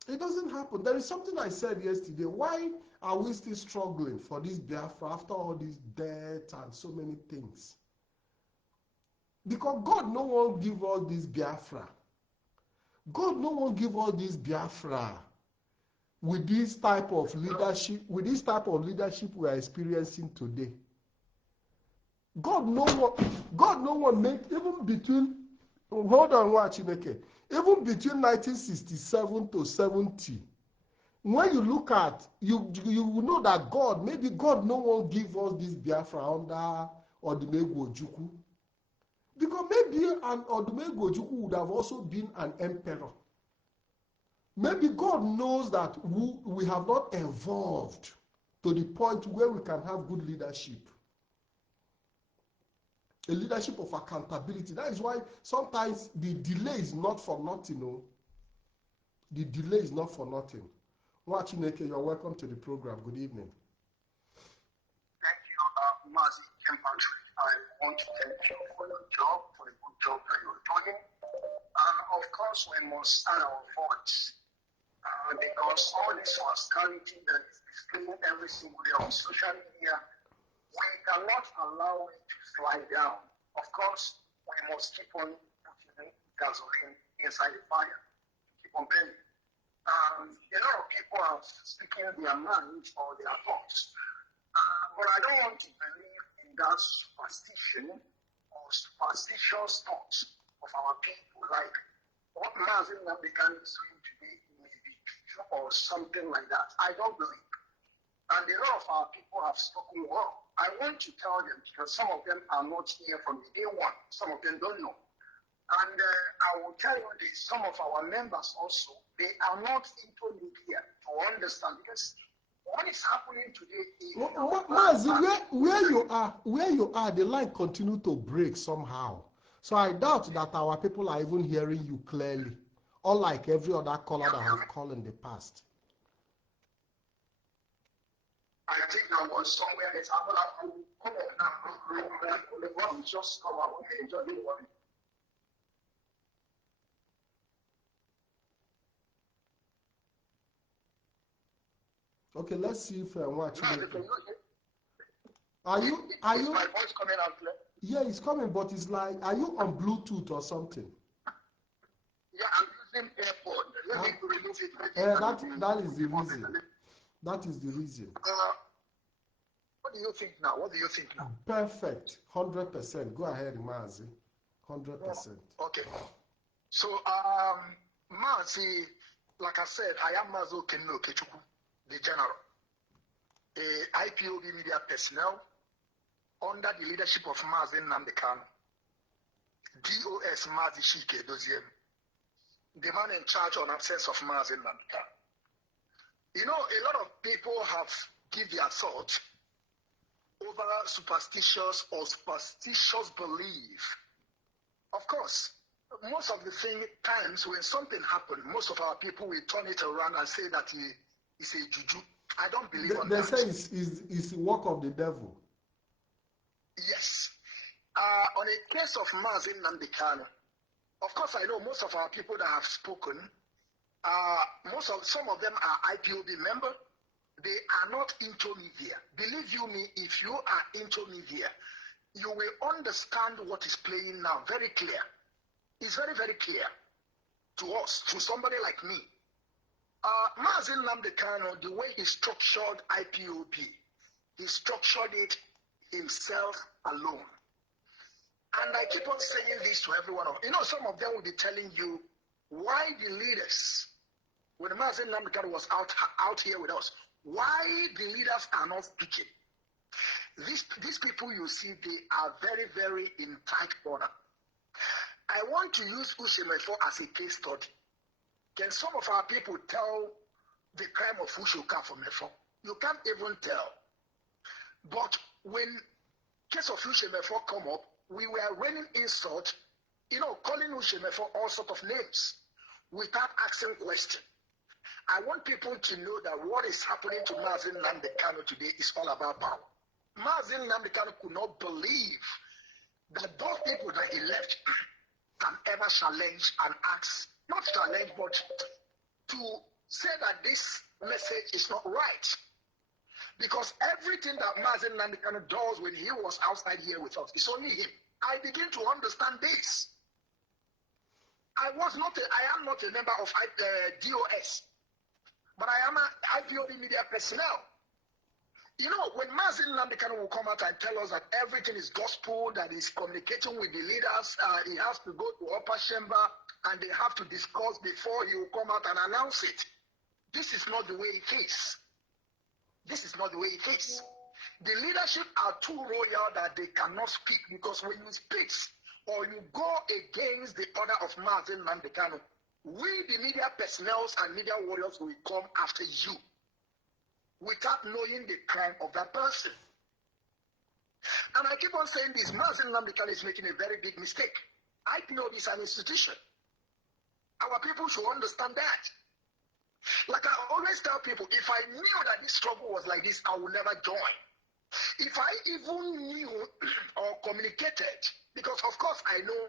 It doesn't happen. There is something I said yesterday. Why are we still struggling for this Biafra after all this death and so many things? Because God no one give us this Biafra. God no one give us this Biafra with this type of leadership, we are experiencing today. God no one make, even between, hold on, watch Chineke, even between 1967 to 70, when you look at, you know that maybe God no one give us this Biafra under Odumegwu Ojukwu. Because maybe an Odumegwu Ojukwu would have also been an emperor. Maybe God knows that we have not evolved to the point where we can have good leadership. A leadership of accountability. That is why sometimes the delay is not for nothing. No? The delay is not for nothing. Wachineke, you're welcome to the program. Good evening. Thank you, Mazi. I want to thank you for your job, for the good job that you're doing. Of course, we must stand our voice because all this rascality that is displaying every single day on social media, we cannot allow it to slide down. Of course, we must keep on putting gasoline inside the fire, keep on burning. A lot of people are speaking their minds or their thoughts, but I don't want to believe in that superstition or superstitious thoughts of our people, like what Mazi Nnamdi is doing today may be true or something like that. I don't believe. And a lot of our people have spoken well. I want to tell them, because some of them are not here from the day one. Some of them don't know. And I will tell you this, some of our members also, they are not into media to understand, because what is happening today is... Mazi, where you are, the line continue to break somehow. So I doubt that our people are even hearing you clearly, unlike every other caller that have called in the past. I think I was somewhere else. I'm going to come on now. The one just come out. Okay, don't worry. Okay, let's see if watch. Are you? Is my voice coming out clear? Yeah, it's coming, but it's like, are you on Bluetooth or something? Yeah, I'm using AirPod. Let me remove it. That is the reason. That is the reason. What do you think now? What do you think now? Perfect. 100%. Go ahead, Mazi. 100%. Okay. So, Mazi, like I said, I am Mazi Okechukwu, the general, a IPOB media personnel under the leadership of Mazi Nnamdi Kanu, DOS Mazi Shike Doziem, the man in charge on absence of Mazi Nnamdi Kanu. You know, a lot of people have given their thought over superstitious belief. Of course, most of the times when something happens, most of our people will turn it around and say that it's a juju. I don't believe on that. They say it's the work of the devil. Yes. On a case of Mazi Nnamdi Kanu, of course I know most of our people that have spoken, some of them are IPOB members. They are not into media. Believe you me, if you are into media, you will understand what is playing now very clear. It's very, very clear to us, to somebody like me. Mazi Nnamdi Kanu, the way he structured IPOB, he structured it himself alone. And I keep on saying this to everyone. You know, some of them will be telling you why the leaders, when Mazi Nnamdi was out here with us, why the leaders are not speaking. These people you see, they are very, very in tight order. I want to use Ushemefo as a case study. Can some of our people tell the crime of Ushoka from Mefo? You can't even tell. But when case of Ushemefo come up, we were raining insult, you know, calling Ushemefo all sort of names without asking questions. I want people to know that what is happening to Mazi Nnamdi Kanu today is all about power. Mazi Nnamdi Kanu could not believe that those people that he left can ever challenge and ask, not challenge, but to say that this message is not right. Because everything that Mazi Nnamdi Kanu does when he was outside here with us, it's only him. I begin to understand this. I am not a member of DOS, but I am an IPOD media personnel. You know, when Mazi Nnamdi Kanu will come out and tell us that everything is gospel, that he's communicating with the leaders, he has to go to upper chamber and they have to discuss before he will come out and announce it. This is not the way it is. This is not the way it is. The leadership are too royal that they cannot speak, because when you speak or you go against the order of Mazi Nnamdi Kanu, we, the media personnel and media warriors, will come after you without knowing the crime of that person. And I keep on saying this, Mazi Nnamdi Kanu is making a very big mistake. IPOB is an institution. Our people should understand that. Like I always tell people, if I knew that this struggle was like this, I would never join. If I even knew or communicated, because of course I know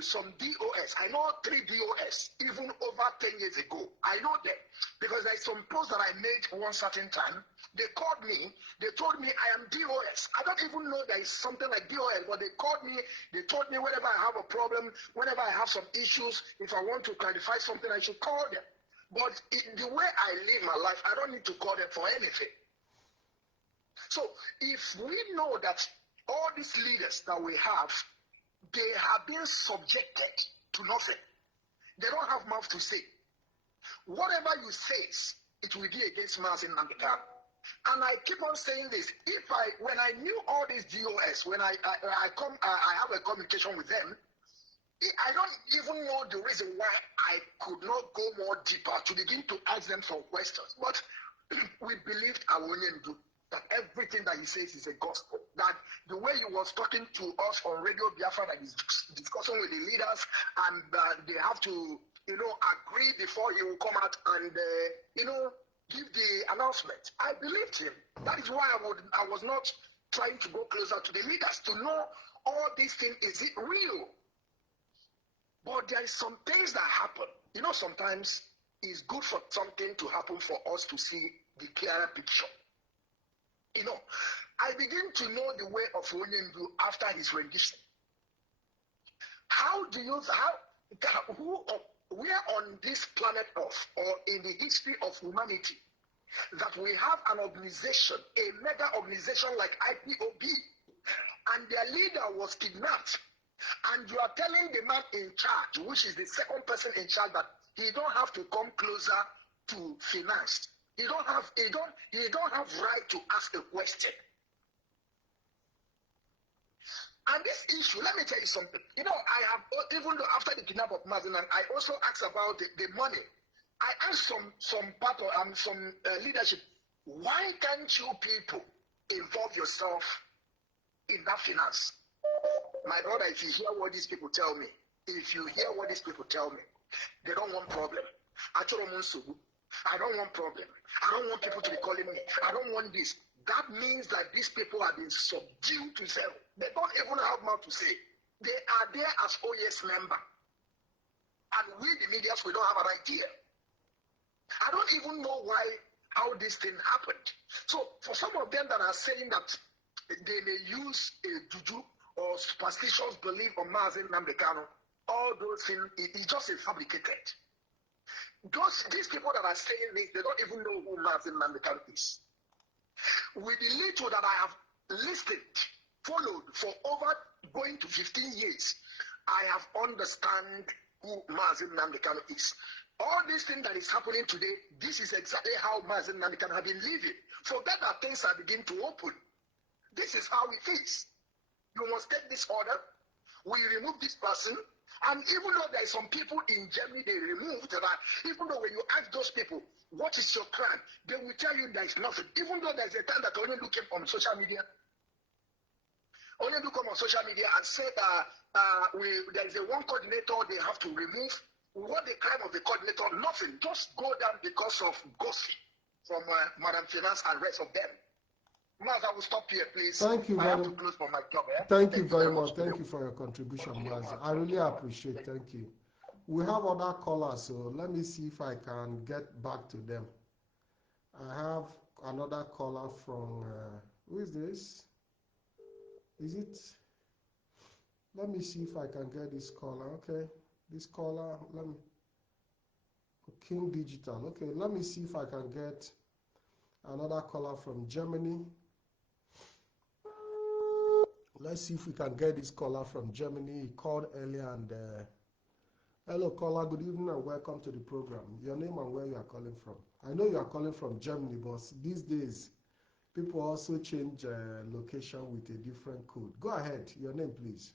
some DOS. I know 3 DOS, even over 10 years ago. I know them because there's some posts that I made one certain time. They called me. They told me I am DOS. I don't even know there is something like DOS, but they called me. They told me whenever I have a problem, whenever I have some issues, if I want to clarify something, I should call them. But in the way I live my life, I don't need to call them for anything. So if we know that all these leaders that we have, they have been subjected to nothing. They don't have mouth to say. Whatever you say, it will be against Mazi Nnamdi Kanu. And I keep on saying this. When I knew all these DOS, when I have a communication with them, I don't even know the reason why I could not go more deeper to begin to ask them some questions. But we believed Awonyendu, that everything that he says is a gospel. That the way he was talking to us on Radio Biafra, that he's discussing with the leaders, and they have to, agree before he will come out and, give the announcement. I believed him. That is why I was not trying to go closer to the leaders to know all these things. Is it real? But there is some things that happen. Sometimes it's good for something to happen for us to see the clearer picture. I begin to know the way of Onyendu after his rendition. Where on this planet Earth or in the history of humanity that we have an organization, a mega organization like IPOB, and their leader was kidnapped, and you are telling the man in charge, which is the second person in charge, that he don't have to come closer to finance. He don't have right to ask a question. And this issue, let me tell you something. I have, even though after the kidnap of Mazi, I also asked about the money. I asked some part of some leadership, why can't you people involve yourself in that finance? My brother, if you hear what these people tell me, they don't want problem. I don't want problem. I don't want people to be calling me. I don't want this. That means that these people have been subdued to zero. They don't even have mouth to say. They are there as OES member. And we, the media, we don't have an idea. I don't even know how this thing happened. So for some of them that are saying that they may use a juju or superstitious belief on Mazi Nnamdi Kanu, all those things, it's just fabricated. These people that are saying this, they don't even know who Mazi Nnamdi Kanu is. With the little that I have listened, followed for over going to 15 years, I have understand who Mazi Nnamdi Kanu is. All this thing that is happening today, this is exactly how Mazi Nnamdi Kanu have been living. Forget that things are beginning to open. This is how it is. You must take this order. We remove this person. And even though there are some people in Germany, they removed that. Even though when you ask those people, what is your plan? They will tell you there is nothing. Even though there's a time that only look on social media. Only look on social media and say there is a one coordinator they have to remove. What the crime of the coordinator? Nothing. Just go down because of gossip from Madam Finance and rest of them. Maz, I will stop here, please. Thank you very much. Thank you very much. Thank you for your contribution, Maz. I really appreciate it. Thank you. We have other callers, so let me see if I can get back to them. I have another caller from, who is this? Is it? Let me see if I can get this caller. Okay, this caller, let me, King Digital. Okay, let me see if I can get another caller from Germany. Let's see if we can get this caller from Germany. He called earlier and hello caller, good evening and welcome to the program. Your name and where you are calling from. I know you are calling from Germany, but these days people also change location with a different code. Go ahead, your name please.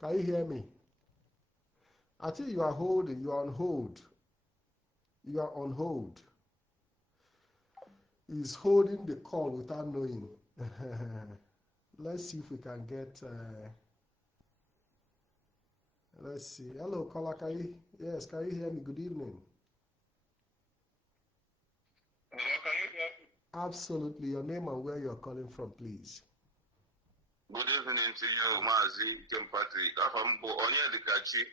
Can you hear me? I think you are holding, you are on hold. You are on hold. He's holding the call without knowing. Let's see if we can get, let's see. Hello, caller, can you hear me? Good evening. Hello, can you hear me? Absolutely. Your name and where you're calling from, please. Good evening to you, Mazi, Kim Patrick. I'm Onyedikachi,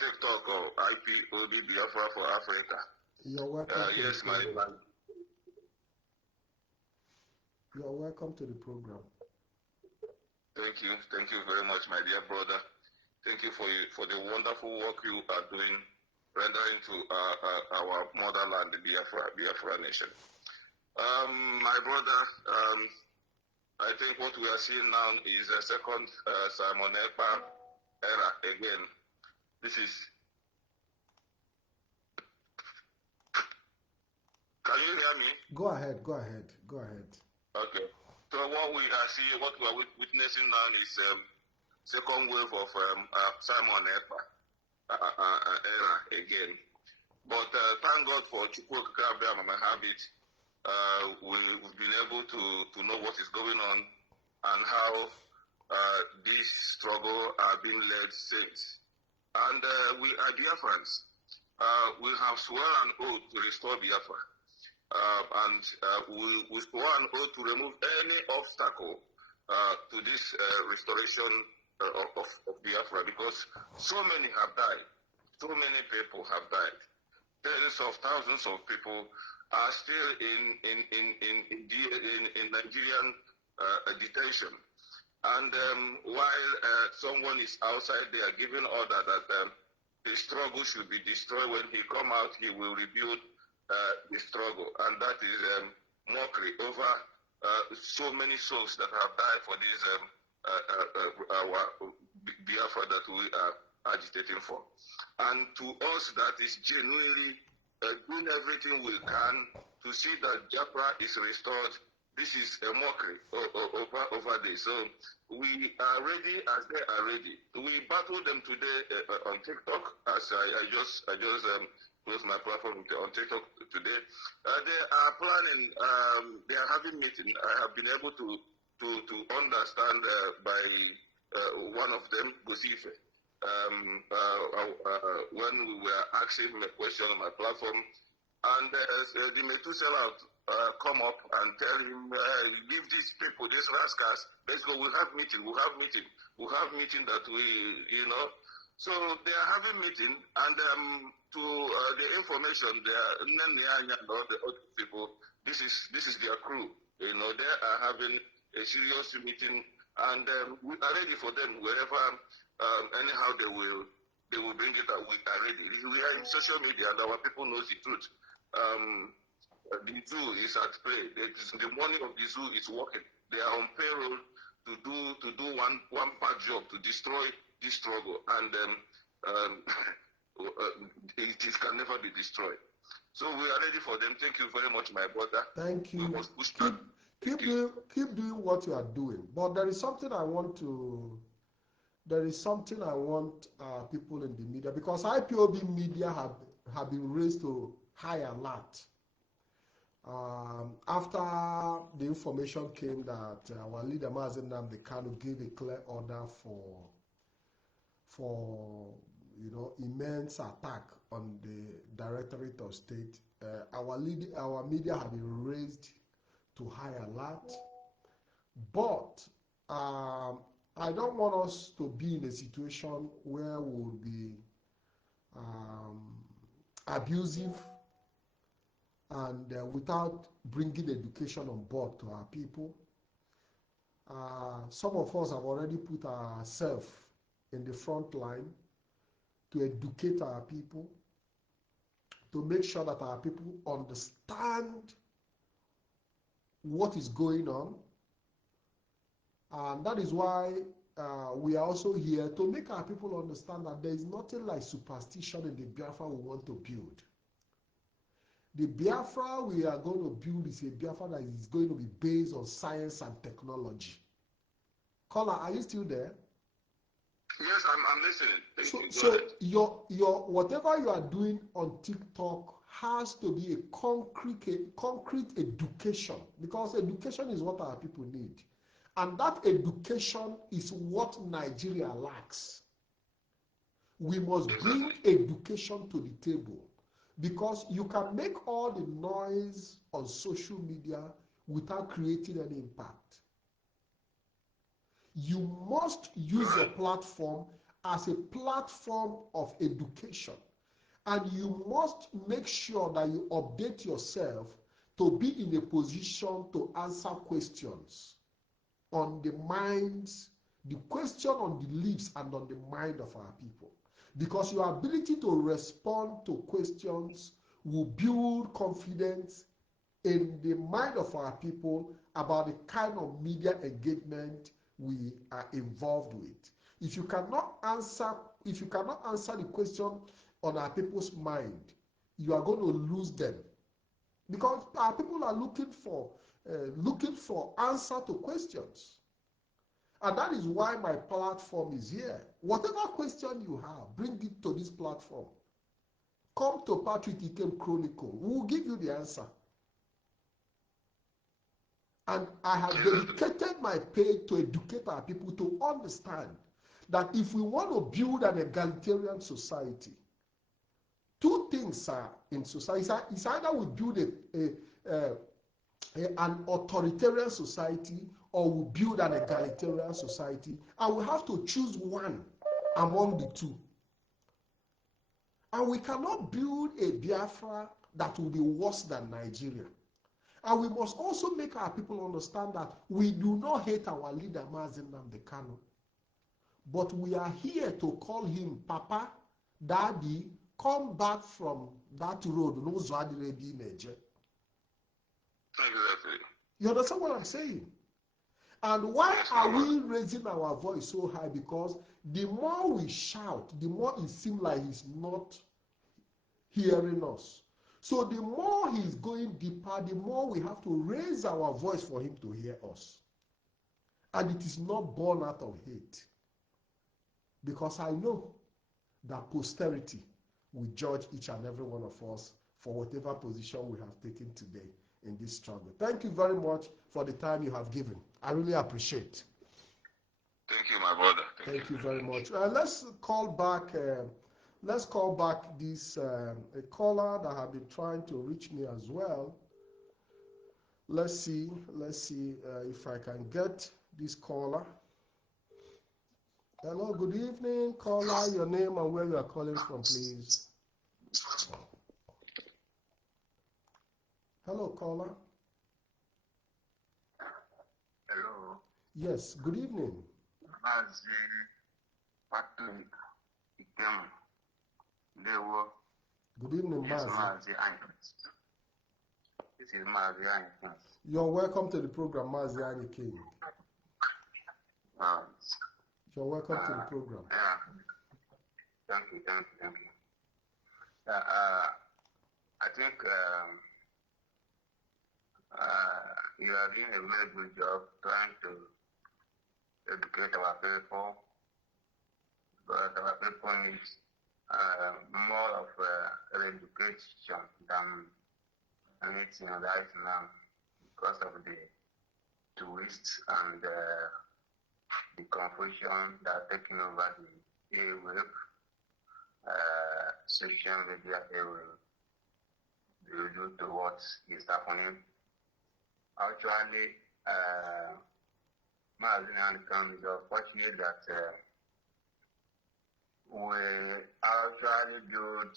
TikTok or IPOD Biafra for Africa. You're welcome. Yes, my man. You're welcome to the program. Thank you very much, my dear brother. Thank you for the wonderful work you are doing, rendering to our motherland, the Biafra nation. My brother, I think what we are seeing now is a second Simon Ekpa era again. This is. Can you hear me? Go ahead. Okay. So what we are seeing, what we are witnessing now is second wave of Simon Ekpa era again. But thank God for Chukwuka Abraham and habit. We've been able to know what is going on and how this struggle are being led since. And we are Biafrans. We have sworn an oath to restore Biafra. We swore an oath to remove any obstacle to this restoration of Biafra, because so many have died. So many people have died. Tens of thousands of people are still in Nigerian detention. And while someone is outside, they are giving order that the struggle should be destroyed. When he come out, he will rebuild the struggle. And that is mockery over so many souls that have died for this our Biafra that we are agitating for. And to us that is genuinely doing everything we can to see that Biafra is restored. This is a mockery over this. So we are ready as they are ready. We battled them today on TikTok, as I just closed my platform on TikTok today. They are planning, they are having meeting. I have been able to understand by one of them, Gosife, when we were asking him a question on my platform, and the Methuselah come up and tell him, give these people, these rascals, let's go, we'll have meeting that we, So they are having meeting, and to the information, they are and all the other people, this is their crew. They are having a serious meeting, and we are ready for them wherever, anyhow they will bring it out. We are ready. We are in social media, and our people knows the truth. The zoo is at play. The money of the zoo is working. They are on payroll to do one part job to destroy this struggle, and it can never be destroyed. So we are ready for them. Thank you very much, my brother. Thank you. We must push that. Keep doing what you are doing. But there is something I want people in the media, because IPOB media have been raised to high alert after the information came that our leader Mazi Nnamdi Kanu gave a clear order for immense attack on the Directorate of State. Our media have been raised to high alert, but I don't want us to be in a situation where we will be abusive and without bringing education on board to our people. Some of us have already put ourselves in the front line to educate our people, to make sure that our people understand what is going on. And that is why we are also here to make our people understand that there is nothing like superstition in the Biafra we want to build. The Biafra we are going to build is a Biafra that is going to be based on science and technology. Caller, are you still there? Yes, I'm listening. So your whatever you are doing on TikTok has to be a concrete education, because education is what our people need. And that education is what Nigeria lacks. We must bring education to the table, because you can make all the noise on social media without creating any impact. You must use your platform as a platform of education, and you must make sure that you update yourself to be in a position to answer questions on the minds, the question on the lips and on the mind of our people. Because your ability to respond to questions will build confidence in the mind of our people about the kind of media engagement we are involved with. If you cannot answer the question on our people's mind, you are going to lose them, because our people are looking for answer to questions. And that is why my platform is here. Whatever question you have, bring it to this platform. Come to Patrick Ikem Chronicle. We will give you the answer. And I have dedicated my page to educate our people to understand that if we want to build an egalitarian society, two things are in society. It's either we build an authoritarian society, or we build an egalitarian society, and we have to choose one among the two. And we cannot build a Biafra that will be worse than Nigeria. And we must also make our people understand that we do not hate our leader, Mazi Nnamdi Kanu, but we are here to call him Papa, Daddy, come back from that road. Exactly. You understand what I'm saying? And why are we raising our voice so high? Because the more we shout, the more it seems like he's not hearing us. So the more he's going deeper, the more we have to raise our voice for him to hear us. And it is not born out of hate. Because I know that posterity will judge each and every one of us for whatever position we have taken today in this struggle. Thank you very much for the time you have given. I really appreciate. Thank you, my brother. Thank you very much. Let's call back this a caller that have been trying to reach me as well. Let's see if I can get this caller. Hello, good evening, caller. Your name and where you are calling from, please. Hello, caller. Hello. Yes, good evening. Mazi Patrick Ikem. Good evening, Mazi. Mazi. This is Mazi. You're welcome to the program, Mazi King. You're welcome to the program. Yeah. Thank you. I think you are doing a very good job trying to educate our people, but our people need more of education than anything right now because of the twists and the confusion that are taking over the airwave, social media airwave due to what is happening. Actually, Mazi and Kanu is unfortunate that we actually build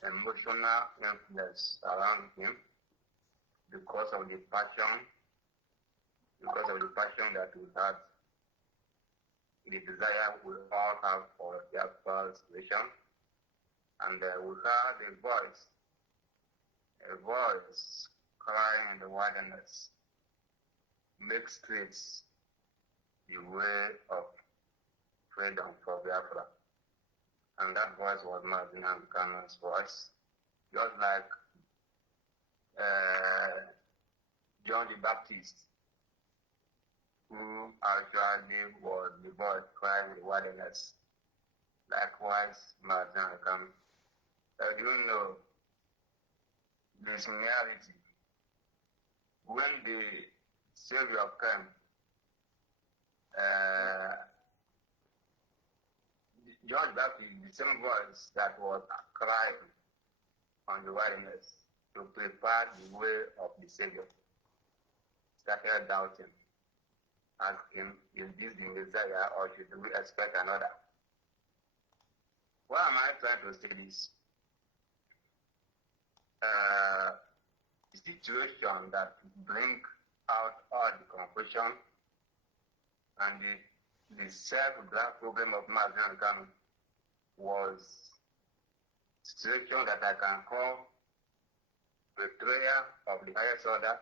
emotional influence around him because of the passion that we had, the desire we all have for Biafra's nation, and we heard a voice crying in the wilderness, make streets the way of freedom for Biafra. And that voice was Mazi and Kanu's voice, just like John the Baptist, who actually was the voice crying in the wilderness. Likewise, Mazi and Kanu. Do you know the similarity? When the Savior came, John Baptist, the same voice that was crying on the wilderness to prepare the way of the Savior, started doubting, asking, is this the Messiah or should we expect another? Why am I trying to say this? The situation that bring out all the confusion and the self-black problem of Mazi and Kanu was situation that I can call betrayal of the highest order,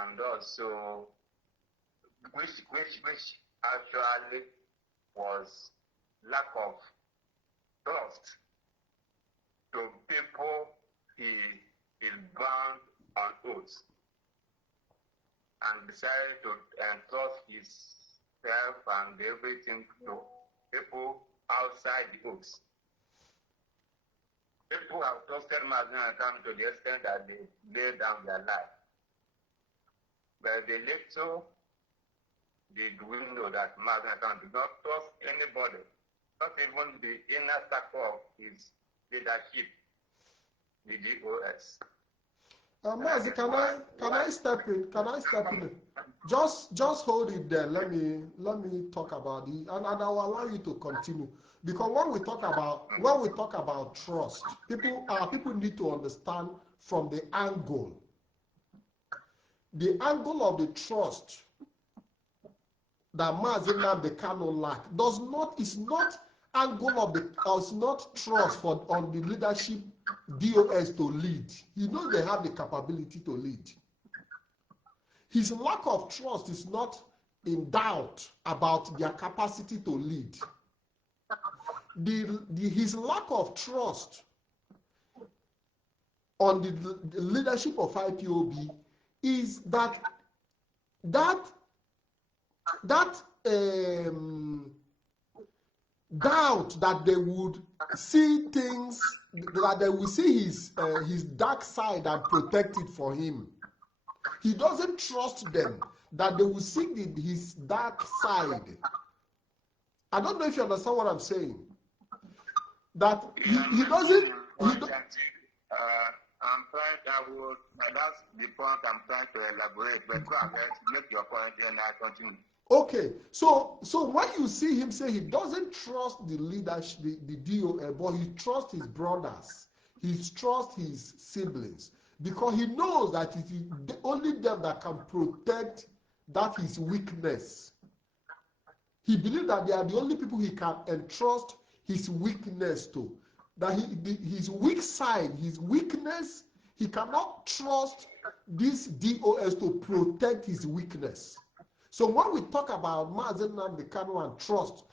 and also which actually was lack of trust to people he is bound on oath and decided to entrust himself and everything to people outside the oath. People have trusted Mazi and Kanu to the extent that they lay down their life. But the little did we know that Mazi and Kanu did not trust anybody, not even the inner circle of his leadership, the DOS. Mazi, can I step in? Can I step in? Just hold it there. Let me talk about it, and I will allow you to continue. Because when we talk about trust, people need to understand from the angle of the trust that Mazi Nnamdi Kanu lack is not trust on the leadership DOS to lead. He knows they have the capability to lead. His lack of trust is not in doubt about their capacity to lead. His lack of trust on the leadership of IPOB is that doubt that they would see things, that they will see his dark side and protect it for him. He doesn't trust them that they will see his dark side. I don't know if you understand what I'm saying. That he doesn't. That's the point I'm trying to elaborate. But go ahead, make your point, and I continue. Okay, so when you see him say he doesn't trust the leadership, the DOL, but he trusts his brothers, he trusts his siblings, because he knows that it is only them that can protect that his weakness. He believes that they are the only people he can entrust his weakness to. that his weak side, his weakness, he cannot trust this DOS to protect his weakness. So when we talk about Mazi Nnamdi Kanu and trust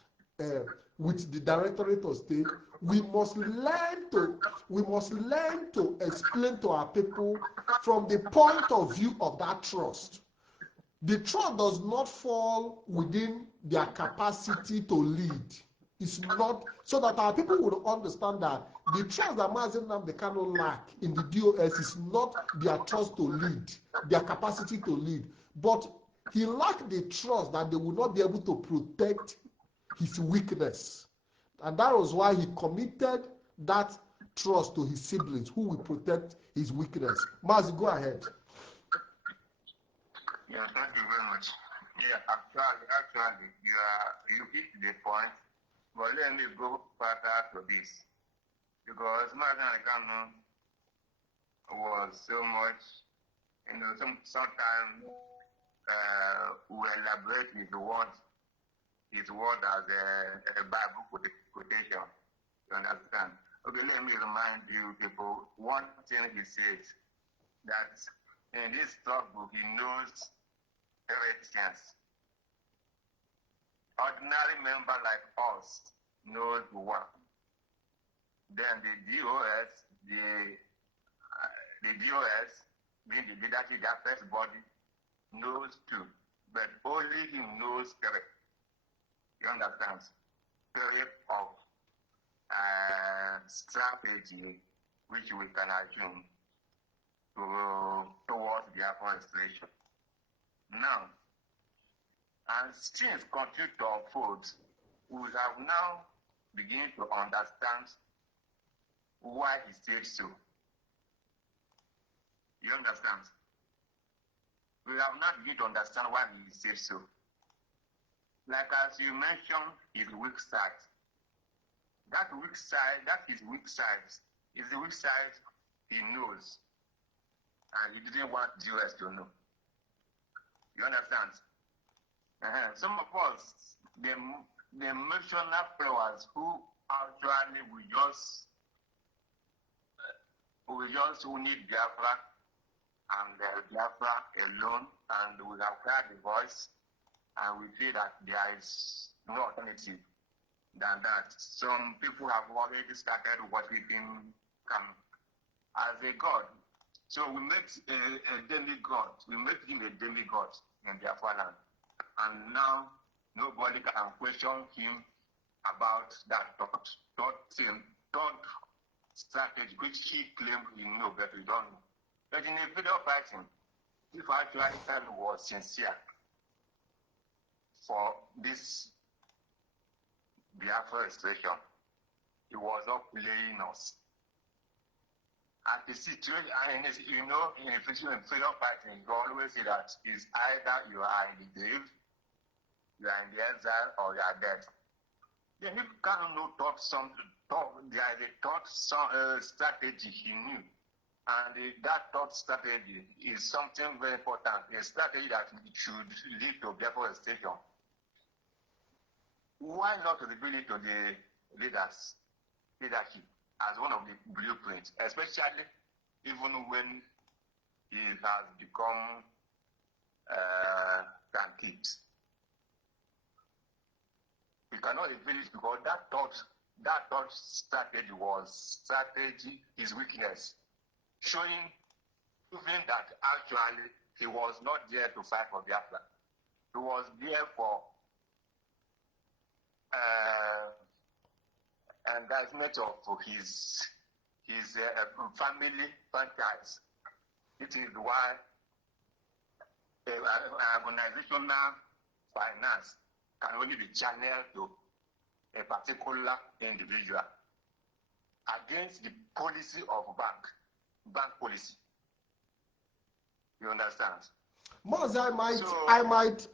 with the Directorate of State, we must learn to explain to our people from the point of view of that trust. The trust does not fall within their capacity to lead. It's not, so that our people would understand that the trust that Mazi Nnamdi Kanu lack in the DOS is not their trust to lead, their capacity to lead, but he lacked the trust that they would not be able to protect his weakness. And that was why he committed that trust to his siblings who will protect his weakness. Mazi, go ahead. Yeah, thank you very much. Yeah, actually, you hit the point, but let me go further to this. Because Mazi Nnamdi Kanu was so much, sometimes we elaborate his word as a Bible quotation. You understand? Okay, let me remind you people one thing he says, that in this book he knows everything. Ordinary member like us knows one. Then the DOS, the DOS, being the leadership, their first body, knows two. But only he knows correct. You understand? Period of strategy which we can assume towards the administration. Now, as things continue to unfold, we have now begun to understand why he said so. You understand? We have not begun to understand why he said so. Like as you mentioned, his weak side. That is the weak side he knows. And he didn't want the US to know. You understand? Some of us, the emotional flowers who actually we need Biafra and Biafra alone, and we have heard the voice, and we feel that there is no alternative than that. Some people have already started worshiping Kanu as a god. So we make a demigod. We make him a demigod in Biafra land. And now nobody can question him about that thought strategy, which he claimed he knew, but we don't know. But in a video fighting, if actually Kanu was sincere for this Biafra situation, he was not playing us. At the situation, in a freedom fighting, you always say that it's either you are in the grave, you are in the exile, or you are dead. Then if Kanu thought there is a thought strategy he knew, and that thought strategy is something very important, a strategy that should lead to deforestation. Why not reveal it to the leadership as one of the blueprints, especially even when it has become kids. We cannot reveal it because that thought strategy his weakness, showing even that actually he was not there to fight for Biafra. He was there for endorsement of his family franchise. It is why organizational finance can only be channeled to a particular individual against the policy of bank policy. You understand? Mazi,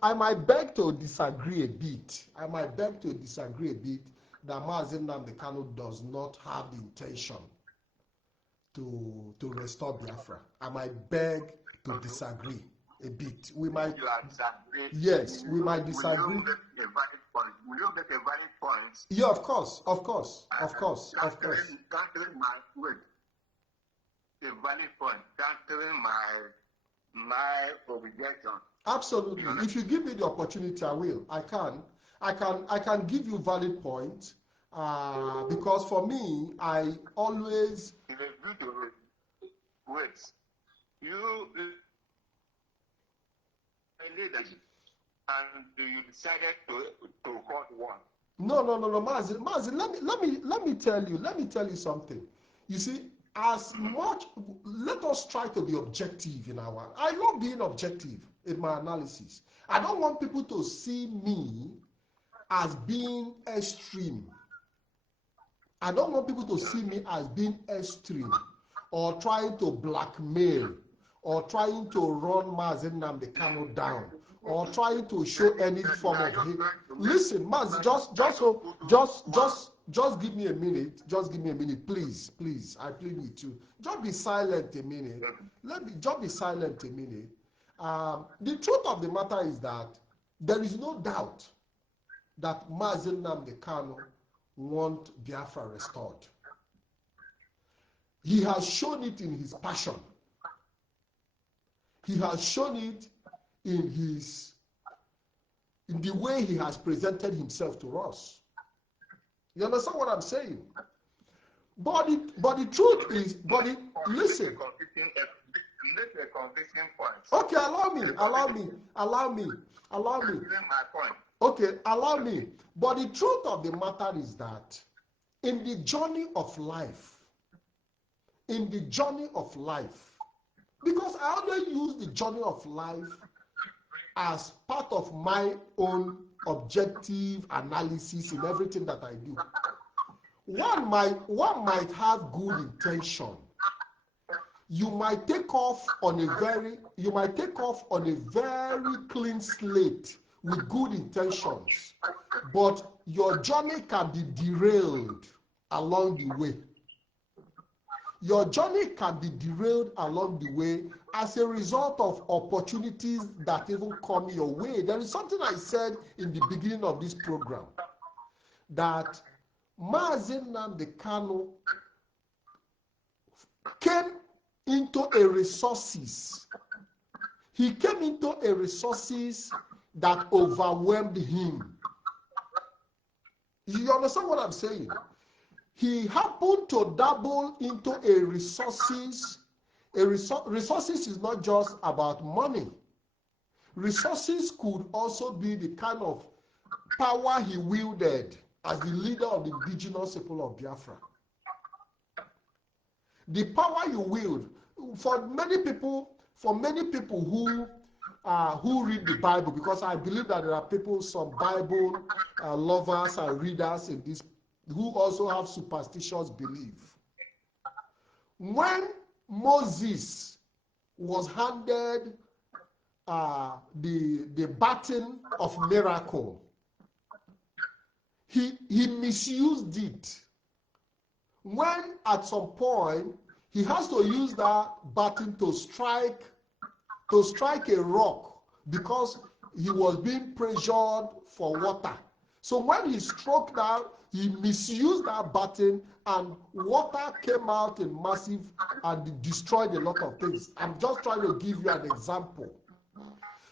I might beg to disagree a bit. That Mazi Nnamdi Kanu does not have the intention to restore Biafra. I might beg to disagree a bit. We might disagree. point. Will you get a valid point? Yeah, of course. Countering my wait. A valid point. Countering my obligation. Absolutely. If you give me the opportunity, I will. I can give you valid point. Because for me, I always. It is good to wait. You leadership, and you decided to hold one. No, Mazi, let me tell you something. You see, as much, let us try to be objective in our. I love being objective in my analysis. I don't want people to see me as being extreme. I don't want people to see me as being extreme or trying to blackmail or trying to run Mazi Nnamdi Kanu down or trying to show any form of hate. Listen, Mazi, just give me a minute. Just give me a minute, please. I plead with you. Just be silent a minute. Just be silent a minute. The truth of the matter is that there is no doubt that Mazi Nnamdi Kanu want Biafra restored. He has shown it in his passion. He has shown it in the way he has presented himself to us. You understand what I'm saying? But the truth is, listen. Okay, allow me. Okay, allow me. But the truth of the matter is that in the journey of life, because I always use the journey of life as part of my own objective analysis in everything that I do. One might have good intention. You might take off on a very clean slate with good intentions, but your journey can be derailed along the way. Your journey can be derailed along the way as a result of opportunities that even come your way. There is something I said in the beginning of this program, that Mazi Nnamdi Kanu came into a resources. He came into a resources that overwhelmed him. You understand what I'm saying? He happened to dabble into a resources. Resources is not just about money. Resources could also be the kind of power he wielded as the leader of the indigenous people of Biafra. The power you wield, for many people who read the Bible, because I believe that there are people, some Bible lovers and readers in this, who also have superstitious belief. When Moses was handed the baton of miracle, he misused it. When at some point he has to use that baton to strike a rock because he was being pressured for water. So when he struck that, he misused that baton and water came out in massive and destroyed a lot of things. I'm just trying to give you an example.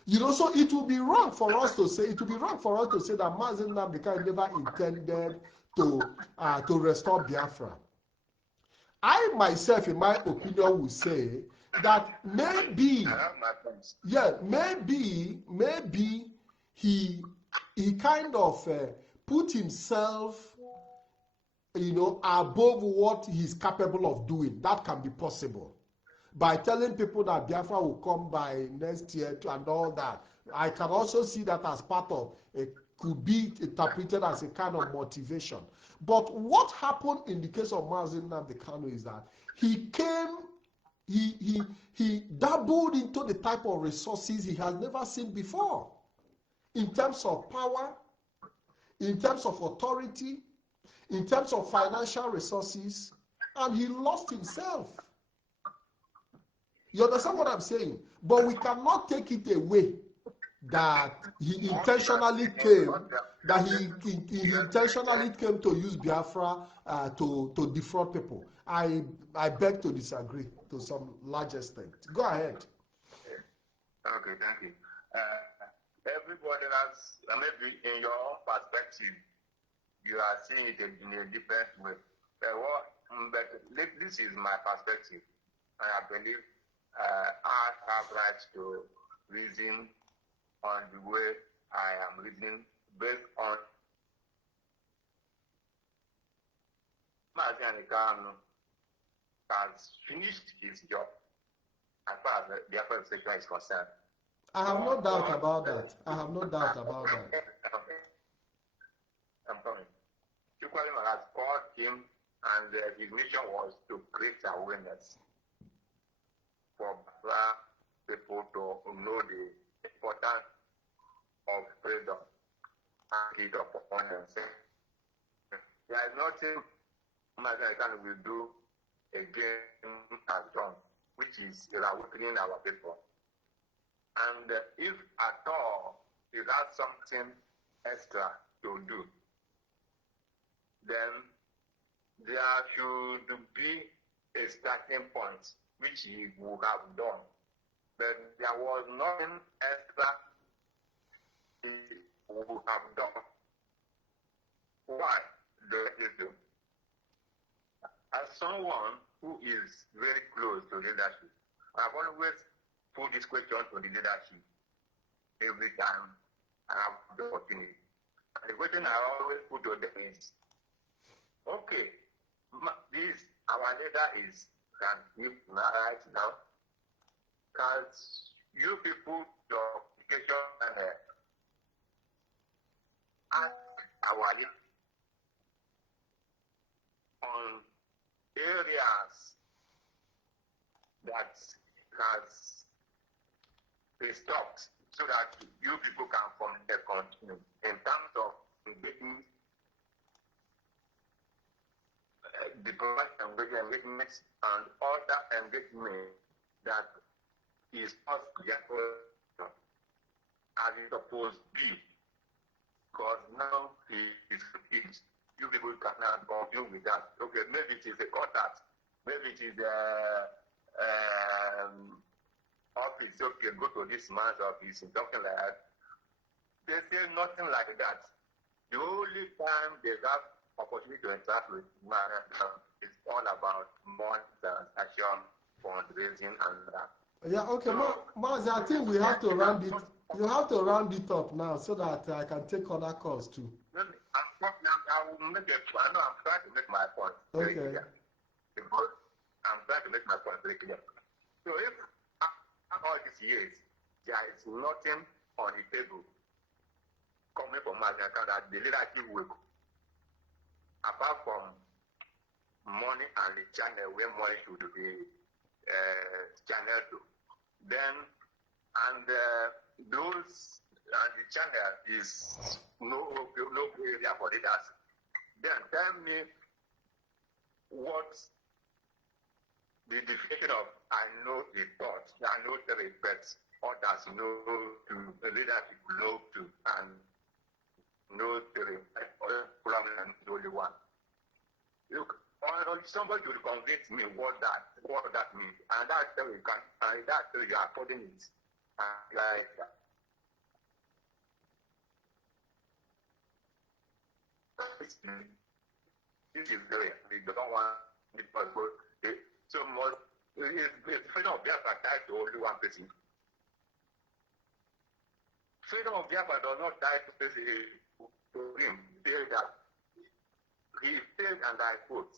You know, so it would be wrong for us to say, that Mazi Nnamdi Kanu never intended to restore Biafra. I myself, in my opinion, would say that maybe he kind of put himself, above what he's capable of doing. That can be possible by telling people that Biafra will come by next year and all that. I can also see that as part of it, could be interpreted as a kind of motivation. But what happened in the case of Mazi Nnamdi Kanu is that he dabbled into the type of resources he has never seen before, in terms of power, in terms of authority, in terms of financial resources, and he lost himself. You understand what I'm saying? But we cannot take it away that he intentionally came, that he intentionally came to use Biafra to defraud people. I beg to disagree to some large extent. Go ahead. Okay, thank you. Everybody has, maybe in your own perspective, you are seeing it in a different way. But this is my perspective. I believe I have rights to reason on the way I am reasoning based on Mazi Kanu has finished his job as far as the Biafran sector is concerned. I have no doubt about that. I have no doubt about that. I'm coming. Chukwuemeka has called him, and his mission was to create awareness for people to know the importance of freedom and freedom upon themselves. There is nothing Mazi will do again as done, which is awakening our people. And if at all you have something extra to do, then there should be a starting point, which he would have done. But there was nothing extra he would have done. Why do you do? As someone who is very close to leadership, I've always put this question to the leadership every time I have the opportunity. And the question I always put to them is, okay, this our leader is can give right now. Can you people your education and ask our leader on areas that has been stopped so that you people can from the continue in terms of engagement, diplomatic engagements and other engagement that is not yet as it's supposed to be. Because now you people can now continue with that. Okay, maybe it is a contact, maybe it is office, okay, go to this man's office and something like that. They say nothing like that. The only time they have opportunity to interact with man is all about money transaction, fundraising, and that. Yeah, okay, Mazi, I think we have to round it. You have to round it up now so that I can take other calls too. I will make it. I know I'm trying to make my point very clear. Because I'm trying to make my point very clear. So if all these years there is nothing on the table coming from my account that the leadership will, apart from money and the channel where money should be channeled to, then and those and the channel is no area for leaders. Then tell me what the definition of I know the thoughts, I know the effects, others know to the leadership know to and know the effect or problem is the only one. Look, somebody will convince me what that means, and that's how you can, and that's how you are putting it. Like this is very, we don't want it to so much. It's freedom of Biafra tied to only one person. Freedom of Biafra does not tie to him. Say that he said, and I quote,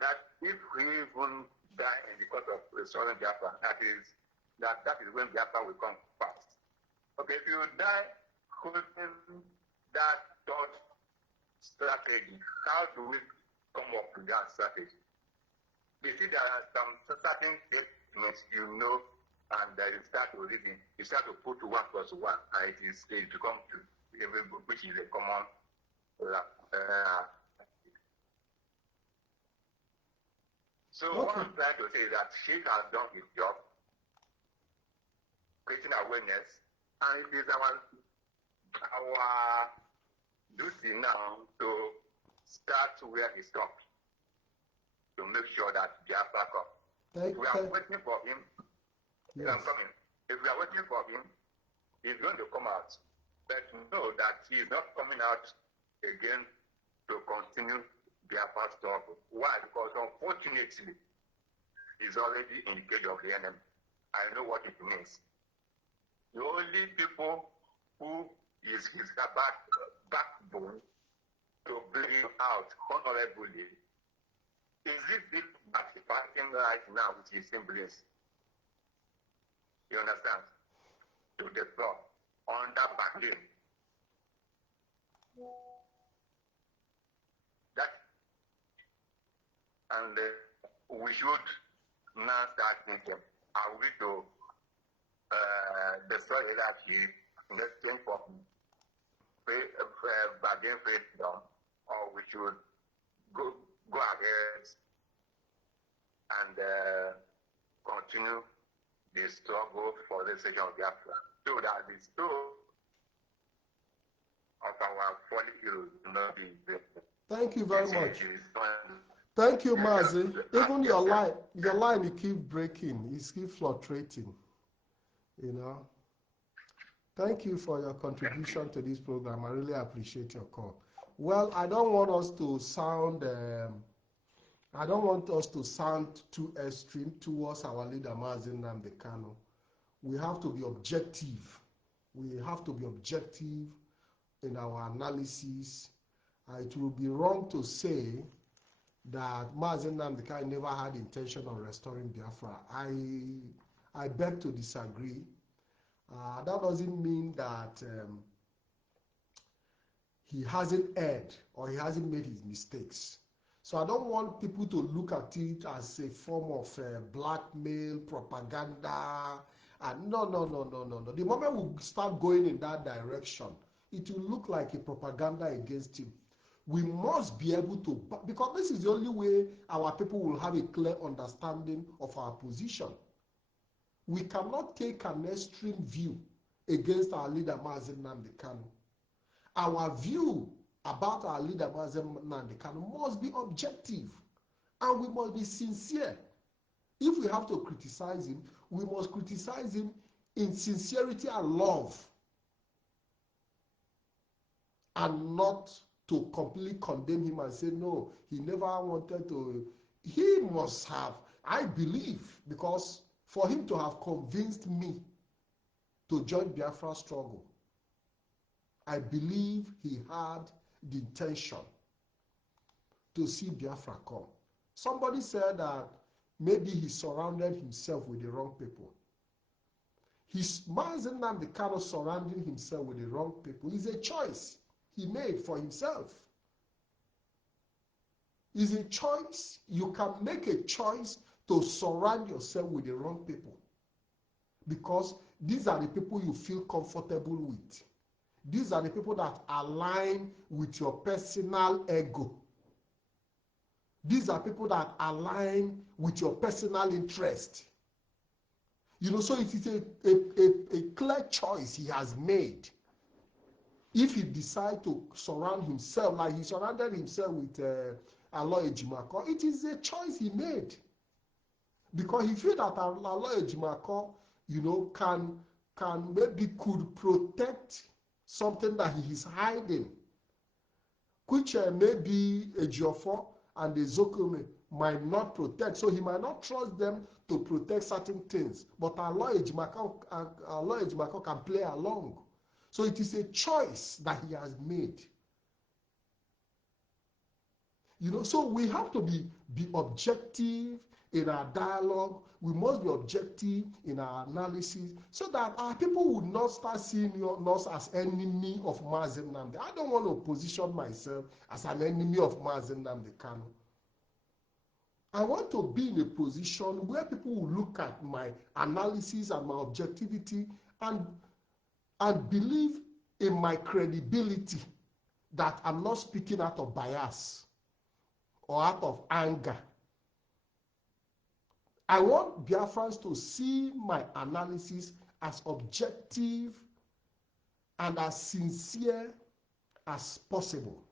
that if we even die in the course of restoring Biafra, that is when Biafra will come fast. Okay, if you die holding that thought strategy, how do we come up with that strategy? You see, there are some certain statements you know, and you start to reading, you start to put 1 plus 1, and it becomes 2, which is a common. So what I'm trying to say is that she has done his job, creating awareness, And it is our duty now to start where he stopped, to make sure that Biafra comes. If we are waiting for him, yes. I'm coming. If we are waiting for him, he's going to come out. But know that he is not coming out again to continue Biafra struggle. Why? Because unfortunately, he's already in the cage of the enemy. I know what it means. The only people who is his backbone to bring him out honorably is it people that is fighting right now with his siblings. You understand? To the floor, under bargain. That, and we should now start thinking, are we to destroy hierarchy in exchange for bargain freedom, or we should go ahead and continue the struggle for the sake of Biafra, so that the soul of our fallen heroes will not be invested. Thank you very much. Thank you, Mazi. Even your line, you keep breaking, you keep fluctuating. You know. Thank you for your contribution to this program. I really appreciate your call. Well, I don't want us to sound too extreme towards our leader, Mazi Nnamdi Kanu. We have to be objective. We have to be objective in our analysis. It will be wrong to say that Mazi Nnamdi Kanu never had intention of restoring Biafra. I beg to disagree. That doesn't mean that he hasn't erred or he hasn't made his mistakes. So I don't want people to look at it as a form of blackmail, propaganda. And no. The moment we start going in that direction, it will look like a propaganda against him. We must be able to, because this is the only way our people will have a clear understanding of our position. We cannot take an extreme view against our leader, Mazi Nnamdi Kanu. Our view about our leader, Mazi Nnamdi Kanu, must be objective, and we must be sincere. If we have to criticize him, we must criticize him in sincerity and love, and not to completely condemn him and say, no, he never wanted to. He must have, I believe, because for him to have convinced me to join Biafra struggle, I believe he had the intention to see Biafra come. Somebody said that maybe he surrounded himself with the wrong people. Mazi Nnamdi Kanu surrounding himself with the wrong people is a choice he made for himself. It's a choice. You can make a choice to surround yourself with the wrong people, because these are the people you feel comfortable with. These are the people that align with your personal ego. These are people that align with your personal interest. You know, so it is a clear choice he has made. If he decides to surround himself, like he surrounded himself with Aloy Ejimako, it is a choice he made. Because he feels that Aloy Ejimako, you know, could protect something that he is hiding, which maybe Ejiofor and the Zokome might not protect. So he might not trust them to protect certain things. But Aloy Ejimako can play along. So it is a choice that he has made. You know, so we have to be objective in our dialogue. We must be objective in our analysis, so that our people would not start seeing us as enemy of Mazi Nnamdi. I don't want to position myself as an enemy of Mazi Nnamdi Kanu. I want to be in a position where people will look at my analysis and my objectivity and believe in my credibility, that I'm not speaking out of bias or out of anger. I want Biafrans to see my analysis as objective and as sincere as possible.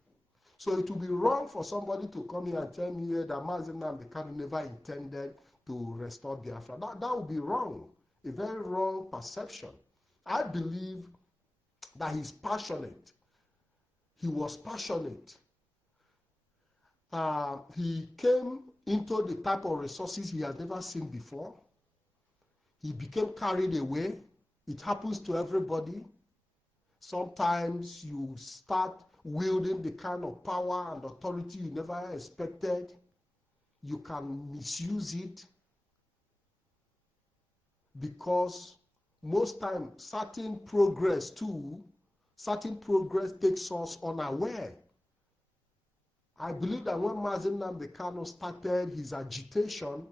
So it would be wrong for somebody to come here and tell me that Mazi Nnamdi Kanu never intended to restore Biafra. That would be wrong, a very wrong perception. I believe that he's passionate. He was passionate. He came into the type of resources he had never seen before. He became carried away. It happens to everybody. Sometimes you start wielding the kind of power and authority you never expected. You can misuse it because most times certain progress takes us unaware. I believe that when Mazi Nnamdi Kanu started his agitation,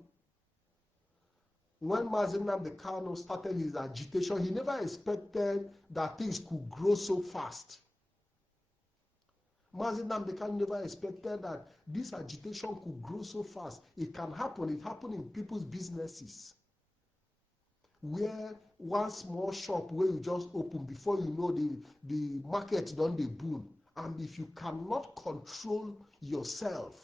he never expected that things could grow so fast. Mazi Nnamdi Kanu never expected that this agitation could grow so fast. It can happen. It happened in people's businesses, where one small shop where you just open, before you know the market done the boom. And if you cannot control yourself,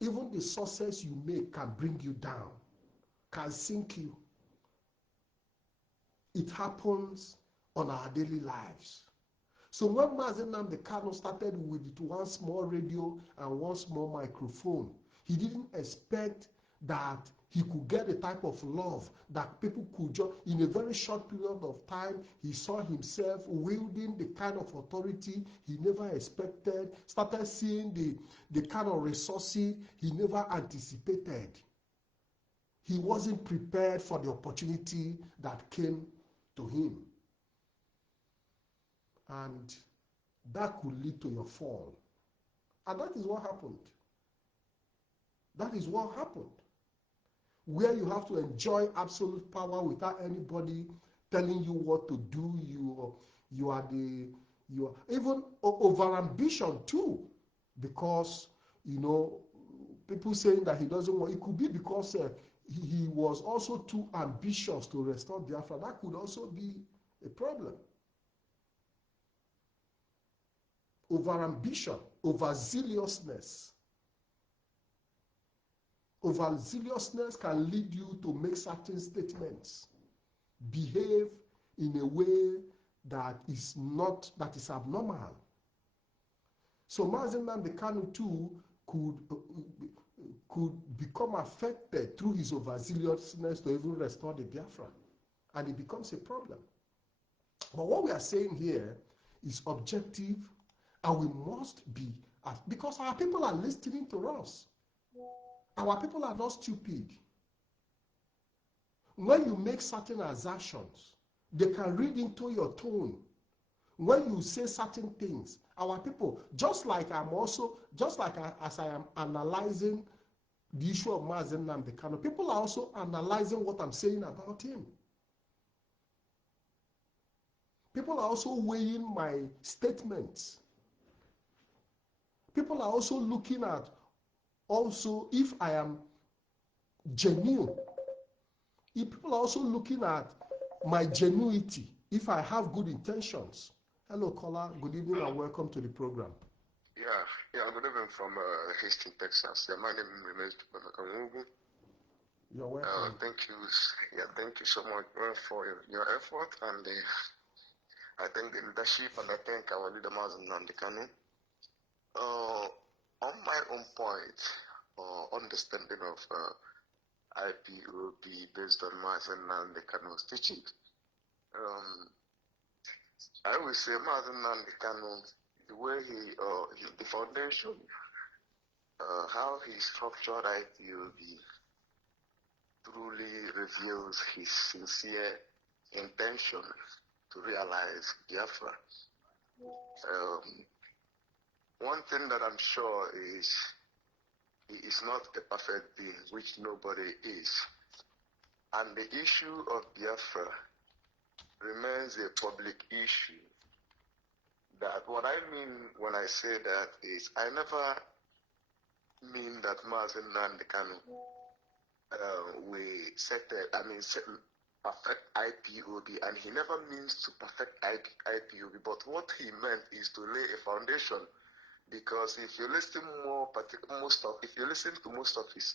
even the success you make can bring you down, can sink you. It happens on our daily lives. So when Mazi Nnamdi Kanu started with one small radio and one small microphone, he didn't expect that he could get the type of love that people could just, in a very short period of time, he saw himself wielding the kind of authority he never expected, started seeing the kind of resources he never anticipated. He wasn't prepared for the opportunity that came to him. And that could lead to your fall. And that is what happened. That is what happened. Where you have to enjoy absolute power without anybody telling you what to do. You are even over ambition too, because people saying that he doesn't want. It could be because he was also too ambitious to restore Biafra. That could also be a problem. Over ambition, over zealousness. Over zealousness can lead you to make certain statements, behave in a way that is abnormal. So Mazi Nnamdi Kanu too could become affected through his overzealousness to even restore the Biafra, and it becomes a problem. But what we are saying here is objective, and we must be, because our people are listening to us. Our people are not stupid. When you make certain assertions, they can read into your tone. When you say certain things, our people, as I am analyzing the issue of Mazi Nnamdi Kanu, people are also analyzing what I'm saying about him. People are also weighing my statements. People are also looking at if I am genuine. If people are also looking at my genuinity, if I have good intentions. Hello, caller. Good evening and welcome to the program. Yeah, good evening from Houston, Texas. Yeah, my name remains Kanu. You're welcome. Thank you. Yeah, thank you so much for your effort, and I thank the leadership, and I thank our leader Mazi Nnamdi Kanu. On my own point, understanding of IPOB based on Mazi Nnamdi Kanu's teaching, I will say Mazi Nnamdi Kanu, the way the foundation, how he structured IPOB truly reveals his sincere intention to realize Biafra. One thing that I'm sure is he is not a perfect being, which nobody is. And the issue of Biafra remains a public issue. That what I mean when I say that is, I never mean that Mazi Nnamdi Kanu perfect IPOB, and he never means to perfect IPOB, but what he meant is to lay a foundation. Because if you listen if you listen to most of his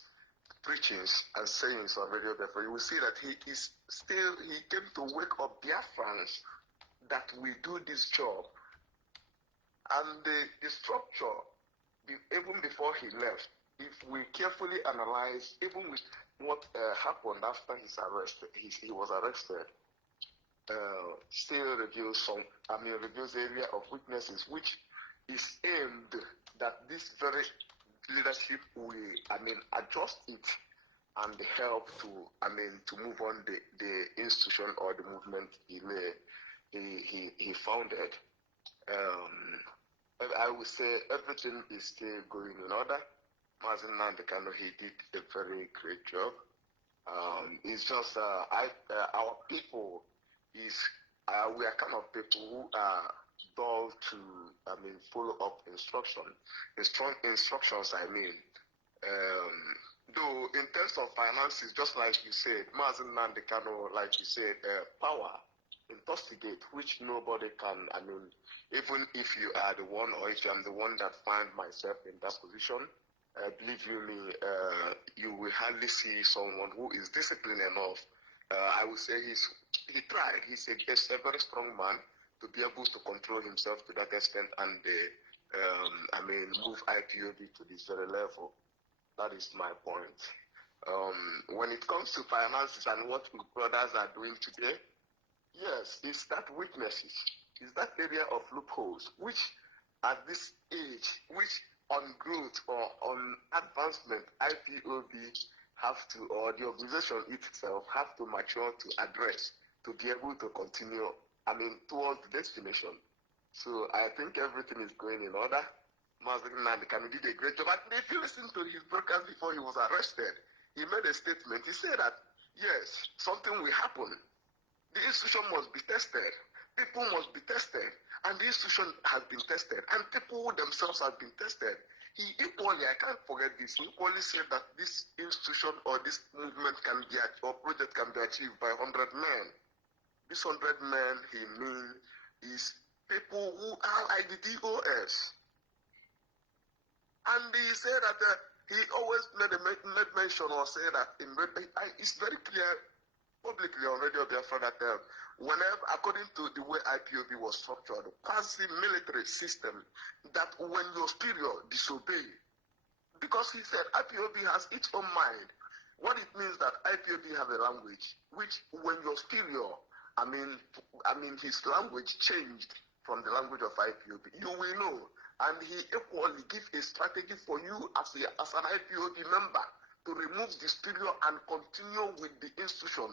preachings and sayings on Radio Biafra, you will see that he came to wake up Biafrans that we do this job. And the structure, even before he left, if we carefully analyze, even with what happened after his arrest, he was arrested, still reveals reveals area of weaknesses, which is aimed that this very leadership will, adjust it and help to move on the institution or the movement he founded. I would say everything is still going in order. Mazi Nnamdi Kanu, he did a very great job. It's just our people we are kind of people who are dull to follow up instructions. Though in terms of finances, just like you said, Mazi Nnamdi Kanu, like you said, power, investigate, which nobody can, even if you are the one, or if I'm the one that find myself in that position, believe you me, you will hardly see someone who is disciplined enough. I would say he tried. He's a very strong man to be able to control himself to that extent and move IPOB to this very level. That is my point. When it comes to finances and what brothers are doing today, yes, it's that weaknesses, it's that area of loopholes, which at this age, which on growth or on advancement, IPOB have to, or the organization itself have to mature to address, to be able to continue, towards the destination. So I think everything is going in order. Mazi Nnamdi Kanu did a great job. And if you listen to his broadcast before he was arrested, he made a statement. He said that, yes, something will happen. The institution must be tested. People must be tested. And the institution has been tested. And people themselves have been tested. He equally, I can't forget this, he equally said that this institution or this movement or project can be achieved by 100 men. This 100 men, he means, is people who are like the DOS. And he said that he always made mention or say that it's very clear publicly on Radio Biafra that whenever, according to the way IPOB was structured, passive military system, that when your superior disobey, because he said IPOB has its own mind. What it means that IPOB have a language, which when your superior, his language changed from the language of IPOB, you will know. And he equally give a strategy for you as an IPOB member to remove the superior and continue with the institution.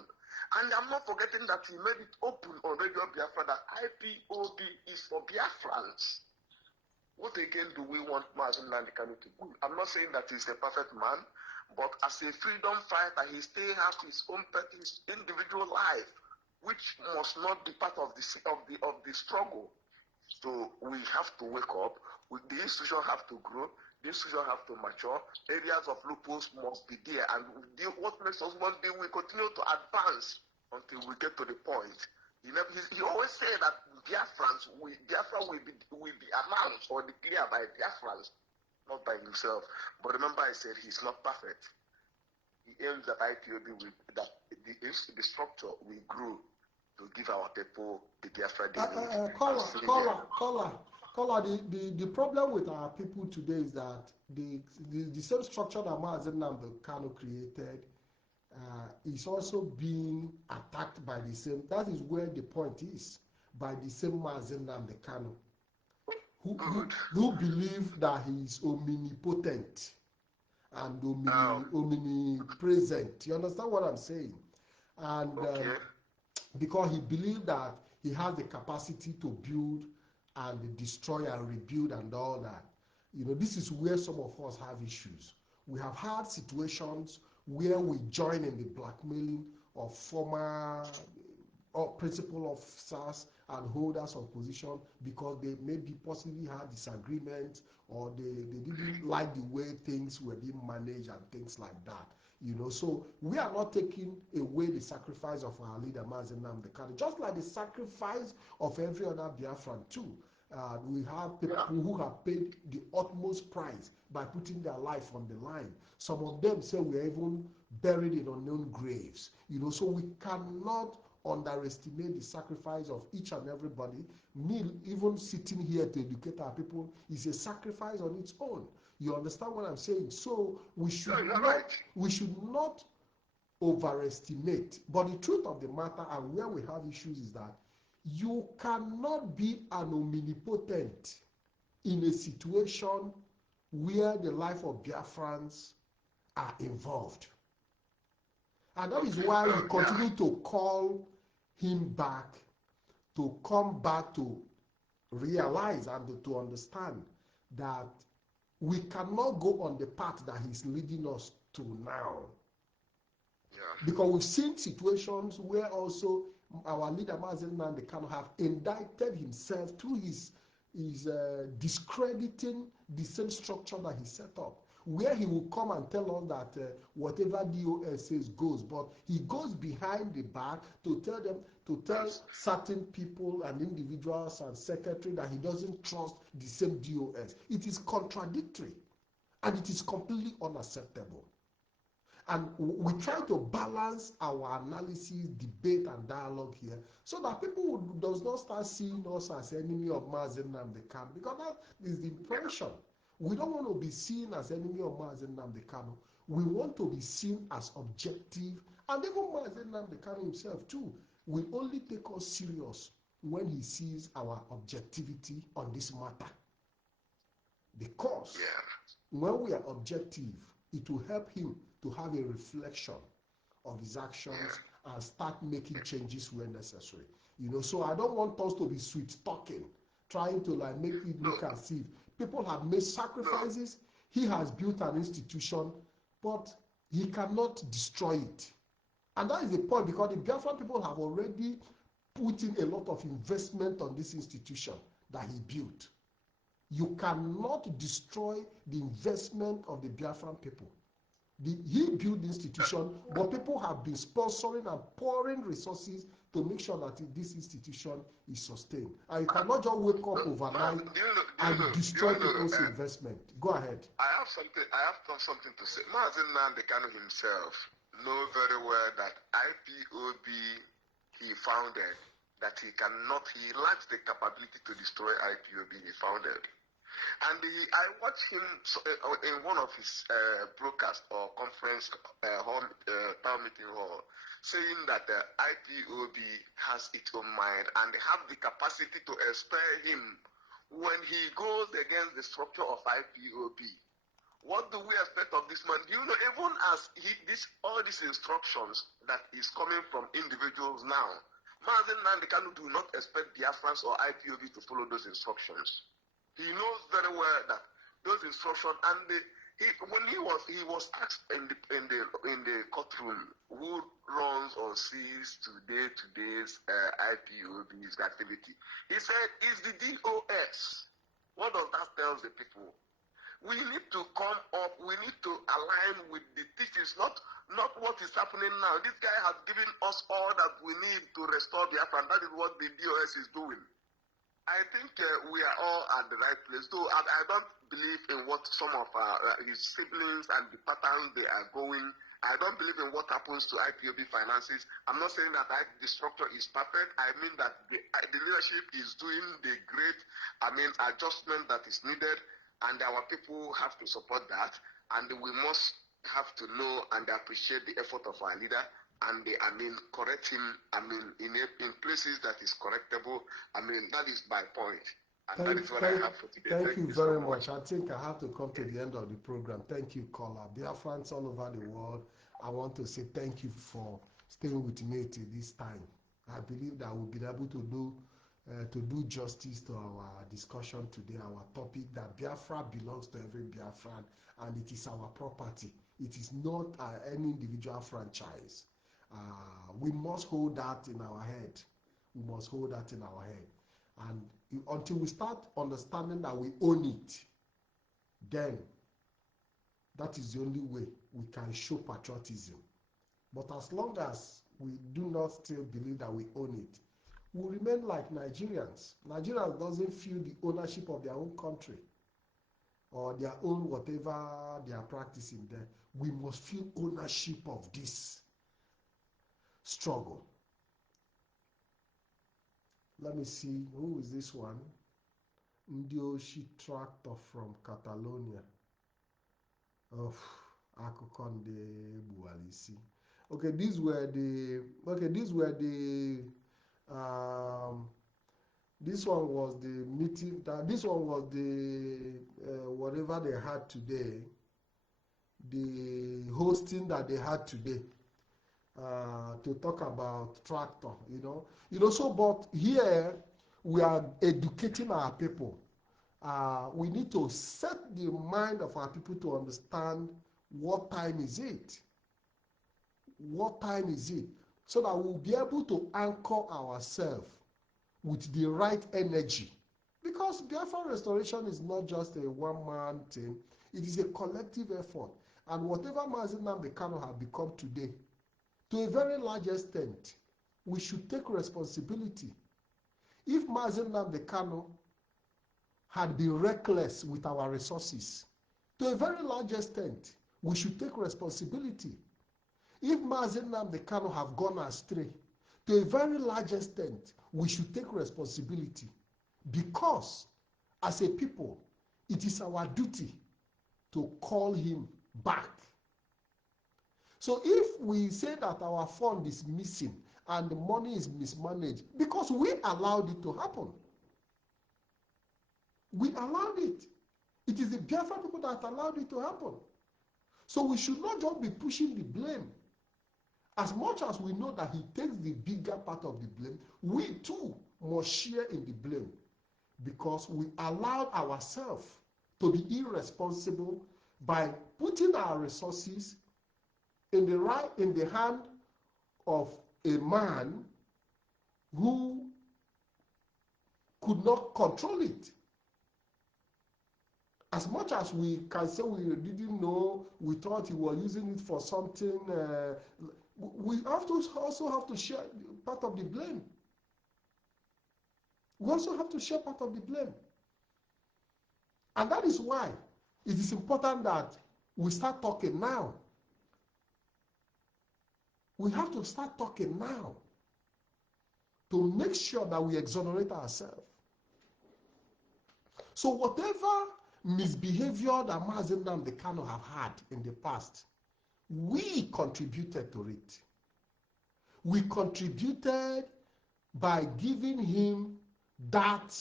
And I'm not forgetting that he made it open on Radio Biafra that IPOB is for Biafrans. What again do we want Mazi Nnamdi Kanu to do? I'm not saying that he's a perfect man, but as a freedom fighter, he still has his own individual life, which must not be part of the struggle. So we have to wake up. The institution have to grow. The institution have to mature. Areas of loopholes must be there. And what makes us must be, we continue to advance until we get to the point. He always said that Biafra will be announced or declared by Biafrans, not by himself. But remember, I said he's not perfect. He aims that IPOB that the structure will grow to give our people the Biafra they need. Caller, the problem with our people today is that the same structure that Mazi Nnamdi Kanu created is also being attacked by the same. That is where the point is, by the same Mazi Nnamdi Kanu, who believe that he is omnipotent and omnipresent. You understand what I'm saying? And because he believed that he has the capacity to build and destroy and rebuild and all that. This is where some of us have issues. We have had situations where we join in the blackmailing of former principal officers and holders of position because they maybe possibly had disagreements or they didn't like the way things were being managed and things like that. So we are not taking away the sacrifice of our leader Mazi Nnamdi Kanu, just like the sacrifice of every other Biafran too. We have people who have paid the utmost price by putting their life on the line. Some of them say we are even buried in unknown graves. So we cannot underestimate the sacrifice of each and everybody. Me, even sitting here to educate our people, is a sacrifice on its own. You understand what I'm saying? So we should not overestimate. But the truth of the matter and where we have issues is that you cannot be an omnipotent in a situation where the life of Biafrans are involved. And that is why we continue to call him back, to come back to realize and to understand that we cannot go on the path that he's leading us to now. Because we've seen situations where also our leader Mazi Nnamdi Kanu have indicted himself through his discrediting the same structure that he set up, where he will come and tell us that whatever DOS says goes, but he goes behind the back to tell certain people and individuals and secretary that he doesn't trust the same DOS. It is contradictory and it is completely unacceptable. And we try to balance our analysis, debate, and dialogue here so that people who does not start seeing us as enemy of Mazi Nnamdi Kanu, because that is the impression. We don't want to be seen as enemy of Mazi Nnamdi Kanu. We want to be seen as objective, and even Mazi Nnamdi Kanu himself too will only take us serious when he sees our objectivity on this matter. Because when we are objective, it will help him to have a reflection of his actions and start making changes where necessary. So I don't want us to be sweet talking, trying to make it look as if people have made sacrifices. He has built an institution, but he cannot destroy it. And that is the point, because the Biafran people have already put in a lot of investment on this institution that he built. You cannot destroy the investment of the Biafran people. He built the institution, but people have been sponsoring and pouring resources to make sure that this institution is sustained. And you cannot just wake up overnight and destroy people's investment. Go ahead. I have something to say. Mazi Nnamdi Kanu himself knows very well that IPOB he founded, that he lacks the capability to destroy IPOB he founded. And I watched him in one of his broadcast or conference town meeting hall, saying that the IPOB has its own mind and they have the capacity to expel him when he goes against the structure of IPOB. What do we expect of this man? Even as all these instructions that is coming from individuals now, Mazi Nnamdi Kanu do not expect Biafrans or IPOB to follow those instructions. He knows very well that those instructions, and when he was asked in the courtroom who runs or sees today's IPOB's activity, he said, "It's the DOS." What does that tell the people? We need to come up. We need to align with the teachings, not what is happening now. This guy has given us all that we need to restore Biafra, and that is what the DOS is doing. I think we are all at the right place. So I don't believe in what some of his siblings and the pattern they are going. I don't believe in what happens to IPOB finances. I'm not saying that the structure is perfect. I mean that the leadership is doing the great, adjustment that is needed, and our people have to support that. And we must have to know and appreciate the effort of our leader. And correct him, in places that is correctable. That is my point. And that is what I have for today. Thank you very much. I think I have to come to the end of the program. Thank you, caller. Biafrans all over the world, I want to say thank you for staying with me till this time. I believe that we'll be able to do justice to our discussion today, our topic that Biafra belongs to every Biafran, and it is our property. It is not any individual franchise. We must hold that in our head. We must hold that in our head. And until we start understanding that we own it, then that is the only way we can show patriotism. But as long as we do not still believe that we own it, we remain like Nigerians. Nigerians doesn't feel the ownership of their own country or their own whatever they are practicing there. We must feel ownership of this struggle. Let me see, who is this one? Ndioshi Tractor from Catalonia. Oh, akụkọ ndị Bualisi. Okay, these were the this one was the meeting, this one was the whatever they had today, the hosting that they had today to talk about tractor, so, but here we are educating our people. We need to set the mind of our people to understand what time is it. What time is it? So that we'll be able to anchor ourselves with the right energy. Because Biafra restoration is not just a one-man thing. It is a collective effort. And whatever Mazi Nnamdi Kanu have become today, to a very large extent, we should take responsibility. If Mazi Nnamdi Kanu had been reckless with our resources, to a very large extent, we should take responsibility. If Mazi Nnamdi Kanu have gone astray, to a very large extent, we should take responsibility. Because, as a people, it is our duty to call him back. So if we say that our fund is missing and the money is mismanaged, because we allowed it to happen. We allowed it. It is the Biafra people that allowed it to happen. So we should not just be pushing the blame. As much as we know that he takes the bigger part of the blame, we too must share in the blame, because we allowed ourselves to be irresponsible by putting our resources in the hand of a man who could not control it. As much as we can say we didn't know, we thought he was using it for something, we also have to share part of the blame. We also have to share part of the blame. And that is why it is important that we start talking now. We have to start talking now to make sure that we exonerate ourselves. So whatever misbehavior that Mazi Nnamdi Kanu have had in the past, we contributed to it. We contributed by giving him that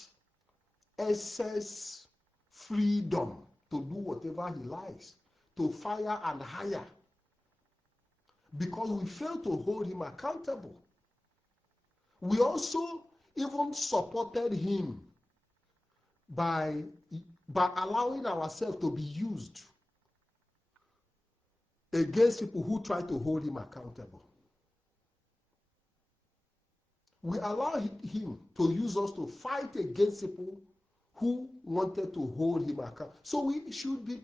excess freedom to do whatever he likes, to fire and hire, because we failed to hold him accountable. We also even supported him by allowing ourselves to be used against people who try to hold him accountable. We allowed him to use us to fight against people who wanted to hold him accountable. So we should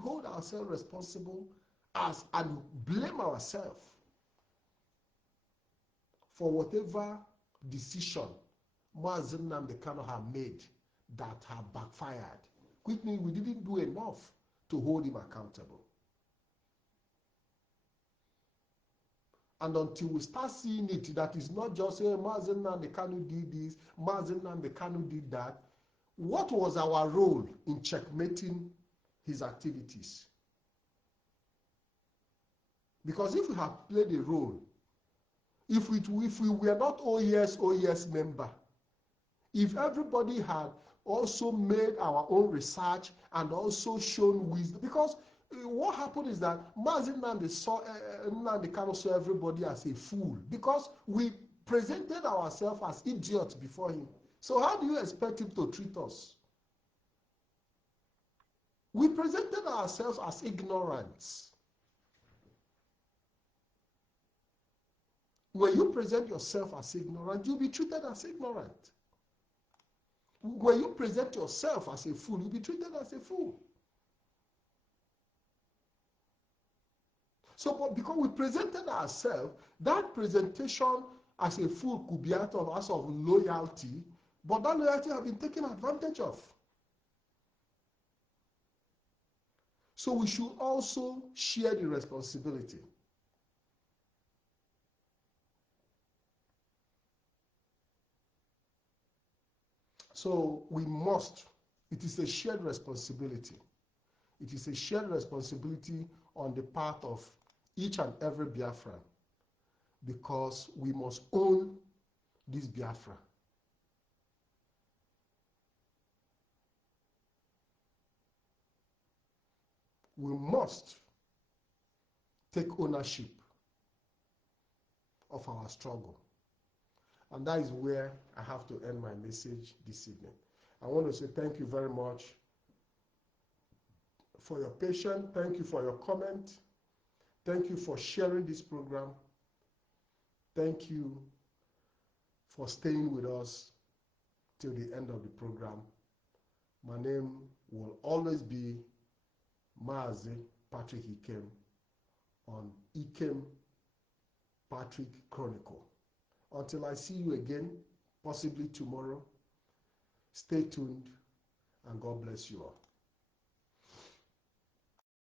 hold ourselves responsible and blame ourselves for whatever decision Mazi Nnamdi Kanu have made that have backfired. Which means we didn't do enough to hold him accountable. And until we start seeing it, that is not just say Mazi Nnamdi Kanu did this, Mazi Nnamdi Kanu did that. What was our role in checkmating his activities? Because if we have played a role, if we were not OES member, if everybody had also made our own research and also shown wisdom, because what happened is that Mazi Nnamdi Kanu saw everybody as a fool, because we presented ourselves as idiots before him. So how do you expect him to treat us? We presented ourselves as ignorance. When you present yourself as ignorant, you'll be treated as ignorant. When you present yourself as a fool, you'll be treated as a fool. So, but because we presented ourselves, that presentation as a fool could be out of us of loyalty, but that loyalty has been taken advantage of. So we should also share the responsibility. So we must, it is a shared responsibility. It is a shared responsibility on the part of each and every Biafran, because we must own this Biafra. We must take ownership of our struggle. And that is where I have to end my message this evening. I want to say thank you very much for your patience. Thank you for your comment. Thank you for sharing this program. Thank you for staying with us till the end of the program. My name will always be Mazi Patrick Ikem on Ikem Patrick Chronicle. Until I see you again, possibly tomorrow, stay tuned and God bless you all.